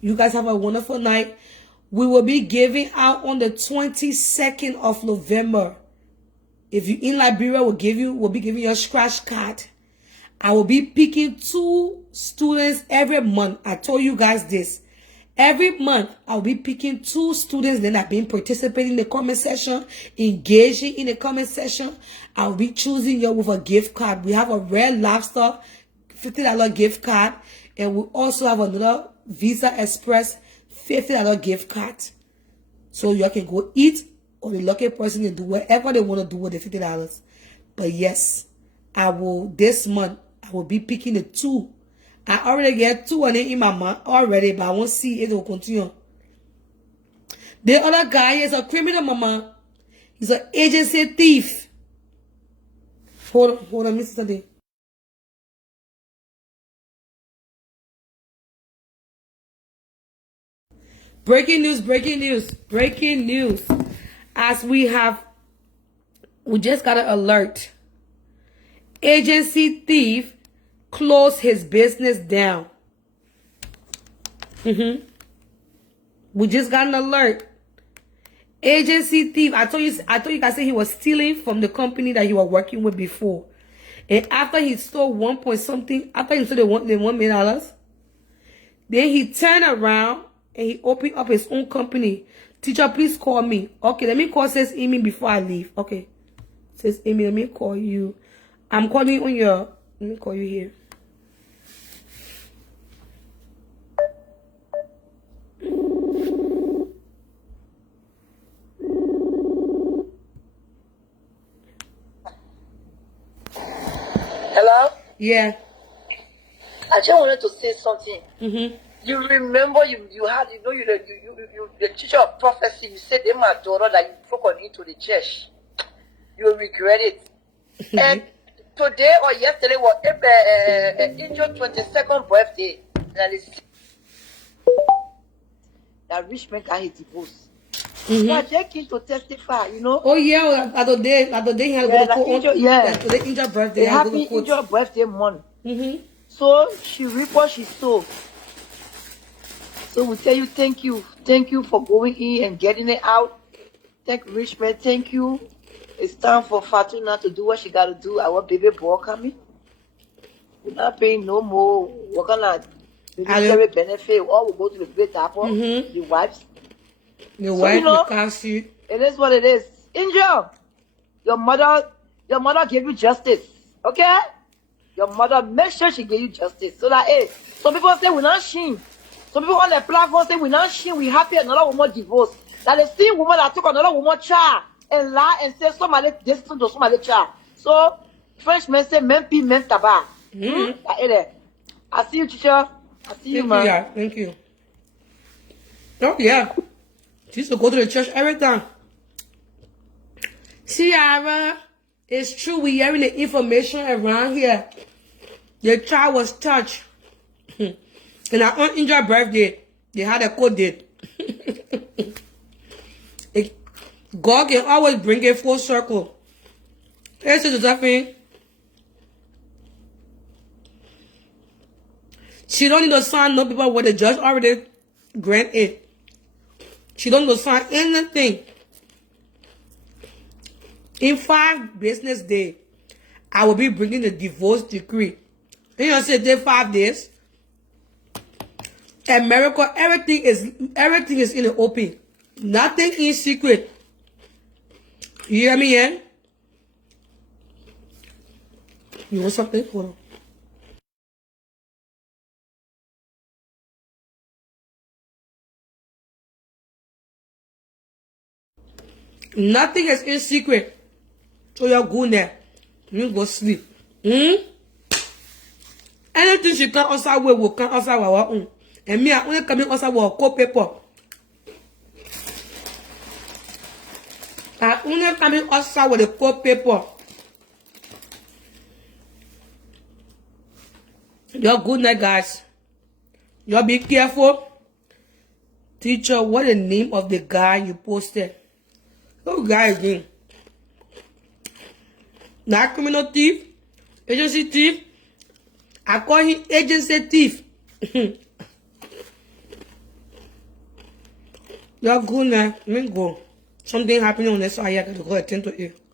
You guys have a wonderful night. We will be giving out on the 22nd of November. If you in Liberia, we'll be giving you a scratch card. I will be picking 2 students every month. I told you guys this. Every month, I'll be picking 2 students that have been participating in the comment section, engaging in the comment section. I'll be choosing you with a gift card. We have a Red Lobster $50 gift card. And we also have another Visa Express $50 gift card. So you can go eat, or the lucky person can do whatever they want to do with the $50. But yes, this month, I will be picking the 2. I already get 2 on it in my mind already, but I won't see it will continue. The other guy is a criminal, mama. He's an agency thief. Hold on, Mr. D. Breaking news. As we just got an alert. Agency thief closed his business down. We just got an alert. Agency thief. I told you guys he was stealing from the company that he was working with before. And after he stole 1 point something, after he stole the $1 million, then he turned around and he opened up his own company. Teacher, please call me. Okay, let me call Sis Amy before I leave. Okay. Sis Amy, let me call you. I'm calling on your, let me call you here. Hello? Yeah. I just wanted to say something. Mm-hmm. You remember you had, the teacher of prophecy, you said in my daughter that you broke on into the church. You will regret it. And today or yesterday was Angel's 22nd birthday. That rich man got his divorce. So I just came to testify, you know. Oh yeah, other day he had Yeah, to go like to Angel, yeah. the Angel birthday. It happened Angel birthday month. So she reap what she sowed. So we tell you thank you. Thank you for going in and getting it out. Thank Richmond, thank you. It's time for Fatuna to do what she gotta do. Our baby boy coming. We're not paying no more. We're gonna baby benefit. Or we'll go to the great apple, the wives. The So, wife, you know, the car seat. it is what it is. Angel, your mother gave you justice. Okay? Your mother make sure she gave you justice. So that, hey, some people say we're not shame. Some people on the platform say we're not shame. We happy another woman divorced. That the same woman that took another woman child and lie and say somebody this to somebody child. So Frenchman say men pi men taba. I see you, teacher. I see you, man. Yeah, thank you. Oh yeah. She used to go to the church every time. Ciara, it's true we hearing the information around here. The child was touched. And our aunt Indra's birthday, they had a code date. God can always bring it full circle. Hey, Sister Josephine. She don't need to sign no paper what the judge already granted. She don't need to sign anything. In 5 business days, I will be bringing the divorce decree. And you say they 5 days. America, everything is in the open. Nothing is secret. You hear me, yeah? You want something? Hold on. Nothing is in secret. So you're good there. You go sleep. Anything she can outside we will come outside our own. And me, I only coming outside with a cold paper. I only coming outside with a cold paper. You're good night, guys. Y'all be careful. Teacher, what the name of the guy you posted? Oh, guy again. Not criminal thief, agency thief. I call him agency thief. You're good now. Let me go. Something happening on this side. I gotta go attend to it.